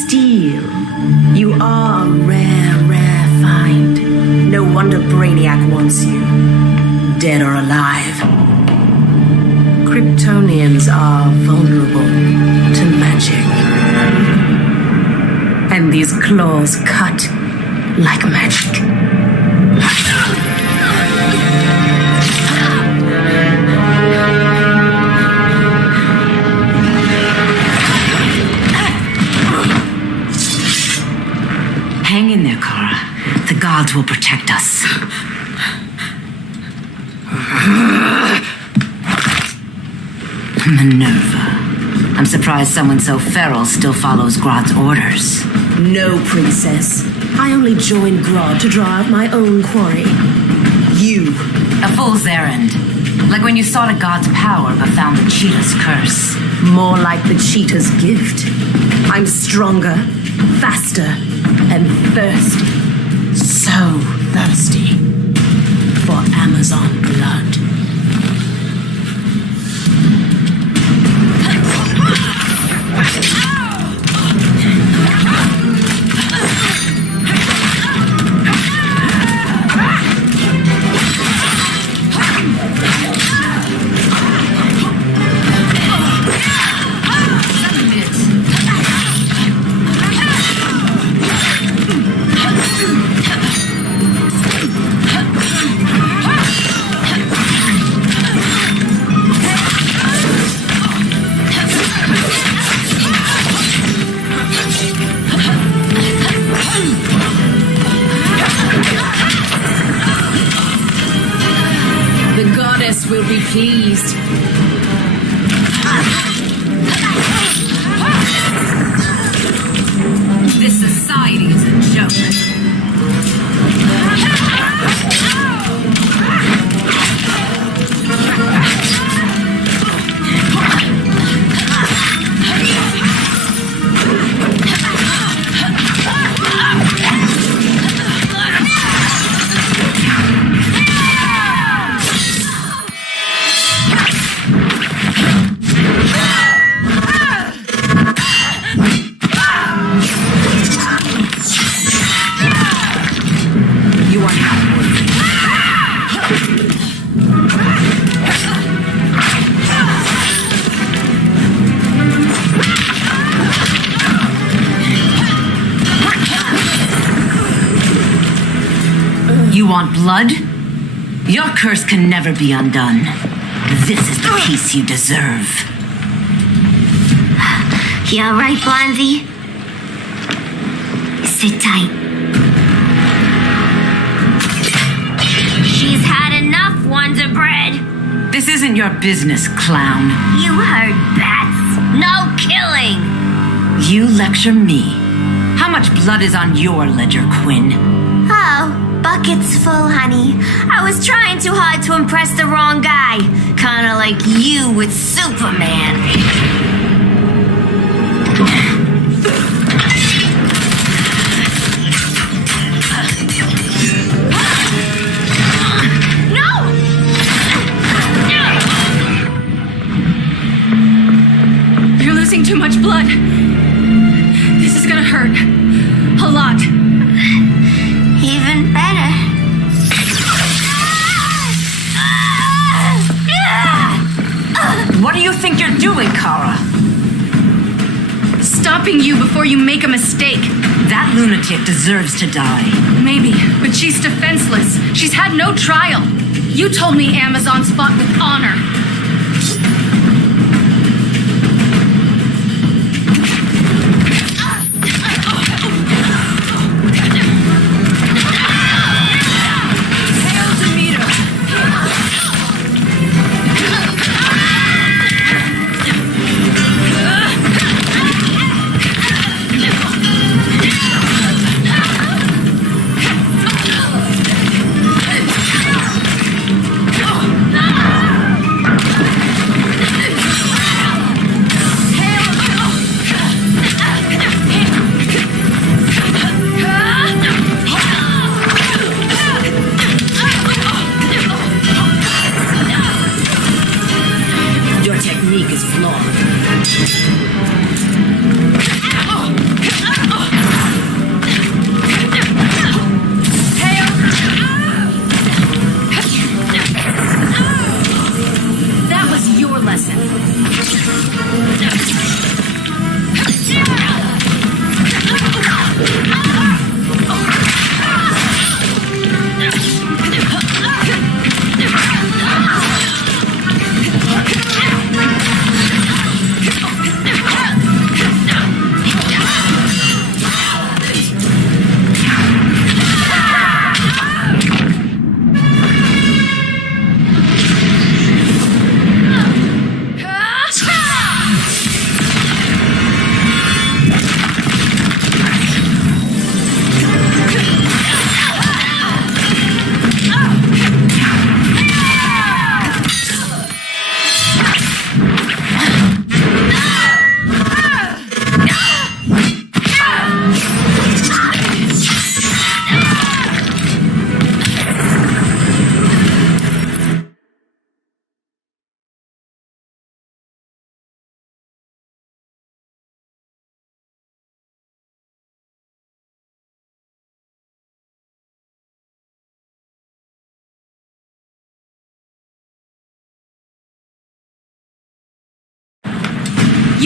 steel. You are a rare find. No wonder Brainiac wants you, dead or alive. Kryptonians are vulnerable to magic. And these claws cut like magic. Hang in there, Kara. The gods will protect us. Minerva. I'm surprised someone so feral still follows Grodd's orders. No, princess. I only joined Grodd to draw out my own quarry. You. A fool's errand. Like when you sought a god's power but found the cheetah's curse. More like the cheetah's gift. I'm stronger, faster, and thirsty. So thirsty. For Amazon blood. Will be pleased. This society is a joke. You want blood? Your curse can never be undone. This is the peace you deserve. You alright, Blondie? Sit tight. She's had enough, Wonder Bread. This isn't your business, clown. You heard bats. No killing. You lecture me. How much blood is on your ledger, Quinn? Oh, buckets full, honey. I was trying too hard to impress the wrong guy. Kinda like you with Superman. Too much blood. This is gonna hurt. A lot. Even better. What do you think you're doing, Kara? Stopping you before you make a mistake. That lunatic deserves to die. Maybe, but she's defenseless. She's had no trial. You told me Amazons fought with honor.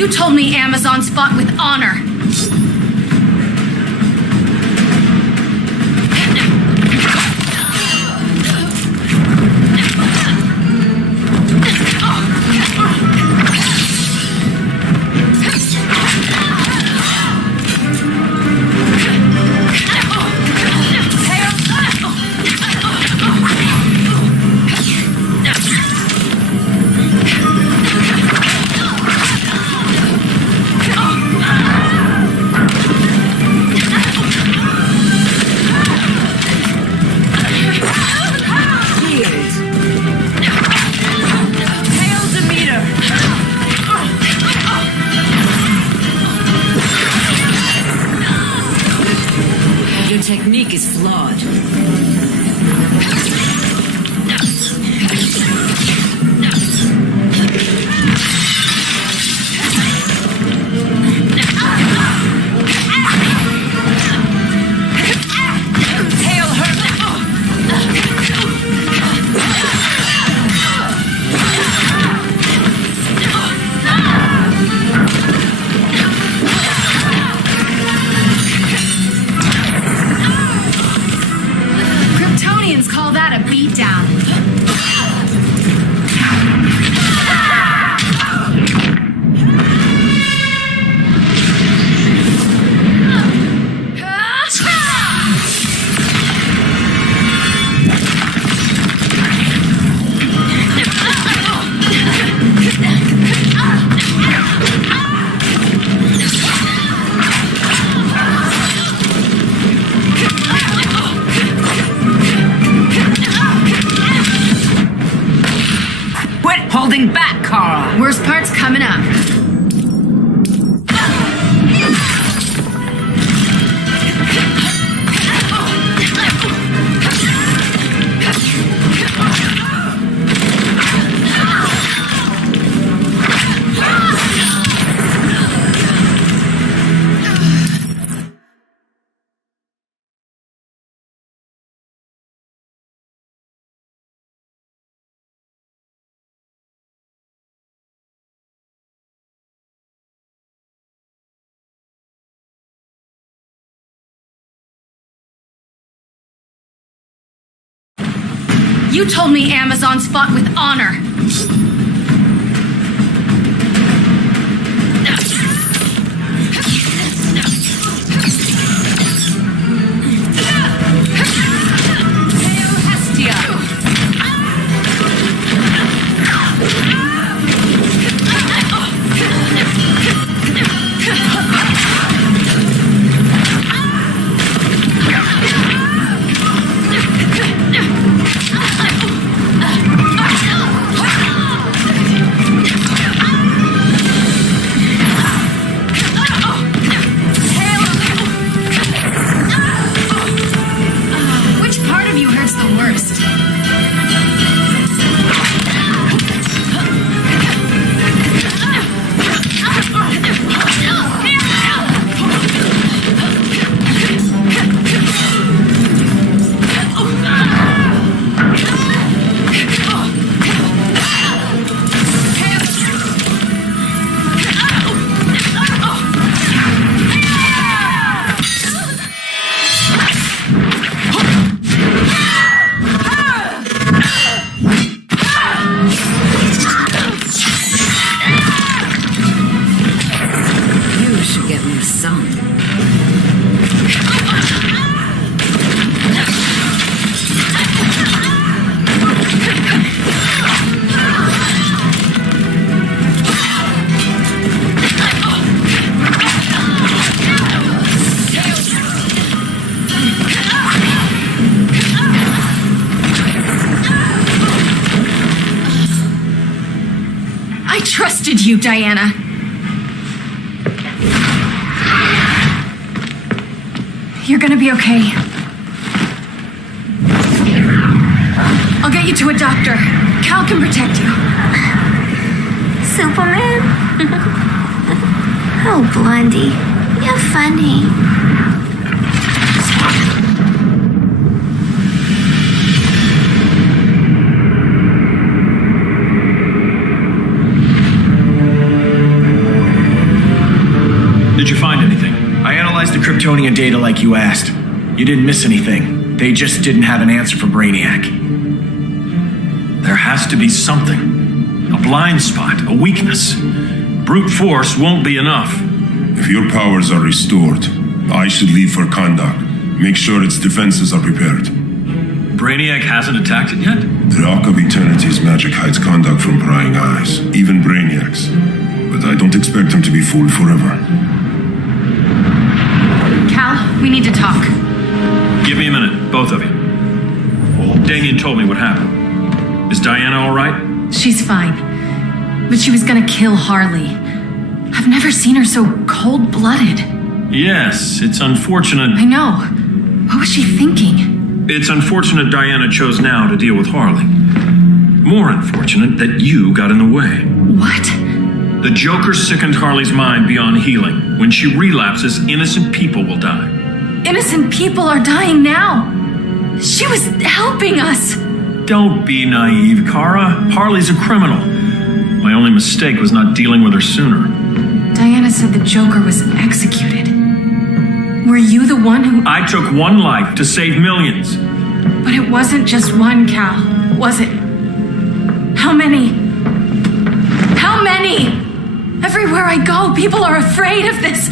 You told me Amazons fought with honor. Technique is flawed. Call that a beatdown. Holding back, Kara. Worst part's coming up. You told me Amazons fought with honor. trusted you, Diana. You're gonna be okay. I'll get you to a doctor. Cal can protect you. Superman? Oh, Blondie, you're funny. analyzed the Kryptonian data like you asked. You didn't miss anything. They just didn't have an answer for Brainiac. There has to be something. A blind spot, a weakness. Brute force won't be enough. If your powers are restored, I should leave for Kahndaq. Make sure its defenses are prepared. Brainiac hasn't attacked it yet? The Rock of Eternity's magic hides Kahndaq from prying eyes, even Brainiac's. But I don't expect him to be fooled forever. Cal, we need to talk. Give me a minute, both of you. Damien told me what happened. Is Diana all right? She's fine. But she was gonna kill Harley. I've never seen her so cold-blooded. Yes, it's unfortunate. I know. What was she thinking? It's unfortunate Diana chose now to deal with Harley. More unfortunate that you got in the way. What? The Joker sickened Harley's mind beyond healing. When she relapses, innocent people will die. Innocent people are dying now. She was helping us. Don't be naive, Kara. Harley's a criminal. My only mistake was not dealing with her sooner. Diana said the Joker was executed. Were you the one who... I took one life to save millions. But it wasn't just one, Cal, was it? How many? How many? Everywhere I go, people are afraid of this.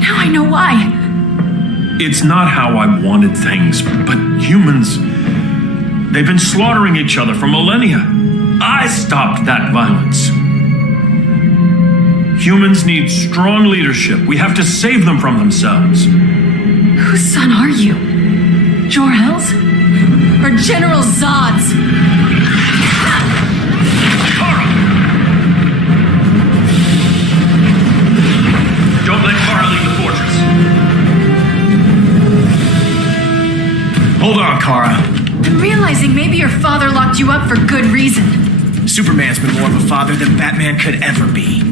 Now I know why. It's not how I wanted things, but humans... They've been slaughtering each other for millennia. I stopped that violence. Humans need strong leadership. We have to save them from themselves. Whose son are you? Jor-El's? Or General Zod's? Kara! Don't let Kara leave the fortress. Hold on, Kara. I'm realizing maybe your father locked you up for good reason. Superman's been more of a father than Batman could ever be.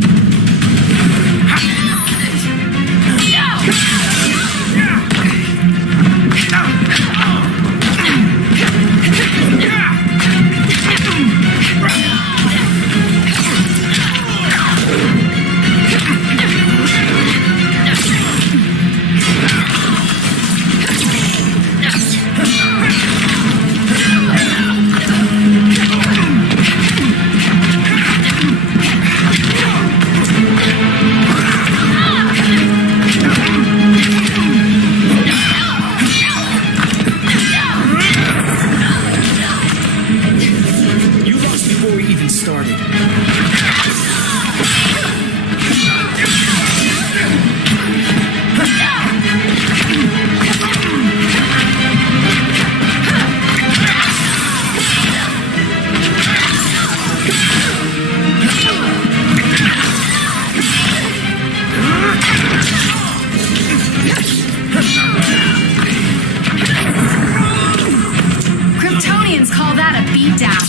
Kryptonians call that a beatdown.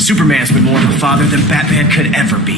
Superman's been more of a father than Batman could ever be.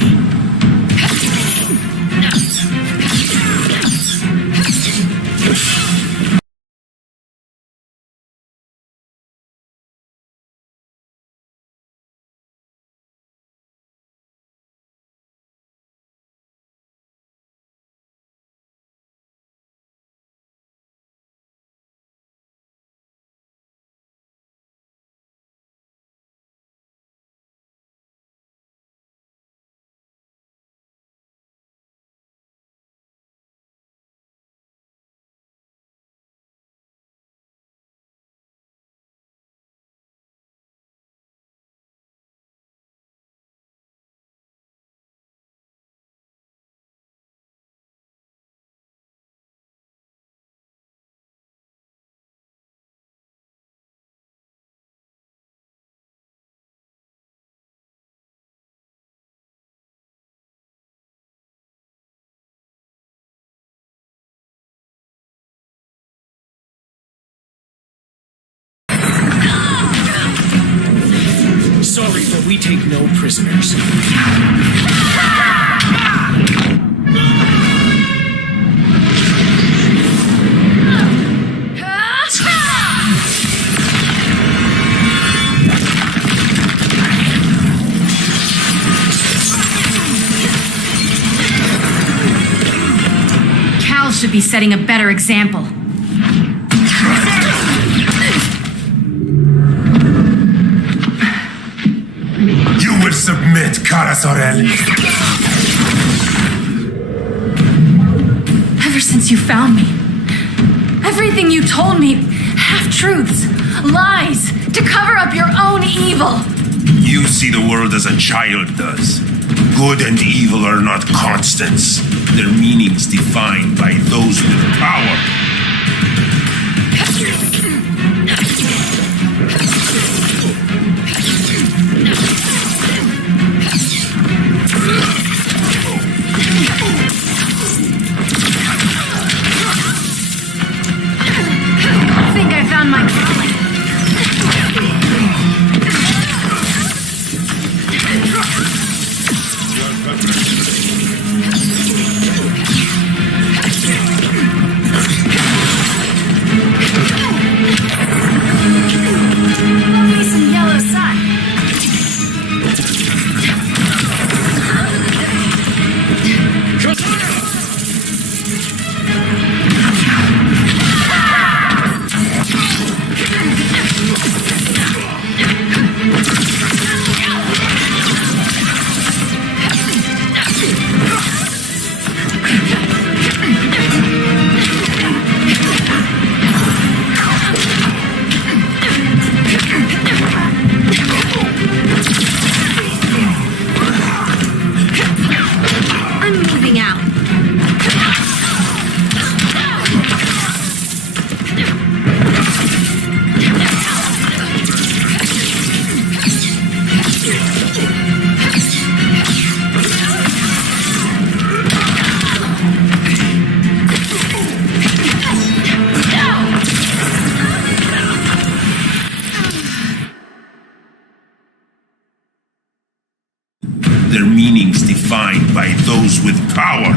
We take no prisoners. Cal should be setting a better example. You will submit, Cara Sorel. Ever since you found me, everything you told me, half-truths, lies, to cover up your own evil. You see the world as a child does. Good and evil are not constants. Their meanings defined by those with power. I think I found my calling. Love me some yellow sun. I'm moving out. Their meanings defined by those with power.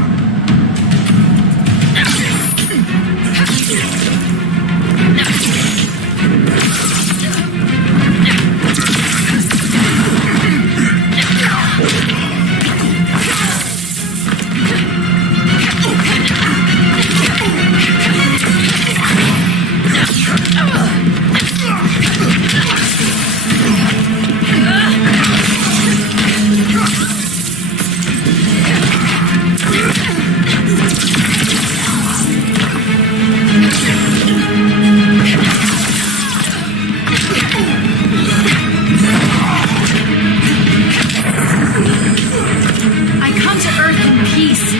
I come to Earth in peace.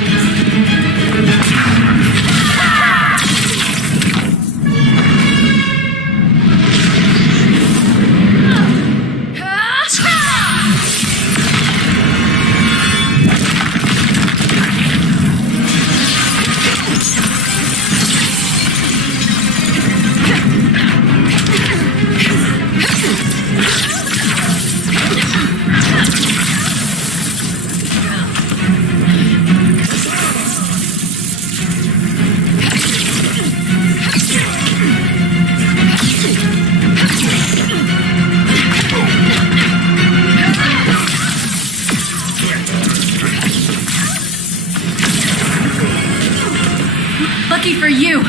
Lucky for you,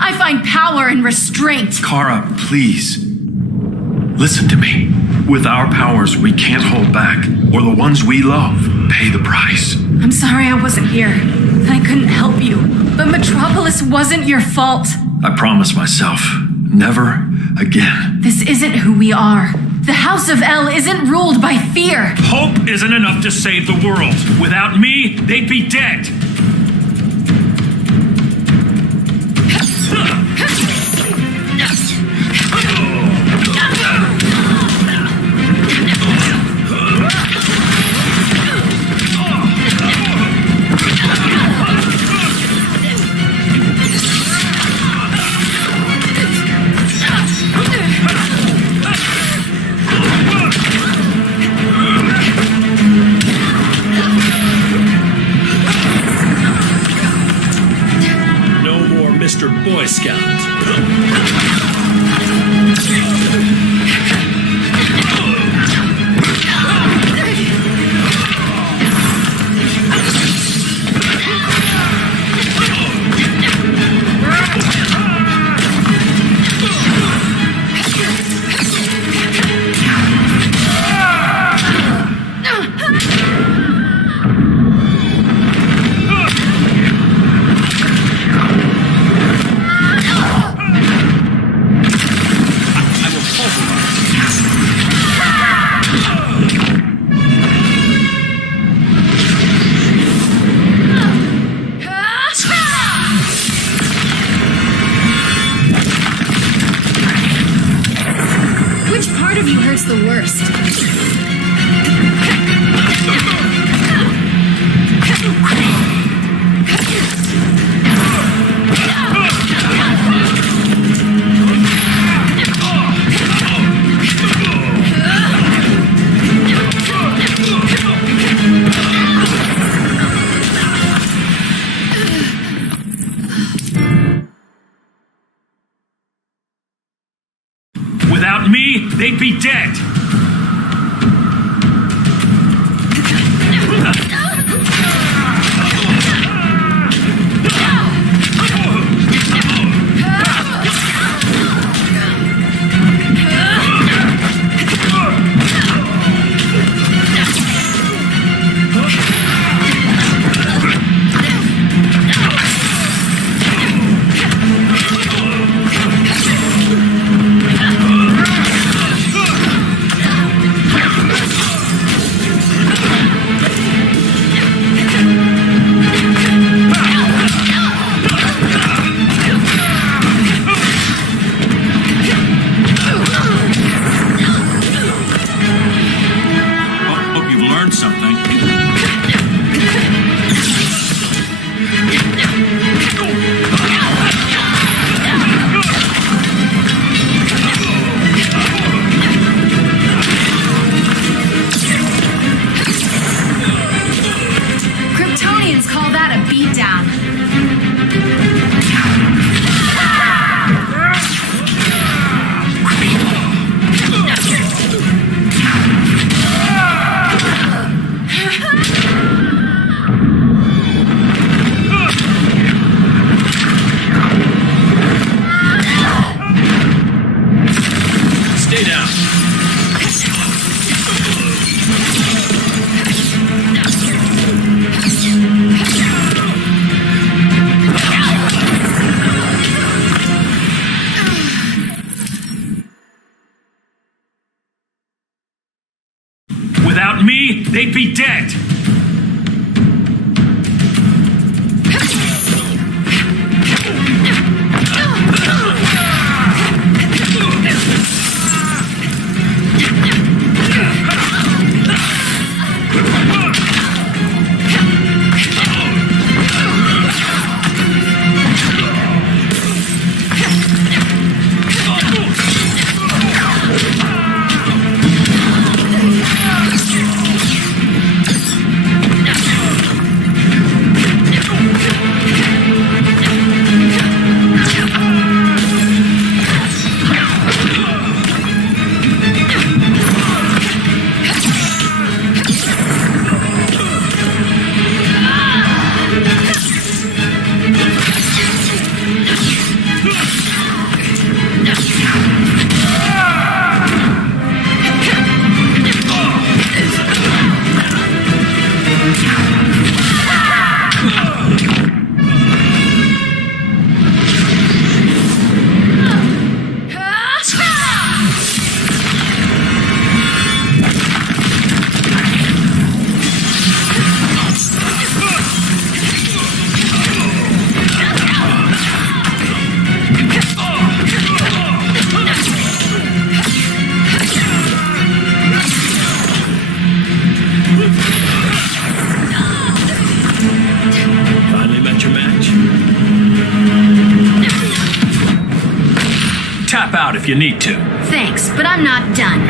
I find power in restraint. Kara, please. Listen to me. With our powers, we can't hold back, or the ones we love pay the price. I'm sorry I wasn't here. I couldn't help you. But Metropolis wasn't your fault. I promise myself, never again. This isn't who we are. The House of El isn't ruled by fear. Hope isn't enough to save the world. Without me, they'd be dead. Mr. Boy Scout. Which part of you hurts the worst? Without me, they'd be dead. Without me, they'd be dead. Tap out if you need to. Thanks, but I'm not done.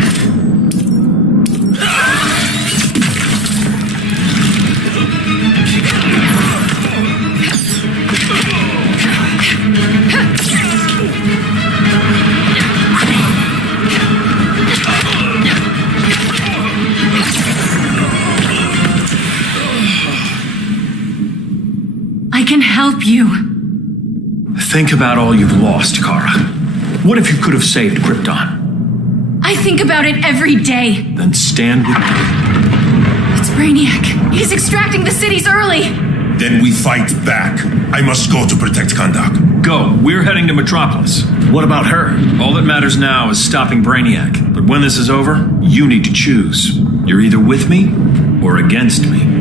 Think about all you've lost, Kara. What if you could have saved Krypton? I think about it every day. Then stand with me. It's Brainiac. He's extracting the cities early. Then we fight back. I must go to protect Kandak. Go. We're heading to Metropolis. What about her? All that matters now is stopping Brainiac. But when this is over, you need to choose. You're either with me or against me.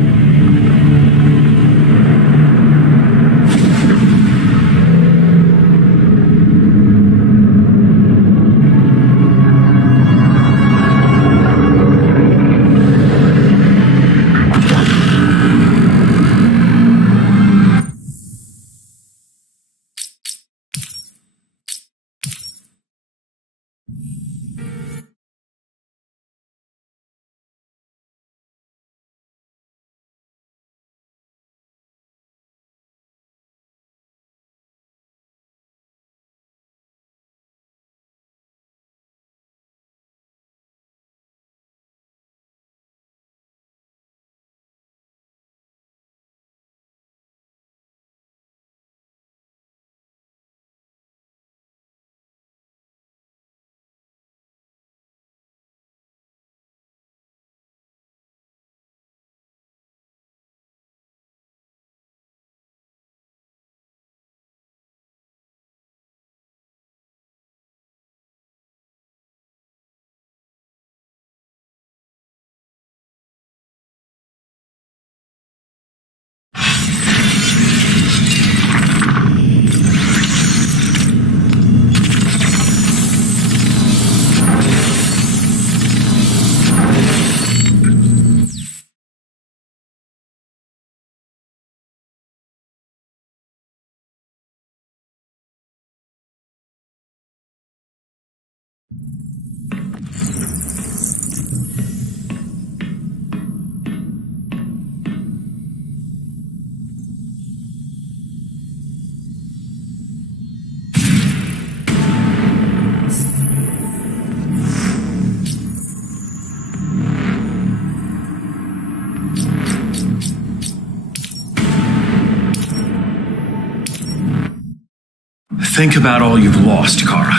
Think about all you've lost, Kara.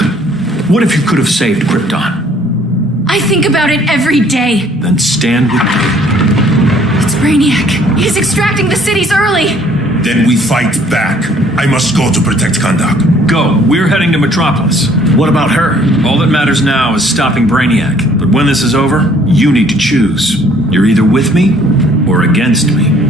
What if you could have saved Krypton? I think about it every day. Then stand with me. It's Brainiac. He's extracting the cities early. Then we fight back. I must go to protect Kandak. Go. We're heading to Metropolis. What about her? All that matters now is stopping Brainiac. But when this is over, you need to choose. You're either with me or against me.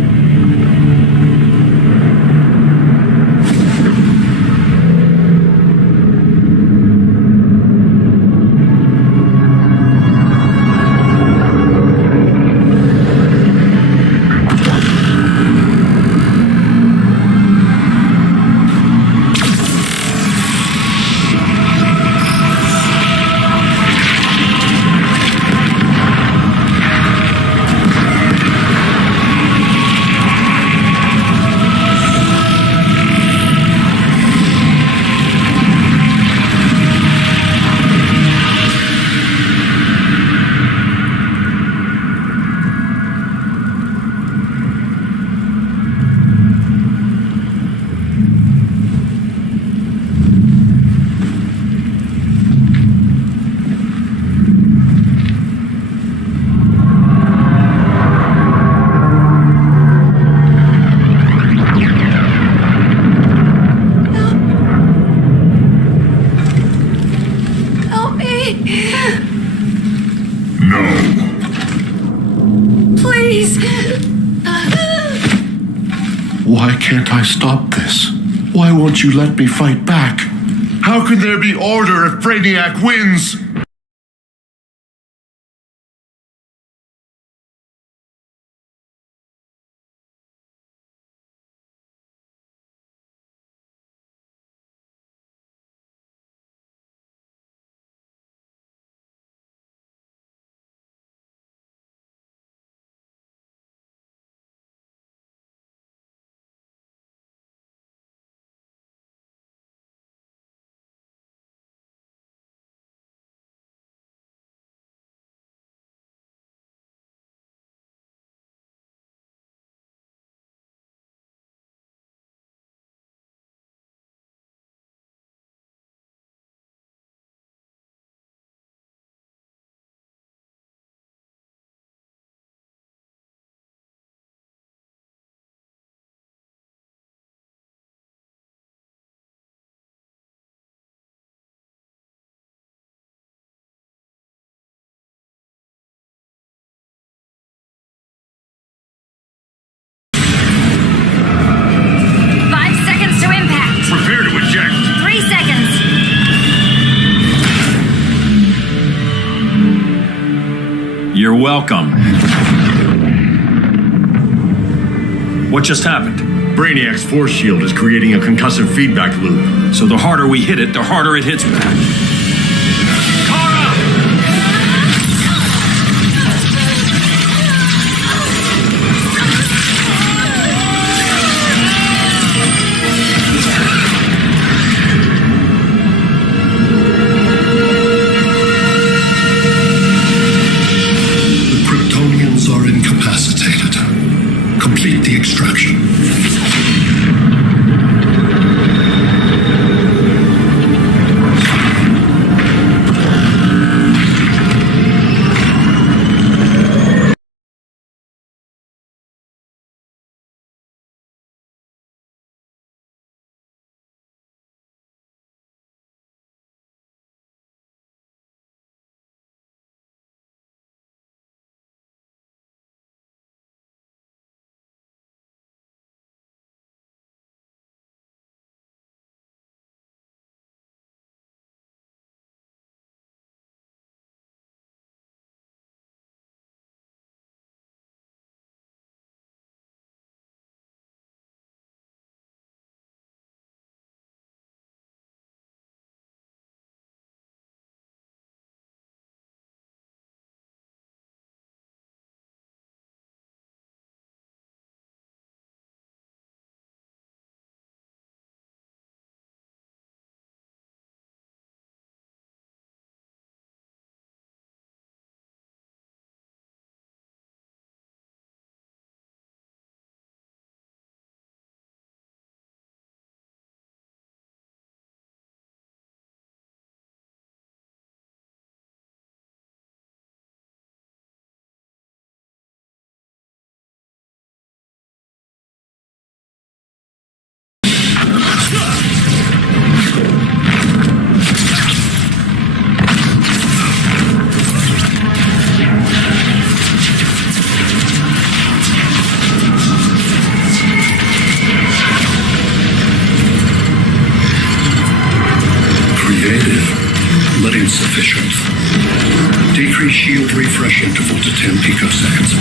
Why can't I stop this? Why won't you let me fight back? How can there be order if Brainiac wins? You're welcome. What just happened? Brainiac's force shield is creating a concussive feedback loop. So the harder we hit it, the harder it hits back. The Kryptonians are incapacitated. Complete the extraction. But insufficient. Decrease shield refresh interval to 10 picoseconds.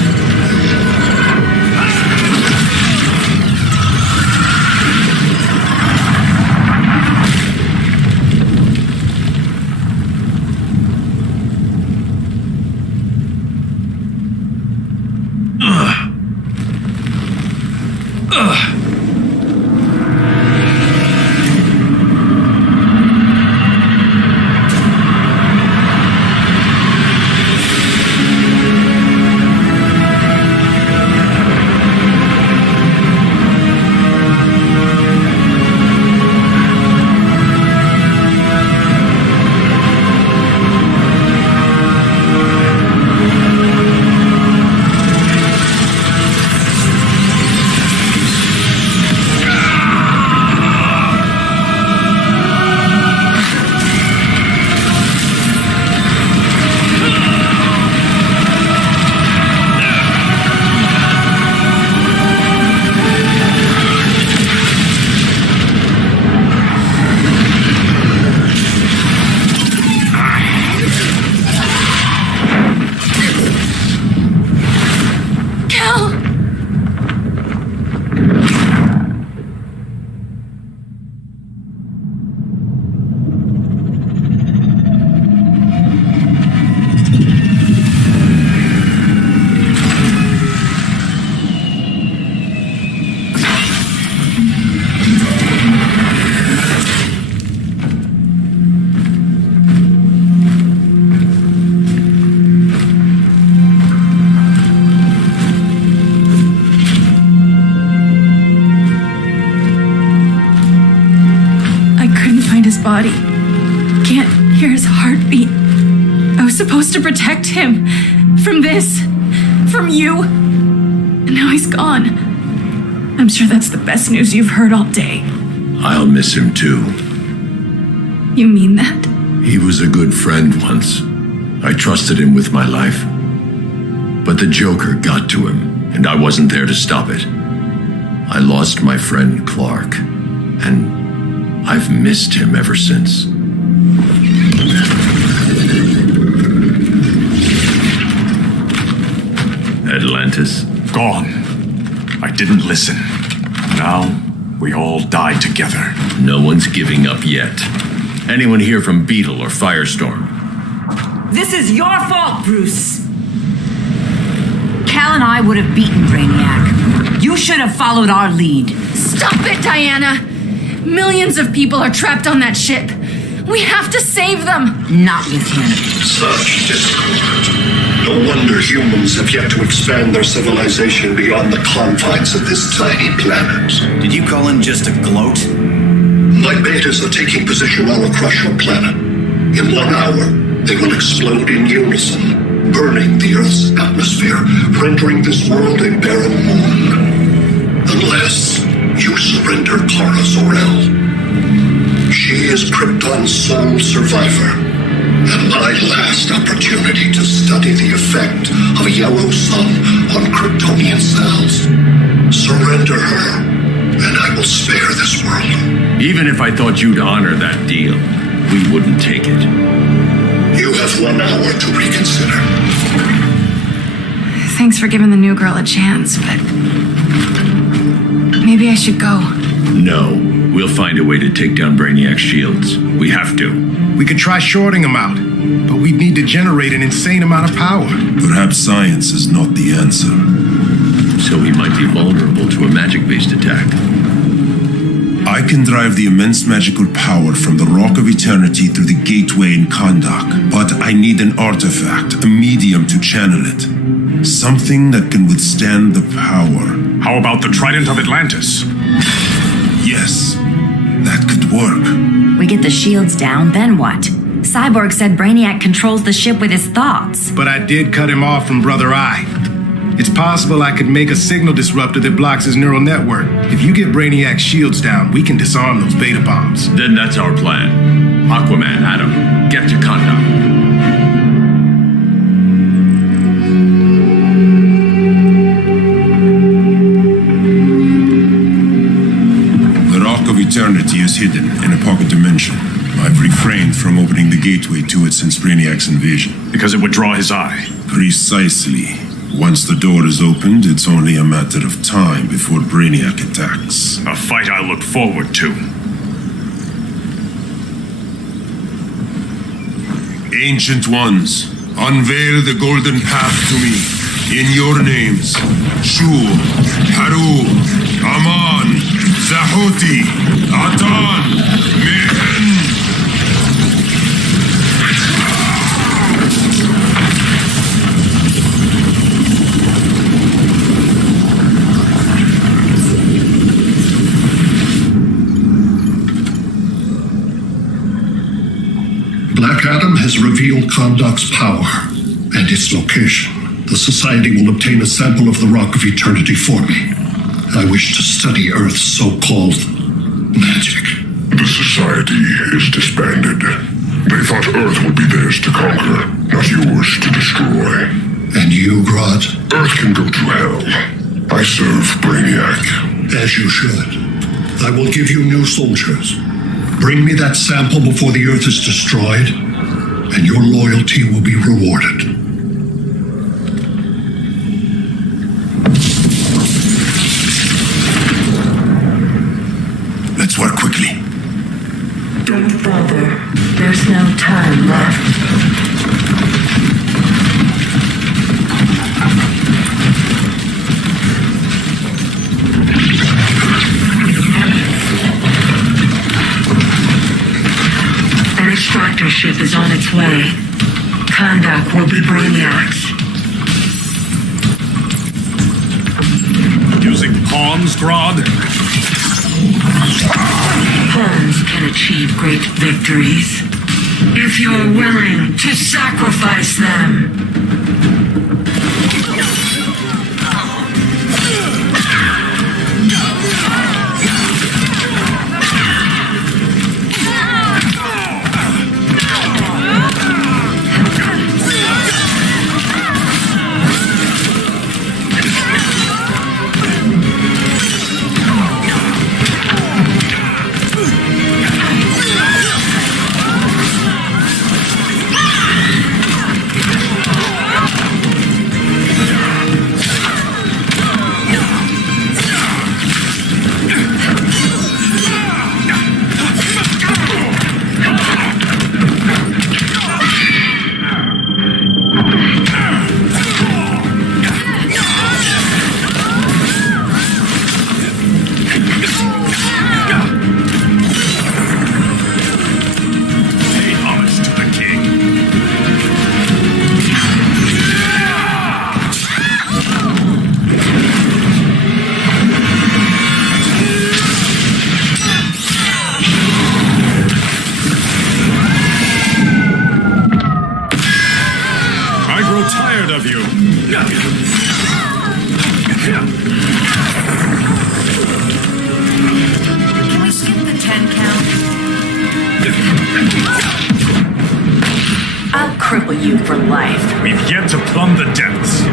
Body. Can't hear his heartbeat. I was supposed to protect him from this, from you, and now he's gone. I'm sure that's the best news you've heard all day. I'll miss him too. You mean that? He was a good friend once. I trusted him with my life. But the Joker got to him, and I wasn't there to stop it. I lost my friend Clark, and I've missed him ever since. Atlantis? Gone. I didn't listen. Now, we all die together. No one's giving up yet. Anyone here from Beetle or Firestorm? This is your fault, Bruce. Cal and I would have beaten Brainiac. You should have followed our lead. Stop it, Diana! Millions of people are trapped on that ship. We have to save them! Not with him. Such discord. No wonder humans have yet to expand their civilization beyond the confines of this tiny planet. Did you call in just a gloat? My betas are taking position all across your planet. In 1 hour, they will explode in unison, burning the Earth's atmosphere, rendering this world a barren moon. Unless you surrender Kara Zor-El. She is Krypton's sole survivor, and my last opportunity to study the effect of a yellow sun on Kryptonian cells. Surrender her, and I will spare this world. Even if I thought you'd honor that deal, we wouldn't take it. You have 1 hour to reconsider. Thanks for giving the new girl a chance, but maybe I should go. No. We'll find a way to take down Brainiac's shields. We have to. We could try shorting them out, but we'd need to generate an insane amount of power. Perhaps science is not the answer. So he might be vulnerable to a magic-based attack. I can drive the immense magical power from the Rock of Eternity through the gateway in Kahndaq, but I need an artifact, a medium to channel it. Something that can withstand the power. How about the Trident of Atlantis? Yes, that could work. We get the shields down, then what? Cyborg said Brainiac controls the ship with his thoughts. But I did cut him off from Brother Eye. It's possible I could make a signal disruptor that blocks his neural network. If you get Brainiac's shields down, we can disarm those beta bombs. Then that's our plan. Aquaman, Adam, get to Kahndaq. Eternity is hidden in a pocket dimension. I've refrained from opening the gateway to it since Brainiac's invasion. Because it would draw his eye. Precisely. Once the door is opened, it's only a matter of time before Brainiac attacks. A fight I look forward to. Ancient Ones, unveil the golden path to me. In your names, Shu, Haru, Aman, Zahoti, Adan, Mehen. Black Adam has revealed Kahndaq's power and its location. The Society will obtain a sample of the Rock of Eternity for me. I wish to study Earth's so-called magic. The Society is disbanded. They thought Earth would be theirs to conquer, not yours to destroy. And you, Grodd? Earth can go to hell. I serve Brainiac. As you should. I will give you new soldiers. Bring me that sample before the Earth is destroyed, and your loyalty will be rewarded. Let's work quickly. Don't bother. There's no time left. An extractor ship is on its way. Kahndaq will be Brainiac's. Using pawns, Grodd? Pawns can achieve great victories if you're willing to sacrifice them. Can we skip the 10 count? I'll cripple you for life. We've yet to plumb the depths.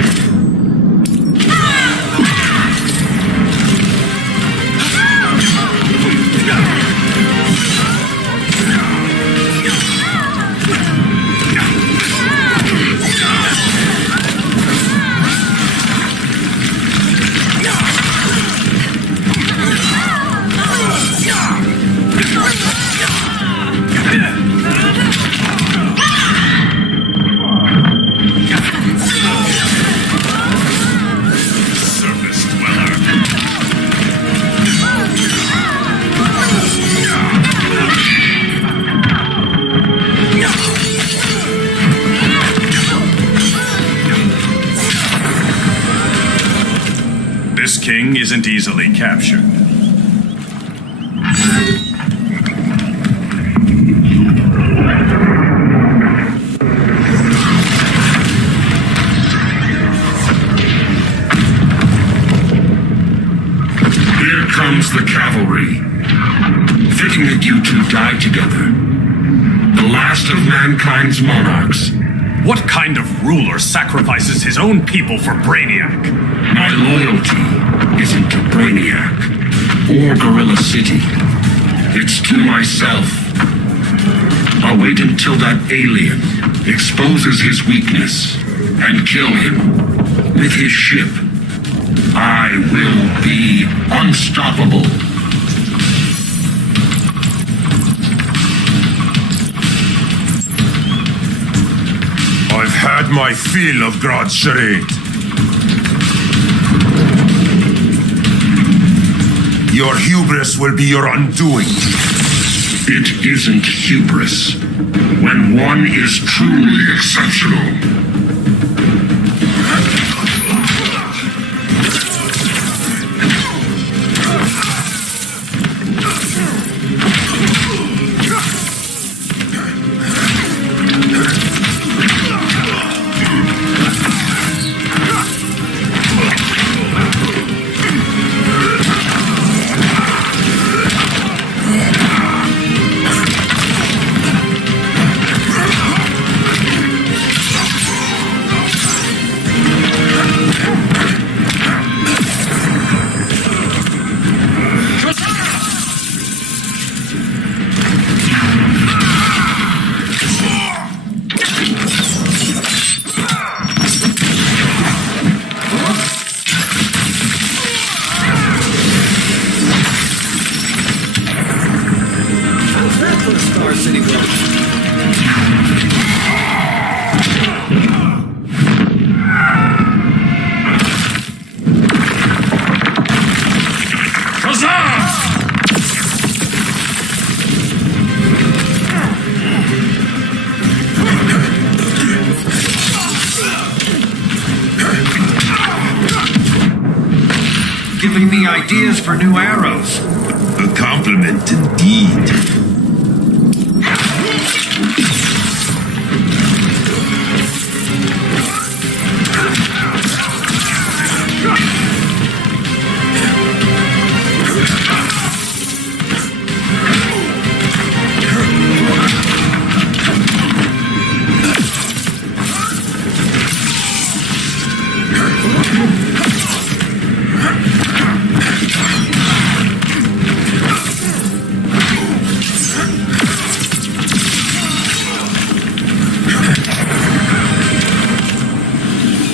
This king isn't easily captured. Here comes the cavalry. Fitting that you two die together. The last of mankind's monarchs. What kind of ruler sacrifices his own people for Brainiac? My loyalty isn't to Brainiac or Gorilla City. It's to myself. I'll wait until that alien exposes his weakness and kill him with his ship. I will be unstoppable. I've had my fill of Grod's charade. Your hubris will be your undoing. It isn't hubris when one is truly exceptional. Giving me ideas for new arrows. A compliment indeed.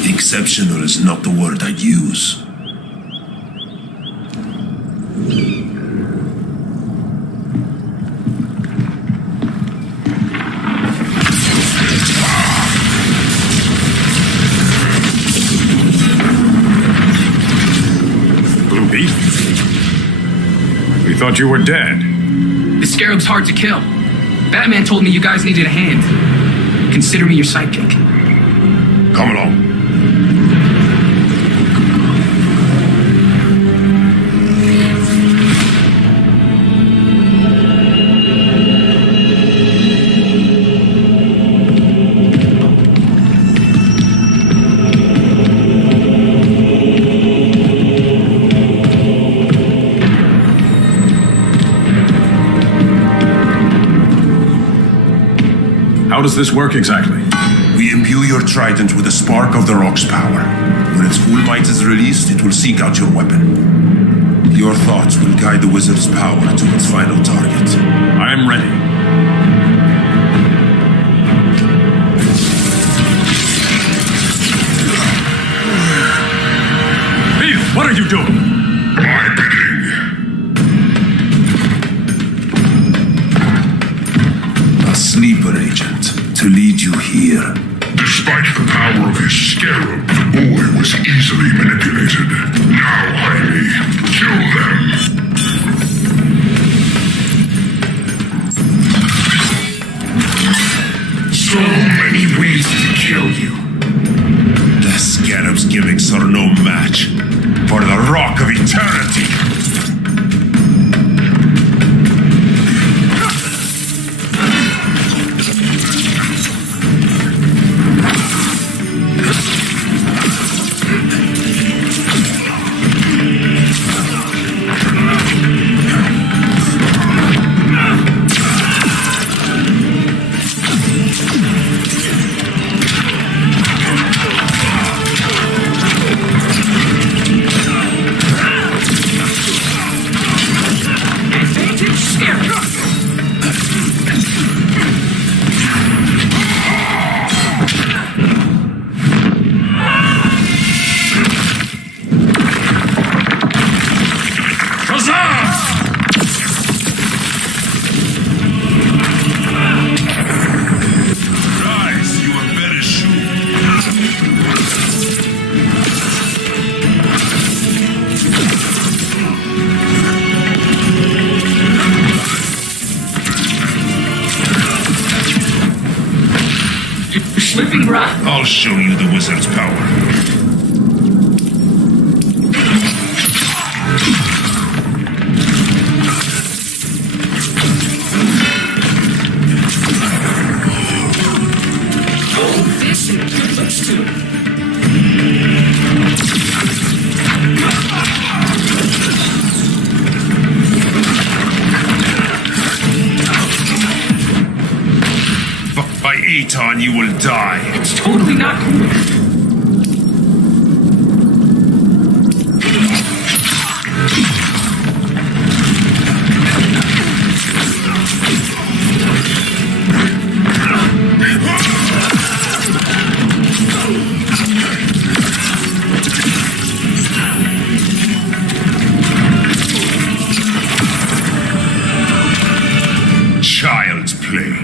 Exceptional is not the word I'd use. Bluebee? We thought you were dead. The scarab's hard to kill. Batman told me you guys needed a hand. Consider me your sidekick. Come along. How does this work exactly? We imbue your trident with a spark of the rock's power. When its full might is released, it will seek out your weapon. Your thoughts will guide the wizard's power to its final target. I am ready. Eve, what are you doing? My bidding. A sleeper agent to lead you here. Despite the power of his scarab, the boy was easily manipulated. Now, Jaime, kill them. So many ways to kill you. The scarab's gimmicks are no match for the Rock of Eternity. I'll show you the wizard's power. By Aton, you will die. It's totally not cool. Child's play.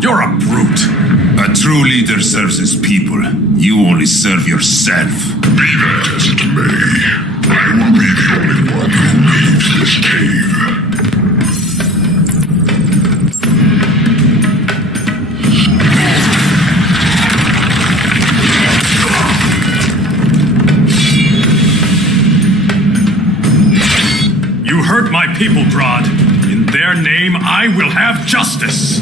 You're a brute. A true leader serves his people. You only serve yourself. Be that as it may, I will be the only one who leaves this cave. You hurt my people, Drod. In their name, I will have justice.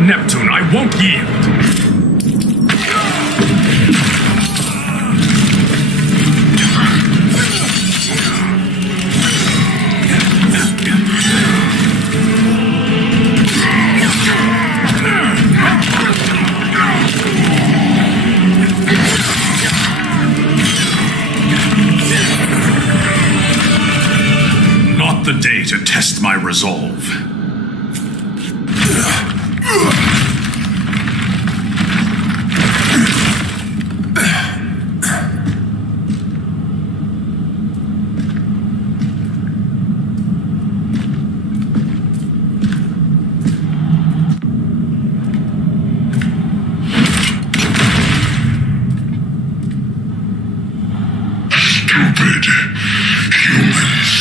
am Neptune. I won't yield. Not the day to test my resolve. Stupid humans.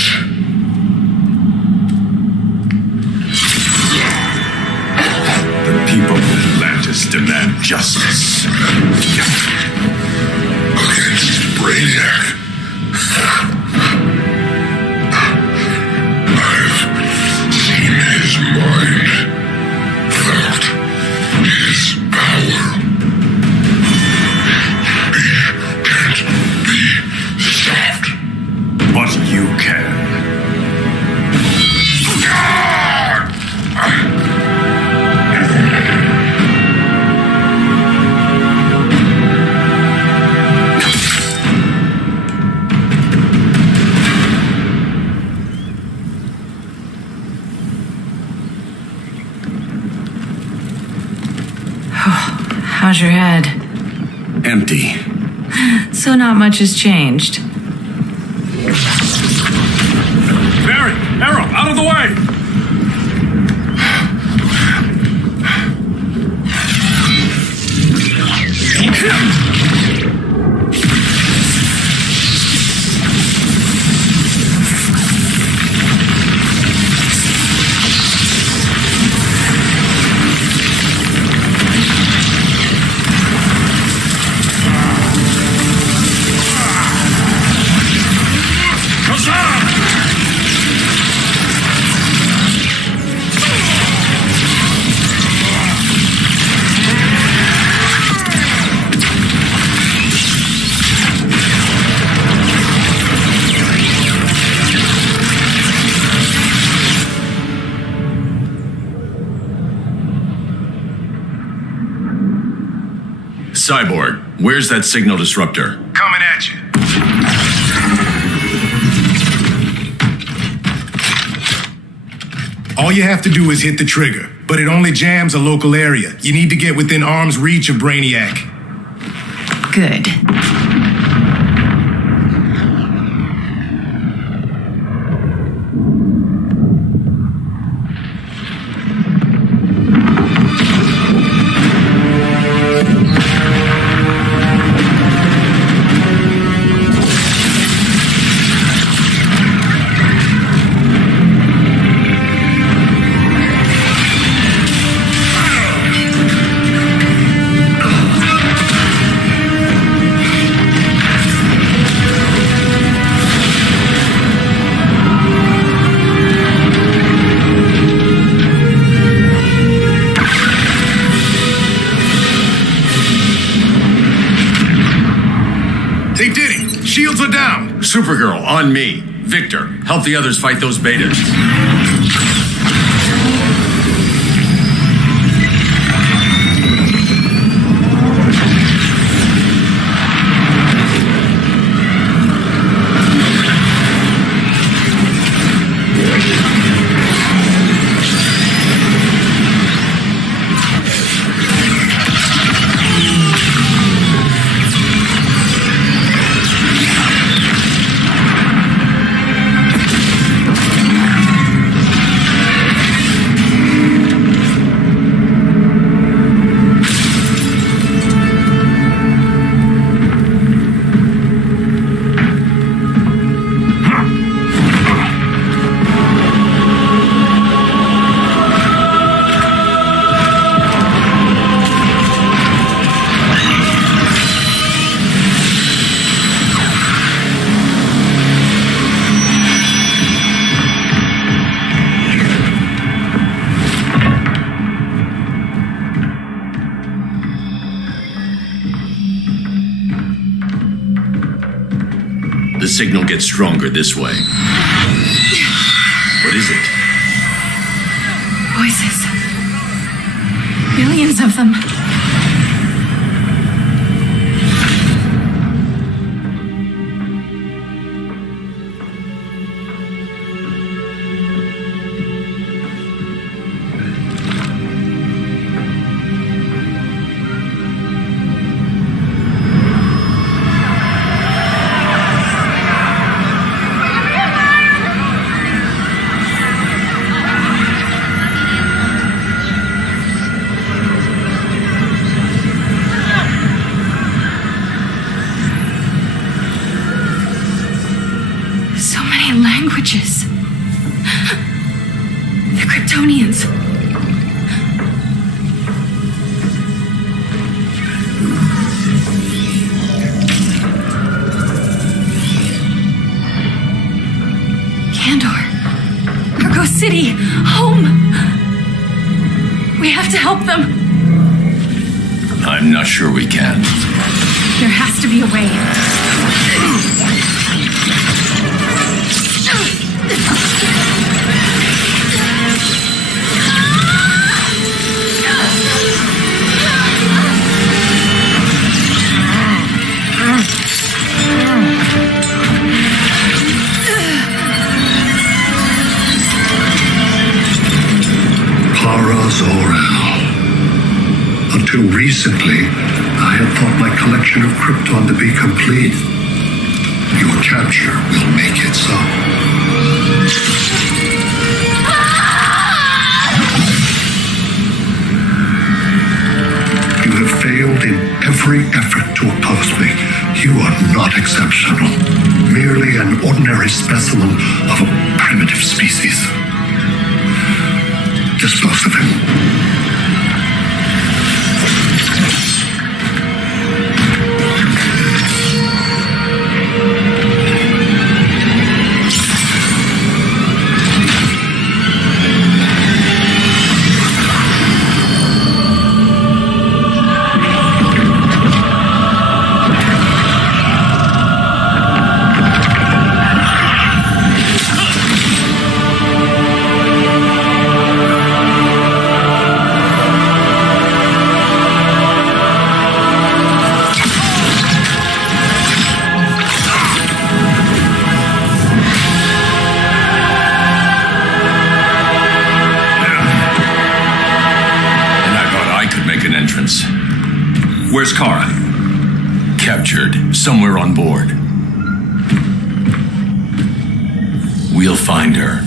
The people of Atlantis demand justice. Against Brainiac. I've seen his mind, felt his power. He can't be stopped. But you can. How's your head? Empty. So not much has changed. Barry, Arrow, out of the way! Cyborg, where's that signal disruptor? Coming at you. All you have to do is hit the trigger, but it only jams a local area. You need to get within arm's reach of Brainiac. Good. They did it! Shields are down! Supergirl, on me. Victor, help the others fight those betas. signal gets stronger this way. What is it? Voices. Billions of them. Languages. The Kryptonians. Candor. Argo City. Home. We have to help them. I'm not sure we can. There has to be a way. Until recently, I had thought my collection of Krypton to be complete. Your capture will make it so. You have failed in every effort to oppose me. You are not exceptional. Merely an ordinary specimen of a primitive species. Dispose of him. Where's Kara? Captured, somewhere on board. We'll find her.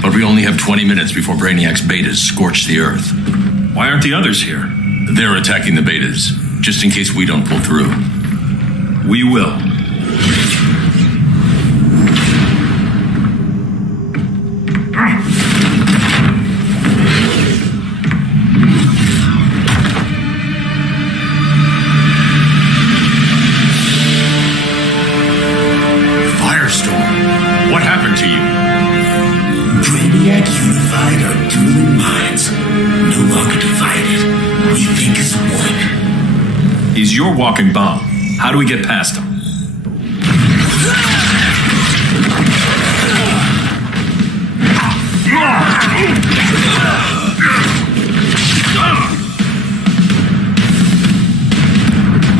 But we only have 20 minutes before Brainiac's betas scorch the Earth. Why aren't the others here? They're attacking the betas, just in case we don't pull through. We will. Unified our dueling minds. No longer divided. We think as one. He's your walking bomb. How do we get past him?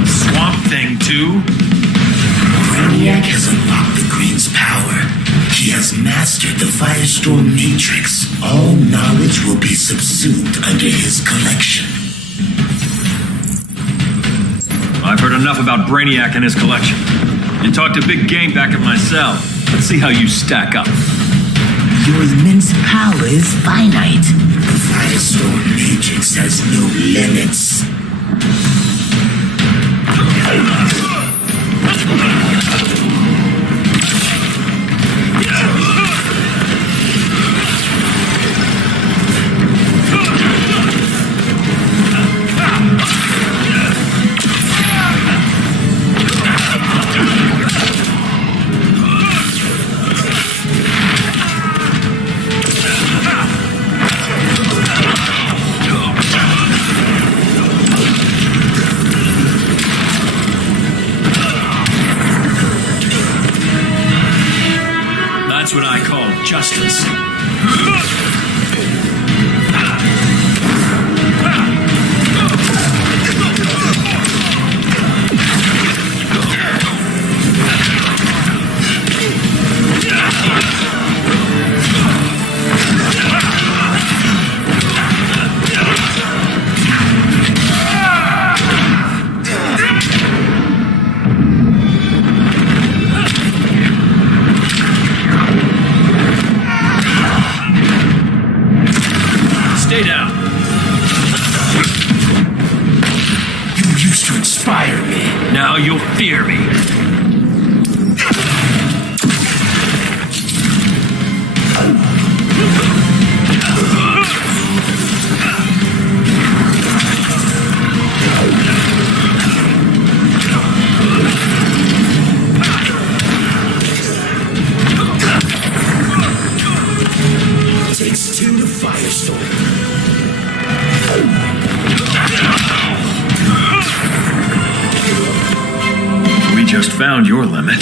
Swamp Thing 2? Brainiac has unlocked the Green's power. He has mastered the Firestorm Matrix. All knowledge will be subsumed under his collection. I've heard enough about Brainiac and his collection. You talked a big game back at my cell. Let's see how you stack up. Your immense power is finite. The Firestorm Matrix has no limits. you'll fear me. Takes two to firestorm. We just found your limit.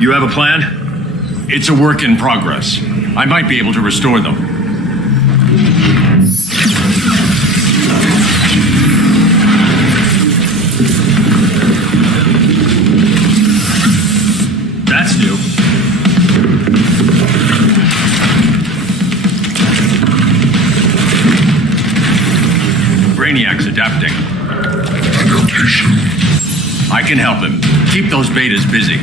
You have a plan? It's a work in progress. I might be able to restore them. That's new. Brainiac's adapting. I can help him. Keep those betas busy.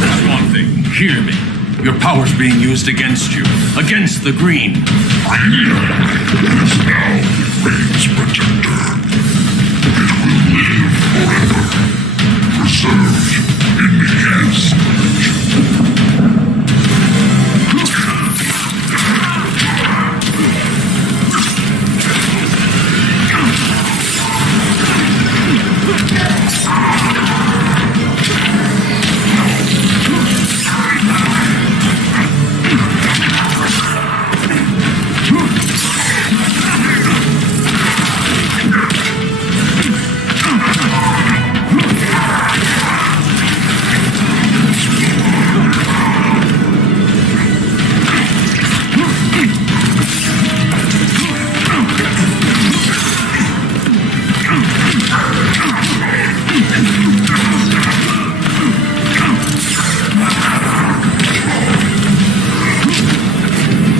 That's one thing. Hear me. Your power's being used against you. Against the green. Brainiac is now Rain's protector. It will live forever. Preserved in his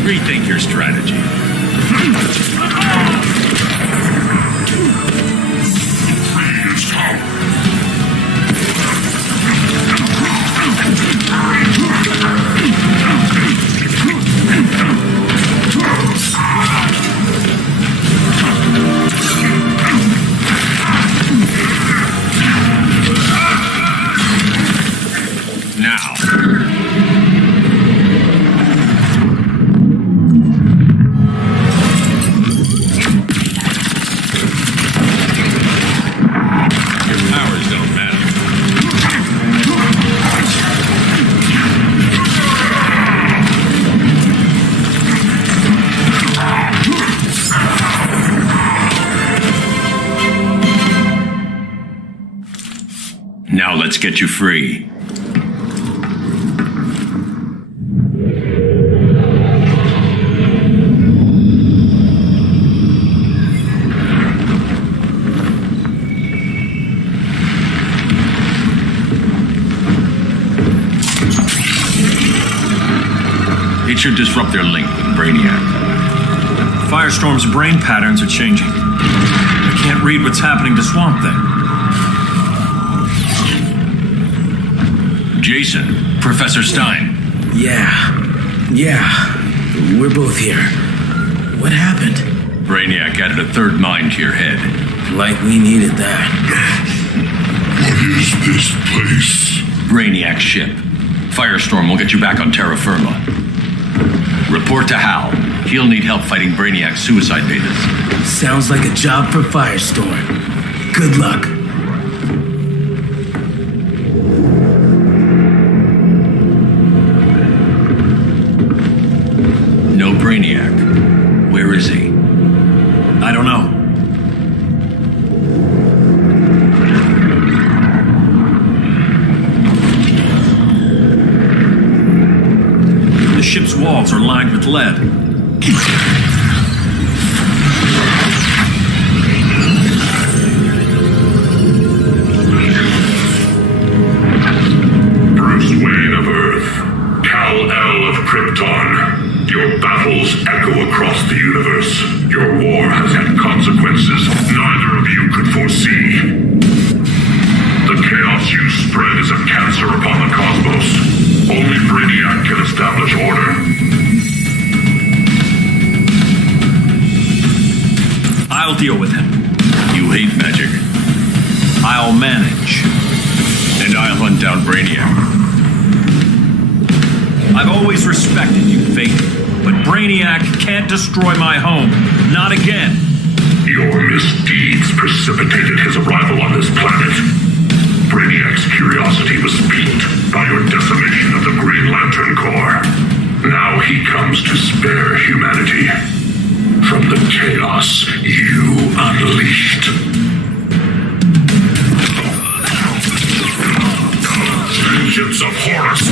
Rethink your strategy. Now. Now let's get you free. It should disrupt their link with Brainiac. Firestorm's brain patterns are changing. I can't read what's happening to Swamp Thing. Jason, Professor Stein. Yeah, we're both here. What happened? Brainiac added a third mind to your head. Like we needed that. What is this place? Brainiac's ship. Firestorm will get you back on terra firma. Report to Hal. He'll need help fighting Brainiac's suicide betas. Sounds like a job for Firestorm. Good luck. No Brainiac. Where is he? I don't know. The ship's walls are lined with lead. Bruce Wayne of Earth, Kal-El of Krypton. You Your battles echo across the universe. Your war has had consequences neither of you could foresee. The chaos you spread is a cancer upon the cosmos. Only Brainiac can establish order. I'll deal with him. You hate magic. I'll manage. And I'll hunt down Brainiac. I've always respected you, Fate, but Brainiac can't destroy my home. Not again. Your misdeeds precipitated his arrival on this planet. Brainiac's curiosity was piqued by your decimation of the Green Lantern Corps. Now he comes to spare humanity from the chaos you unleashed. Vengeance of Horus!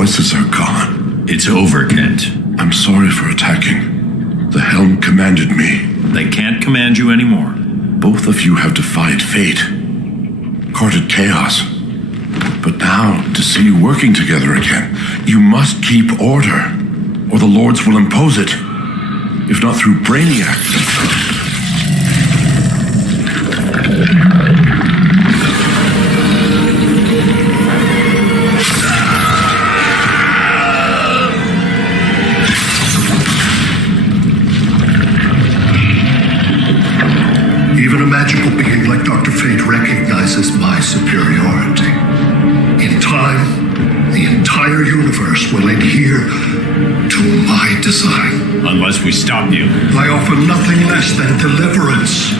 voices are gone. It's over, Kent. I'm sorry for attacking. The Helm commanded me. They can't command you anymore. Both of you have defied fate, courted chaos. But now, to see you working together again, you must keep order, or the Lords will impose it. If not through Brainiac. Even a magical being like Dr. Fate recognizes my superiority. In time, the entire universe will adhere to my design. Unless we stop you. I offer nothing less than deliverance.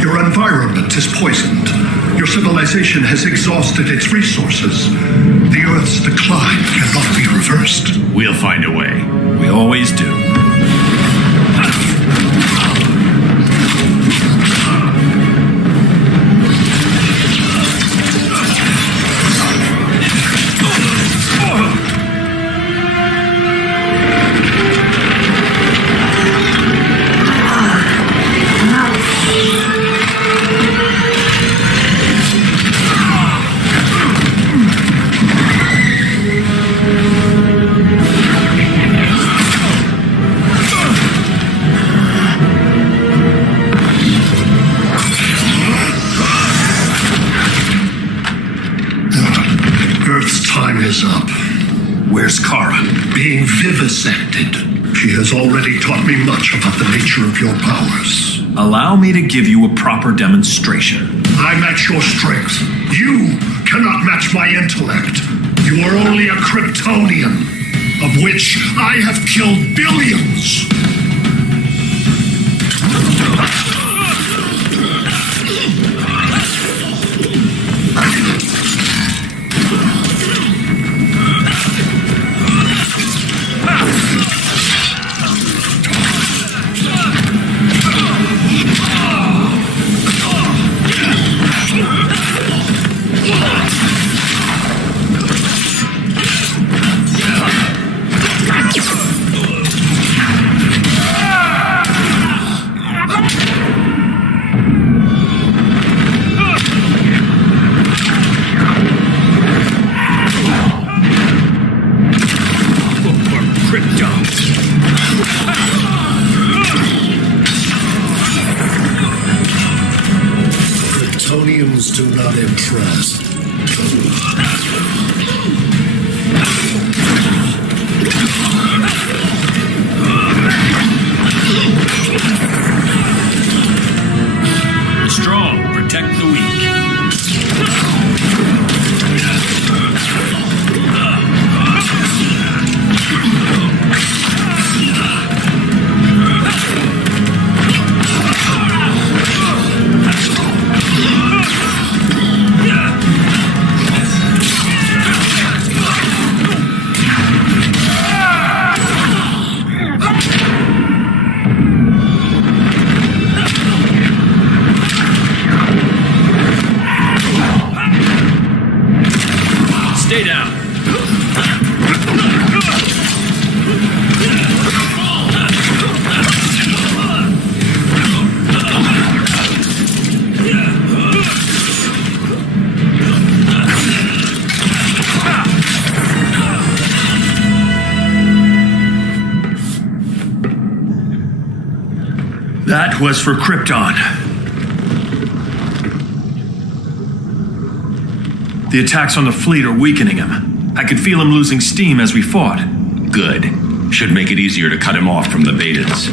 Your environment is poisoned. Your civilization has exhausted its resources. The Earth's decline cannot be reversed. We'll find a way. We always do. Earth's time is up. Where's Kara? Being vivisected, He has already taught me much about the nature of your powers. Allow me to give you a proper demonstration. I match your strength. You cannot match my intellect. You are only a Kryptonian, of which I have killed billions. Kryptonians do not impress. Strong, protect the weak. Stay down. That was for Krypton. The attacks on the fleet are weakening him. I could feel him losing steam as we fought. Good. Should make it easier to cut him off from the betas.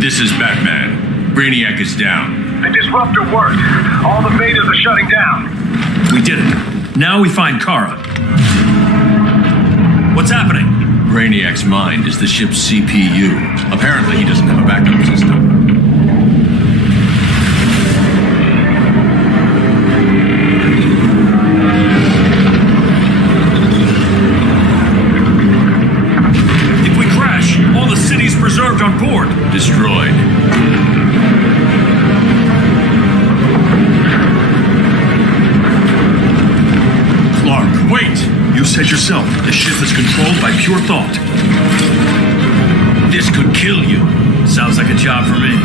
This is Batman. Brainiac is down. The disruptor worked. All the betas are shutting down. We did it. Now we find Kara. What's happening? Brainiac's mind is the ship's CPU. Apparently he doesn't have a backup system. If we crash, all the cities preserved on board. Destroyed. Clark, wait! You said yourself, the ship is controlled by pure thought. This could kill you. Sounds like a job for me.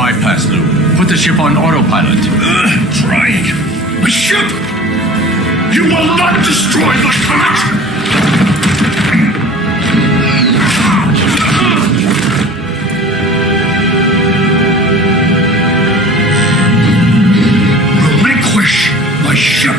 bypass loop. Put the ship on autopilot. Trying. My ship! You will not destroy the comet! Relinquish my ship!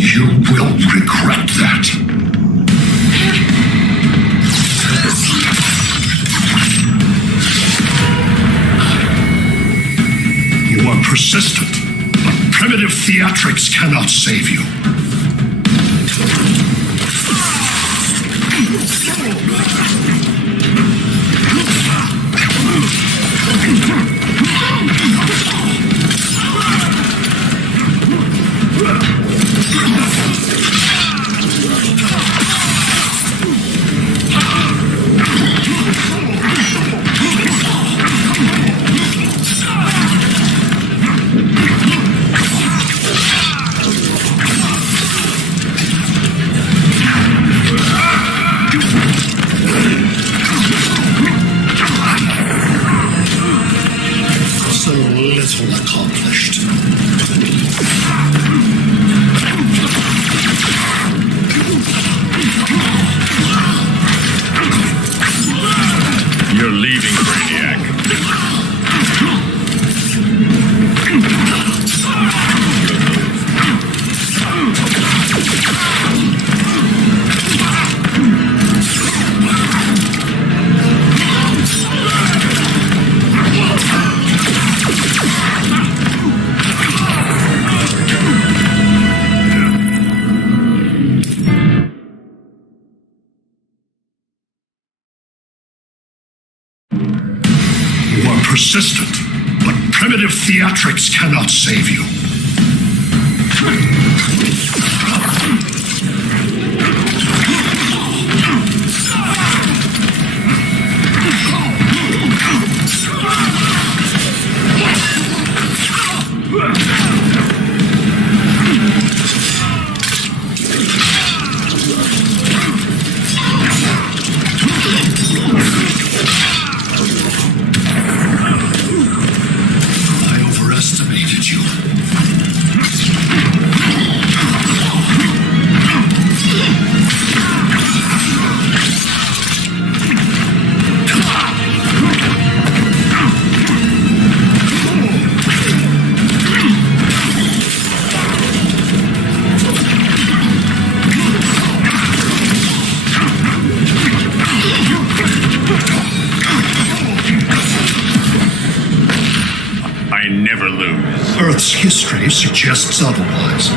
You will regret that. You are persistent, but primitive theatrics cannot save you. So little accomplished. You're leaving, Brainiac. You are persistent, but primitive theatrics cannot save you. I overestimated you. I never lose. Earth's history suggests otherwise.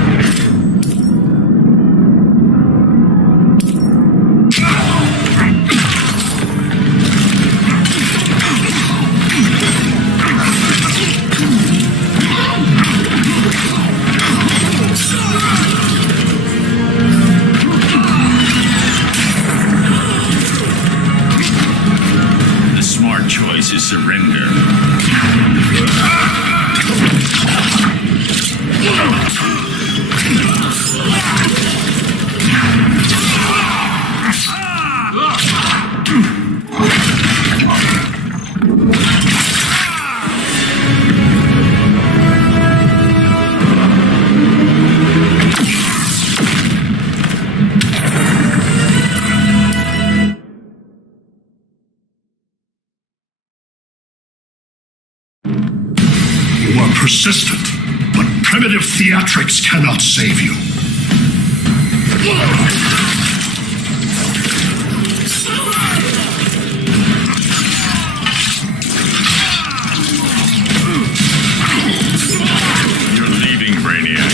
The smart choice is surrender. You are persistent, but primitive theatrics cannot save you. You're leaving, Brainiac.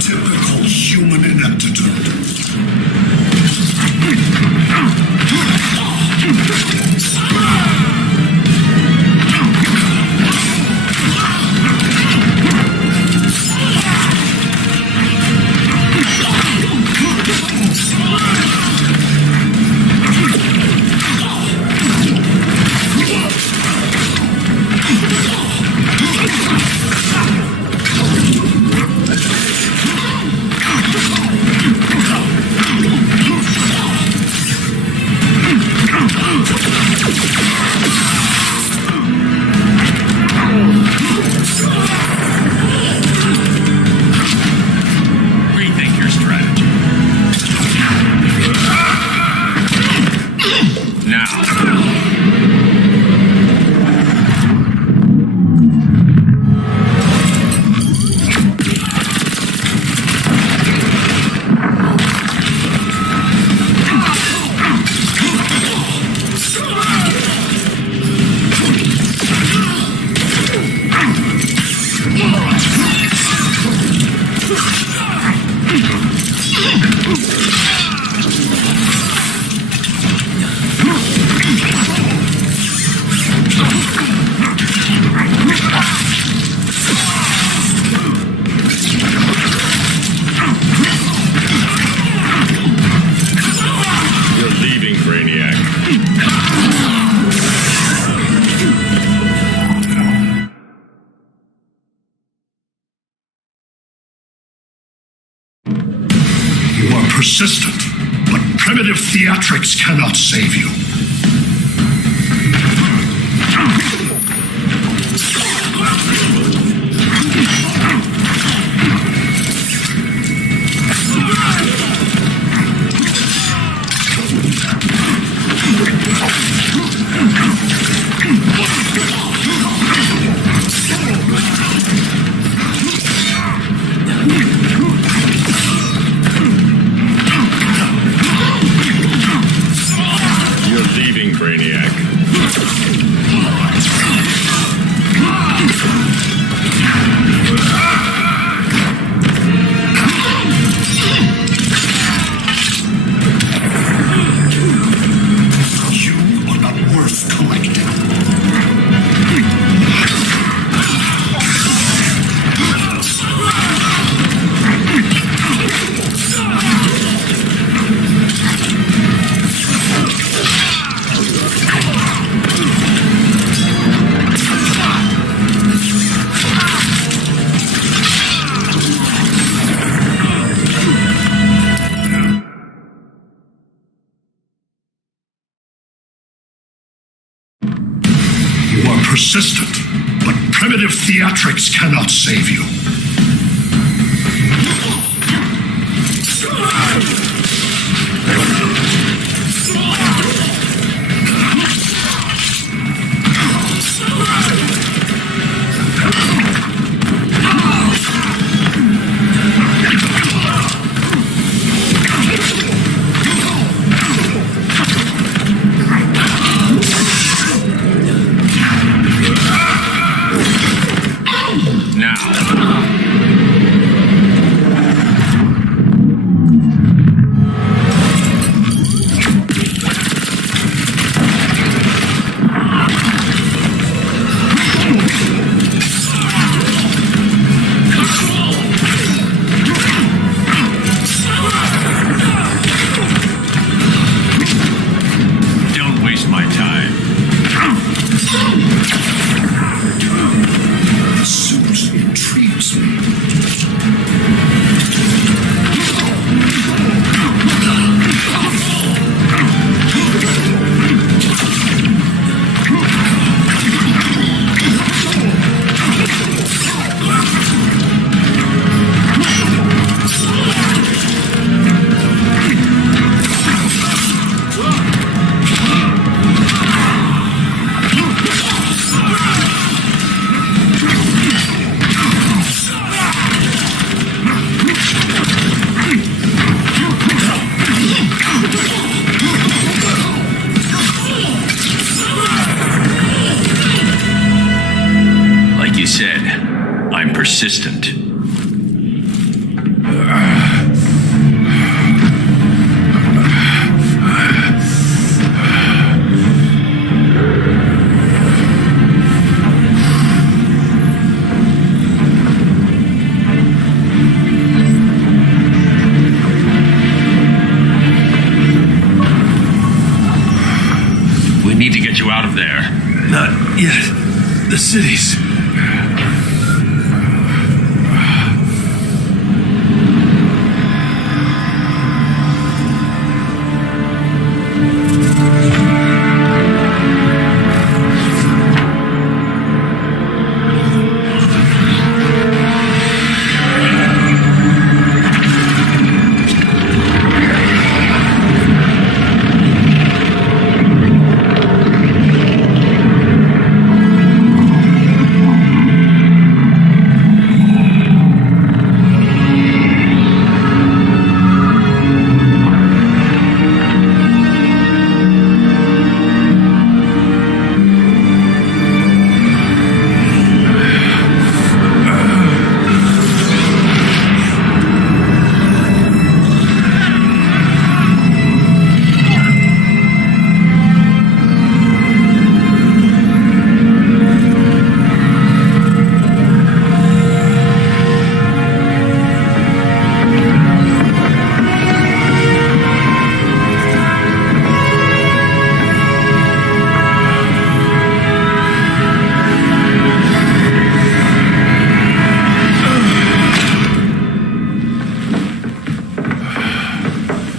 Typical human ineptitude. persistent, but primitive theatrics cannot save you. Persistent, but primitive theatrics cannot save you. Persistent. We need to get you out of there. Not yet. The cities.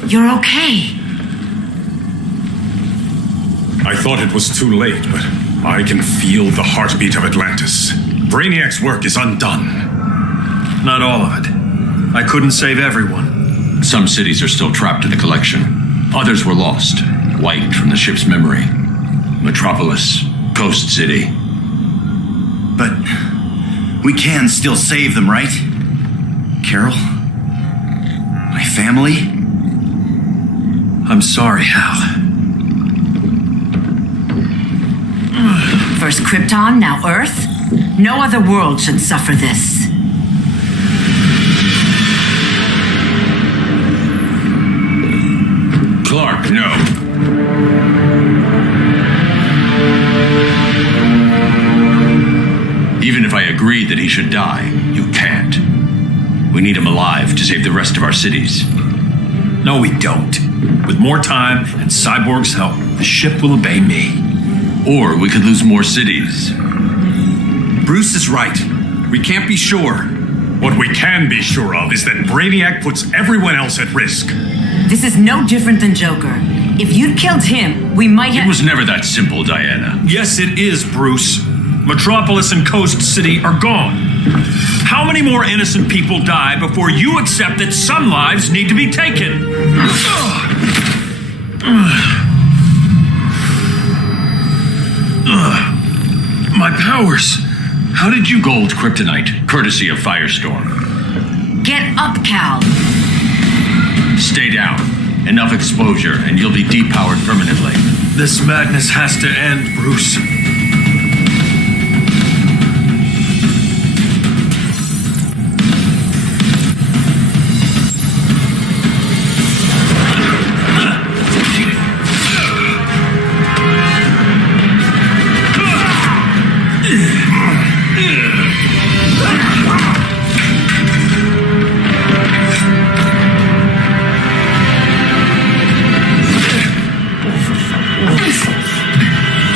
You're okay. I thought it was too late, but I can feel the heartbeat of Atlantis. Brainiac's work is undone. Not all of it. I couldn't save everyone. Some cities are still trapped in the collection. Others were lost, wiped from the ship's memory. Metropolis, Coast City. But we can still save them, right? Carol? My family? I'm sorry, Hal. First Krypton, now Earth. No other world should suffer this. Clark, no. Even if I agreed that he should die, you can't. We need him alive to save the rest of our cities. No, we don't. With more time and Cyborg's help, the ship will obey me. Or we could lose more cities. Bruce is right. We can't be sure. What we can be sure of is that Brainiac puts everyone else at risk. This is no different than Joker. If you'd killed him, we might have... It was never that simple, Diana. Yes, it is, Bruce. Metropolis and Coast City are gone. How many more innocent people die before you accept that some lives need to be taken? My powers. How did you gold kryptonite, courtesy of Firestorm? Get up, Cal. Stay down. Enough exposure, and you'll be depowered permanently. This madness has to end, Bruce.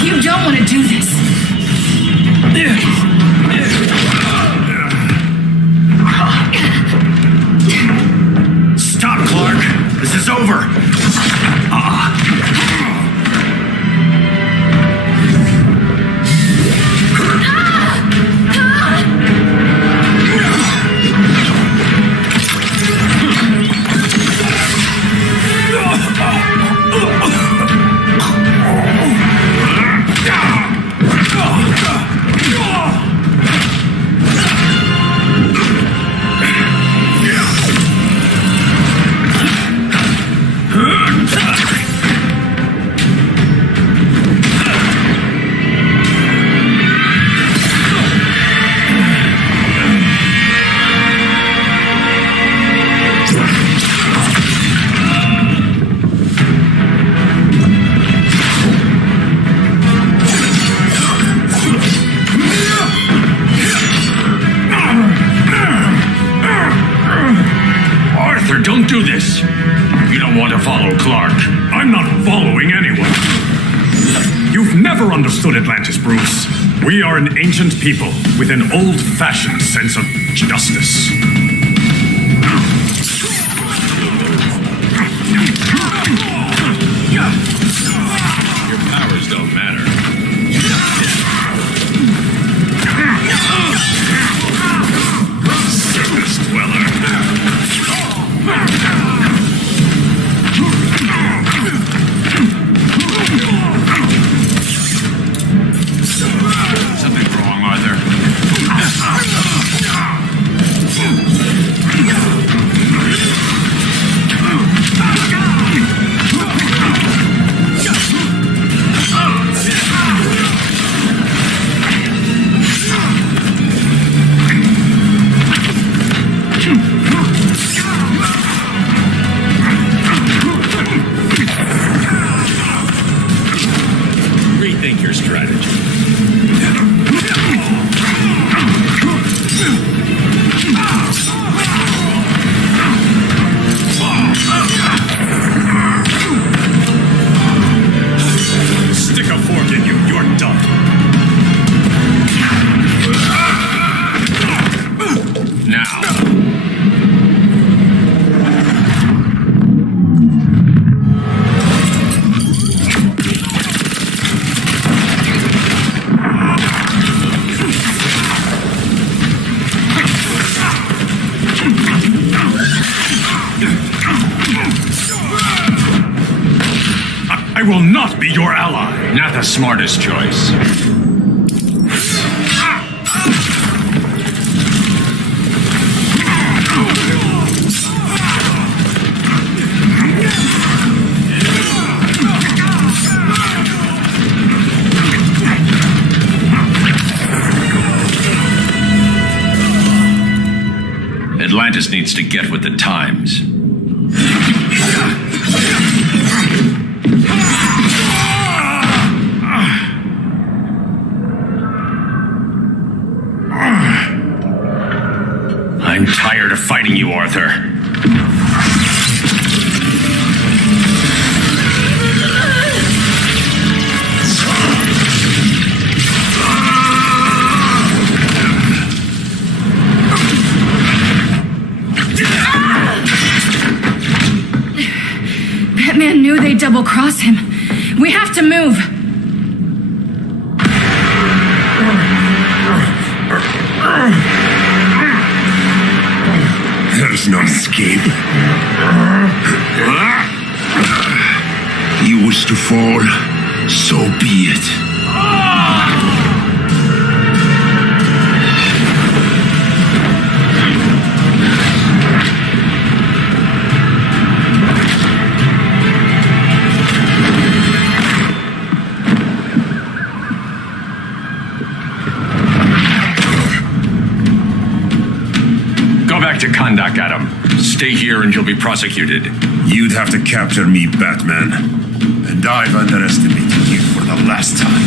You don't want to do this. Stop, Clark. This is over. Don't do this. You don't want to follow Clark. I'm not following anyone. You've never understood Atlantis, Bruce. We are an ancient people with an old-fashioned sense of justice. Your powers don't matter. Surface dweller. Something wrong, Arthur? be your ally. Not the smartest choice. Atlantis needs to get with the times. I'm tired of fighting you, Arthur. That man knew they'd double-cross him. We have to move. There's no escape. You wish to fall, so be it. To Kandak, Adam. Stay here and you'll be prosecuted. You'd have to capture me, Batman. And I've underestimated you for the last time.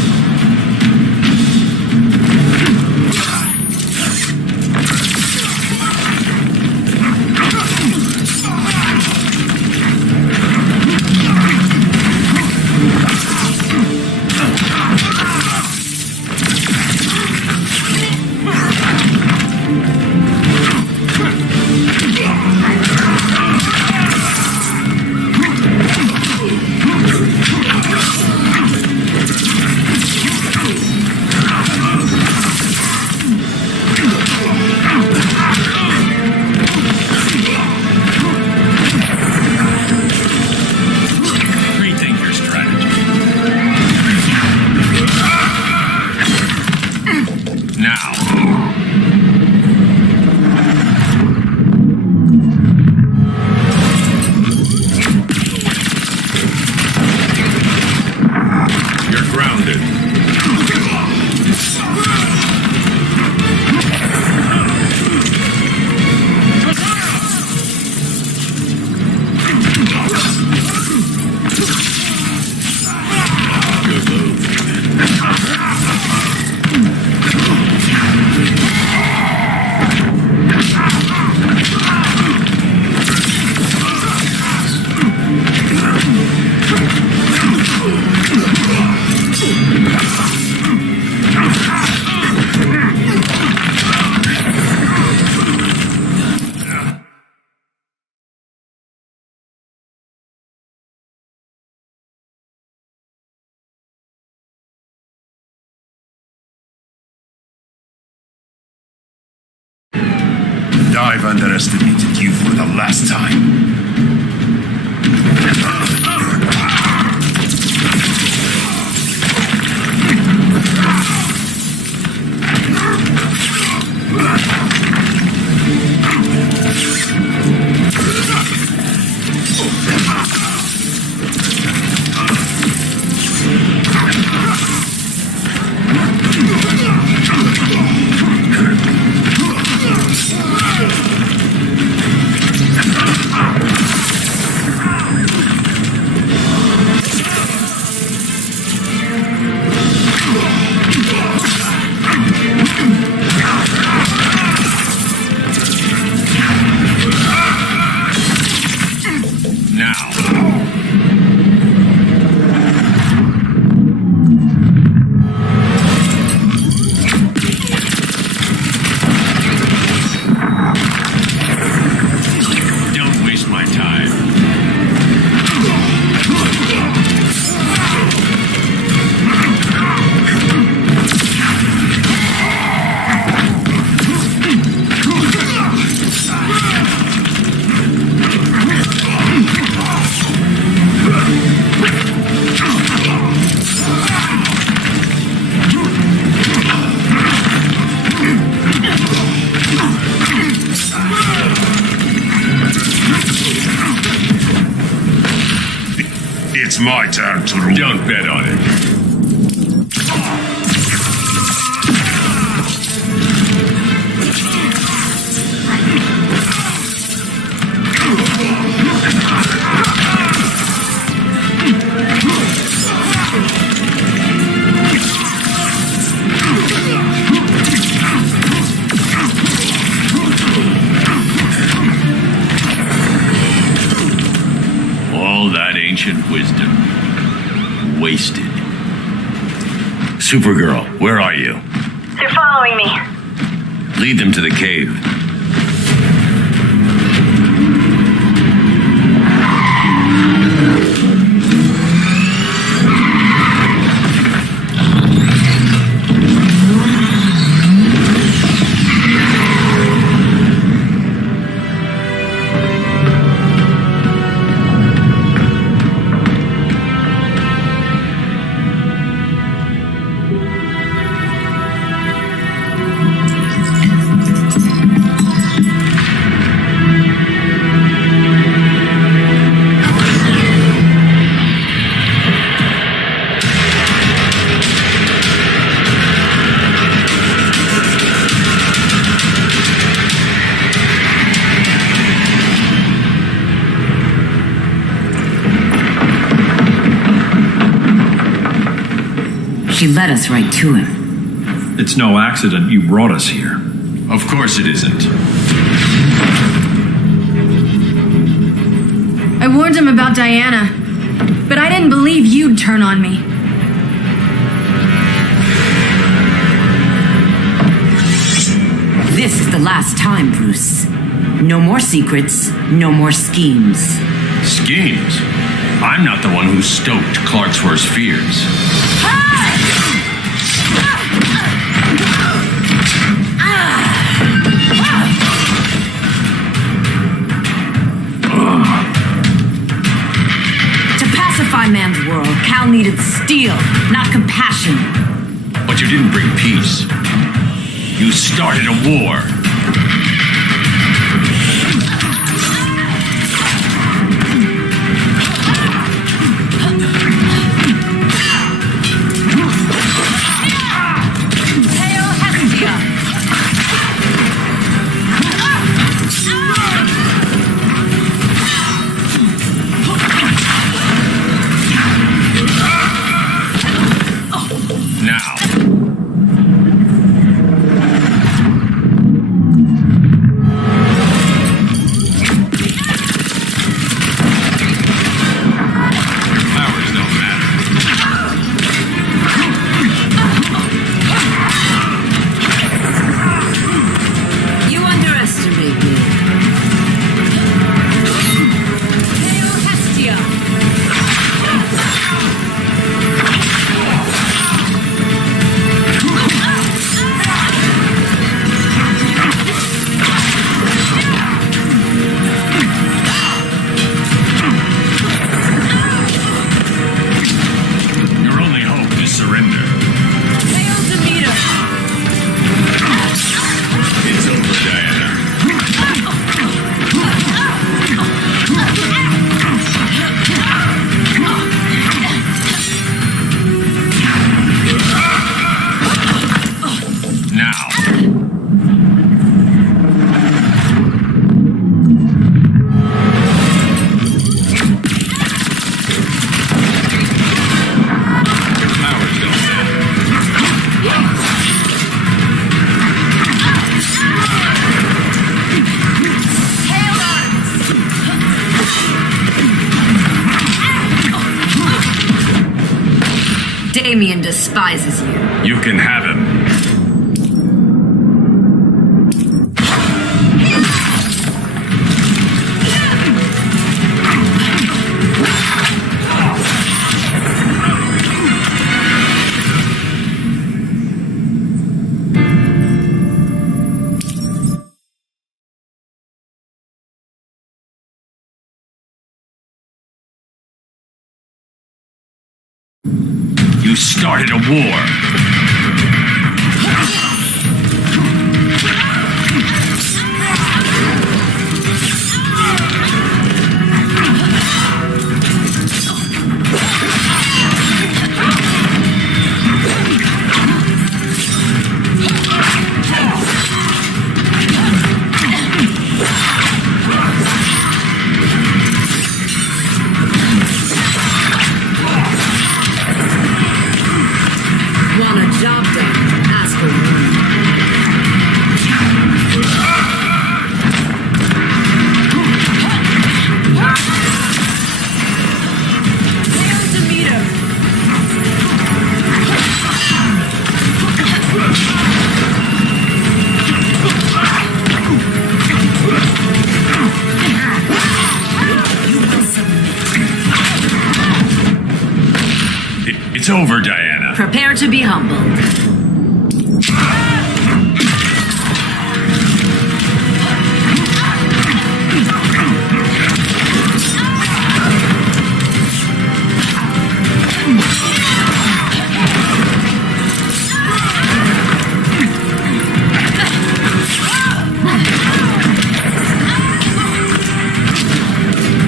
I've underestimated you for the last time. my turn to rule. Don't bet on it. All that ancient wisdom wasted. Supergirl, where are you? They're following me. Lead them to the cave. She led us right to him. It's no accident you brought us here. Of course it isn't. I warned him about Diana, but I didn't believe you'd turn on me. This is the last time, Bruce. No more secrets, no more schemes. Schemes? I'm not the one who stoked Clark's worst fears. To pacify man's world, Cal needed steel, not compassion. But you didn't bring peace. You started a war. Now. Powers don't matter. You underestimate me. Your only hope is surrender. It's over, Diana. Now. Powers don't matter. Damien despises you. You can have him. You started a war. It's over, Diana. Prepare to be humbled.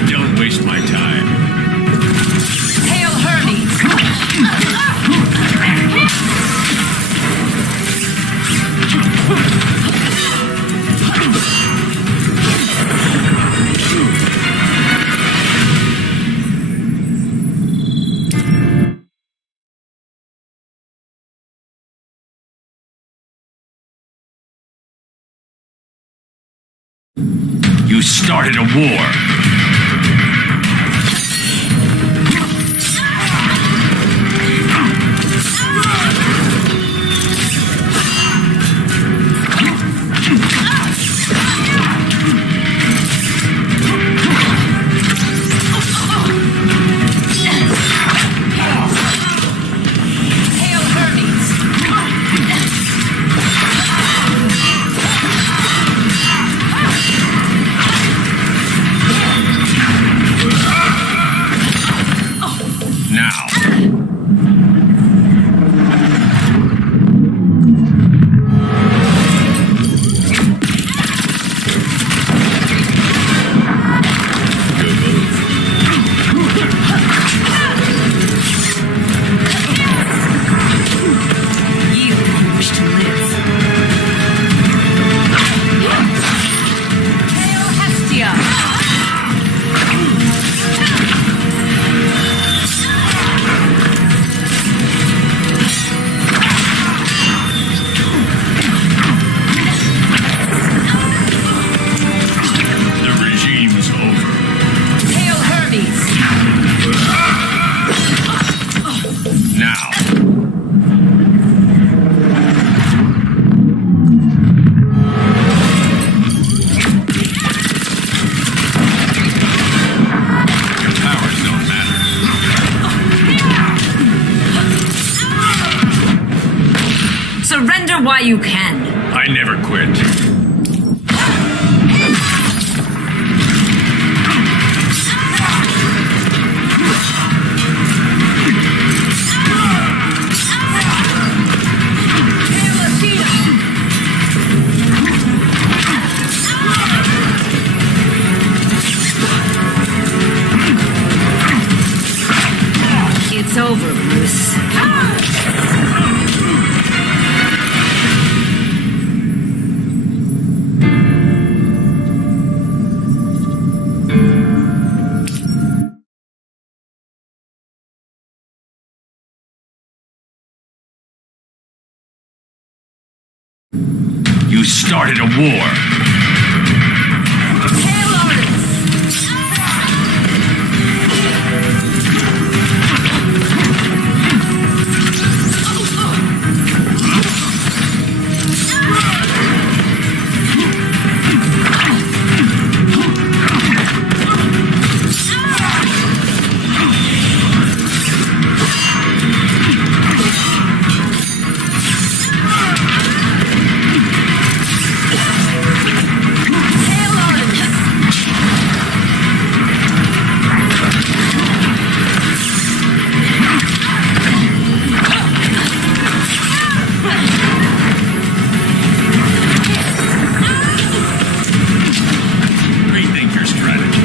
Don't waste my time. Hail Hermes! You started a war. Hail Hermes! Now. Yield if you wish to live. Hail Hestia! The regime's over. Hail Hermes! Now. Your powers don't matter. Surrender while you can. I never quit. Hail Athena! It's over, Bruce. You started a war. Hail Artemis! Hail Artemis! Rethink your strategy.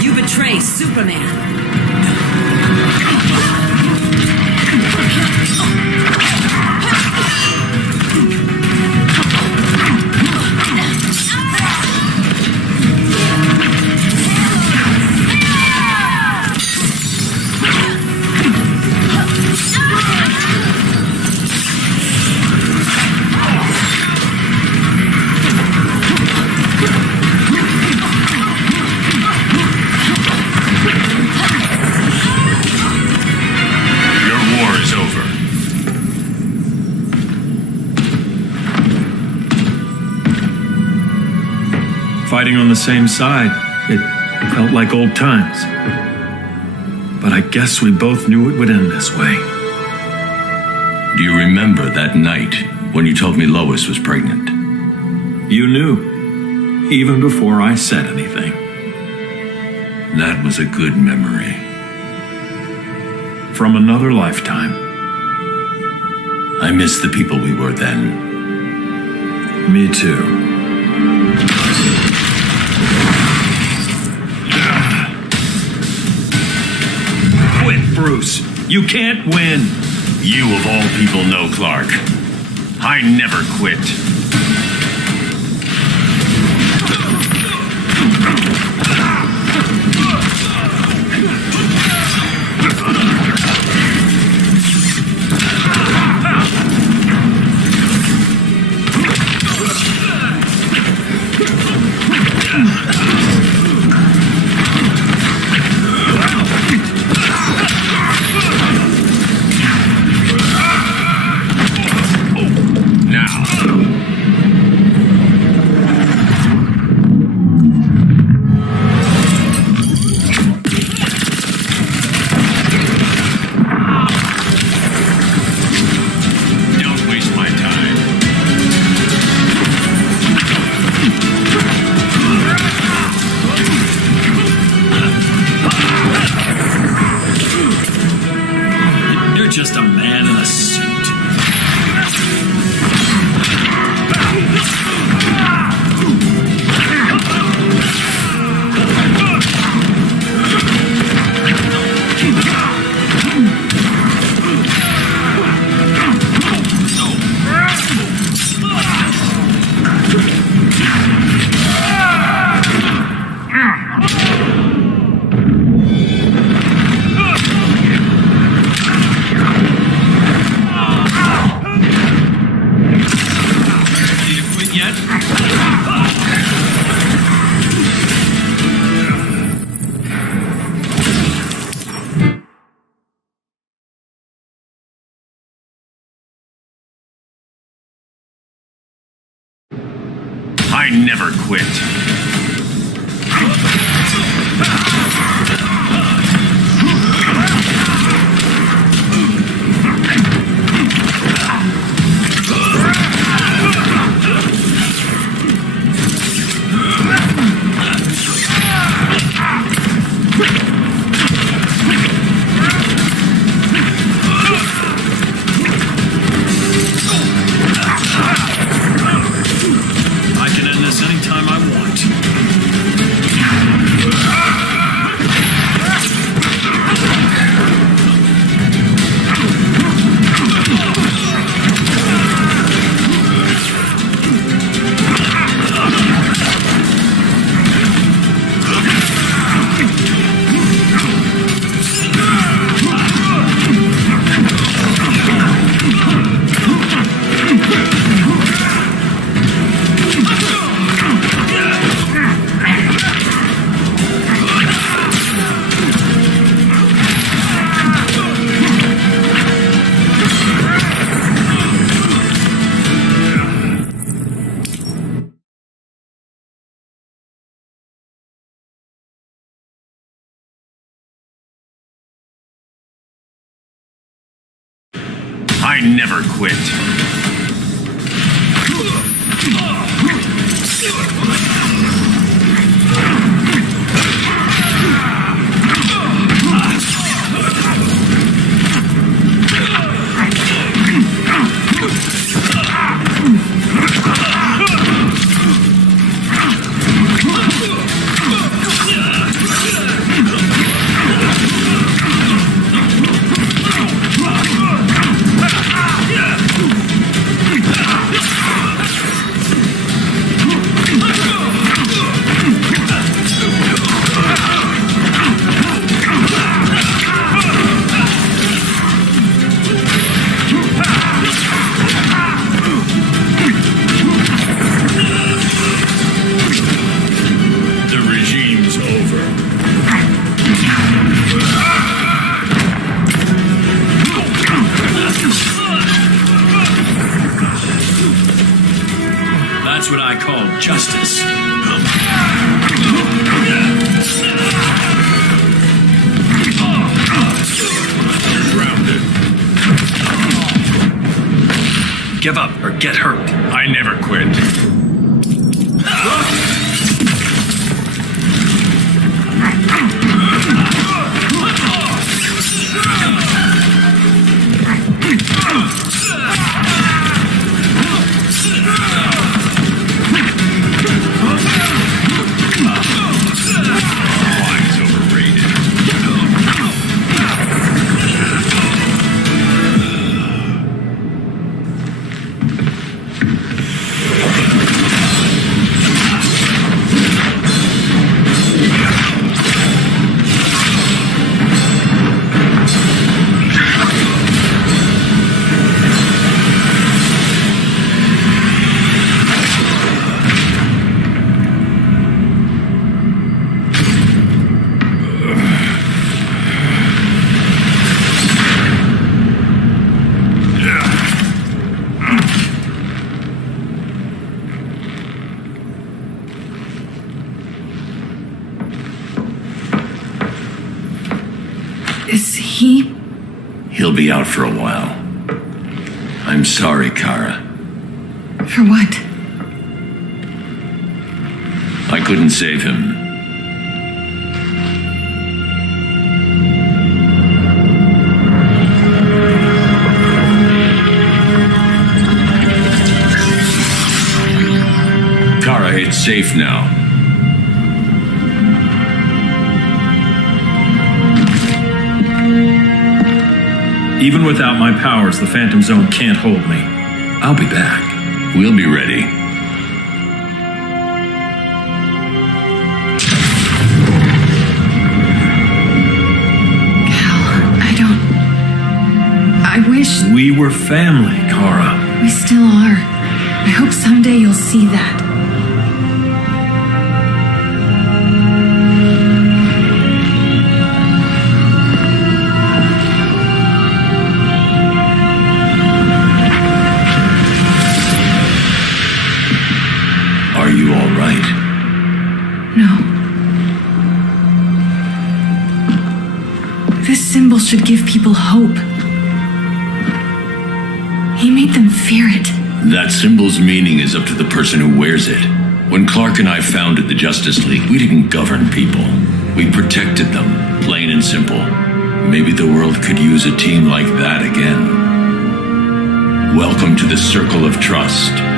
You betray Superman. fighting on the same side. It felt like old times. But I guess we both knew it would end this way. Do you remember that night when you told me Lois was pregnant? You knew, even before I said anything. That was a good memory. From another lifetime. I miss the people we were then. Me too. Quit, Bruce. You can't win. You of all people know, Clark. I never quit. Just a man in a suit. I never quit. I never quit. give up or get hurt. I never quit. Is he? He'll be out for a while. I'm sorry, Kara. For what? I couldn't save him. Kara, it's safe now. Even without my powers, the Phantom Zone can't hold me. I'll be back. We'll be ready. I wish We were family, Kara. we still are. I hope someday you'll see that. Are you all right? No. This symbol should give people hope. He made them fear it. That symbol's meaning is up to the person who wears it. When Clark and I founded the Justice League, we didn't govern people. We protected them, plain and simple. Maybe the world could use a team like that again. Welcome to the Circle of Trust.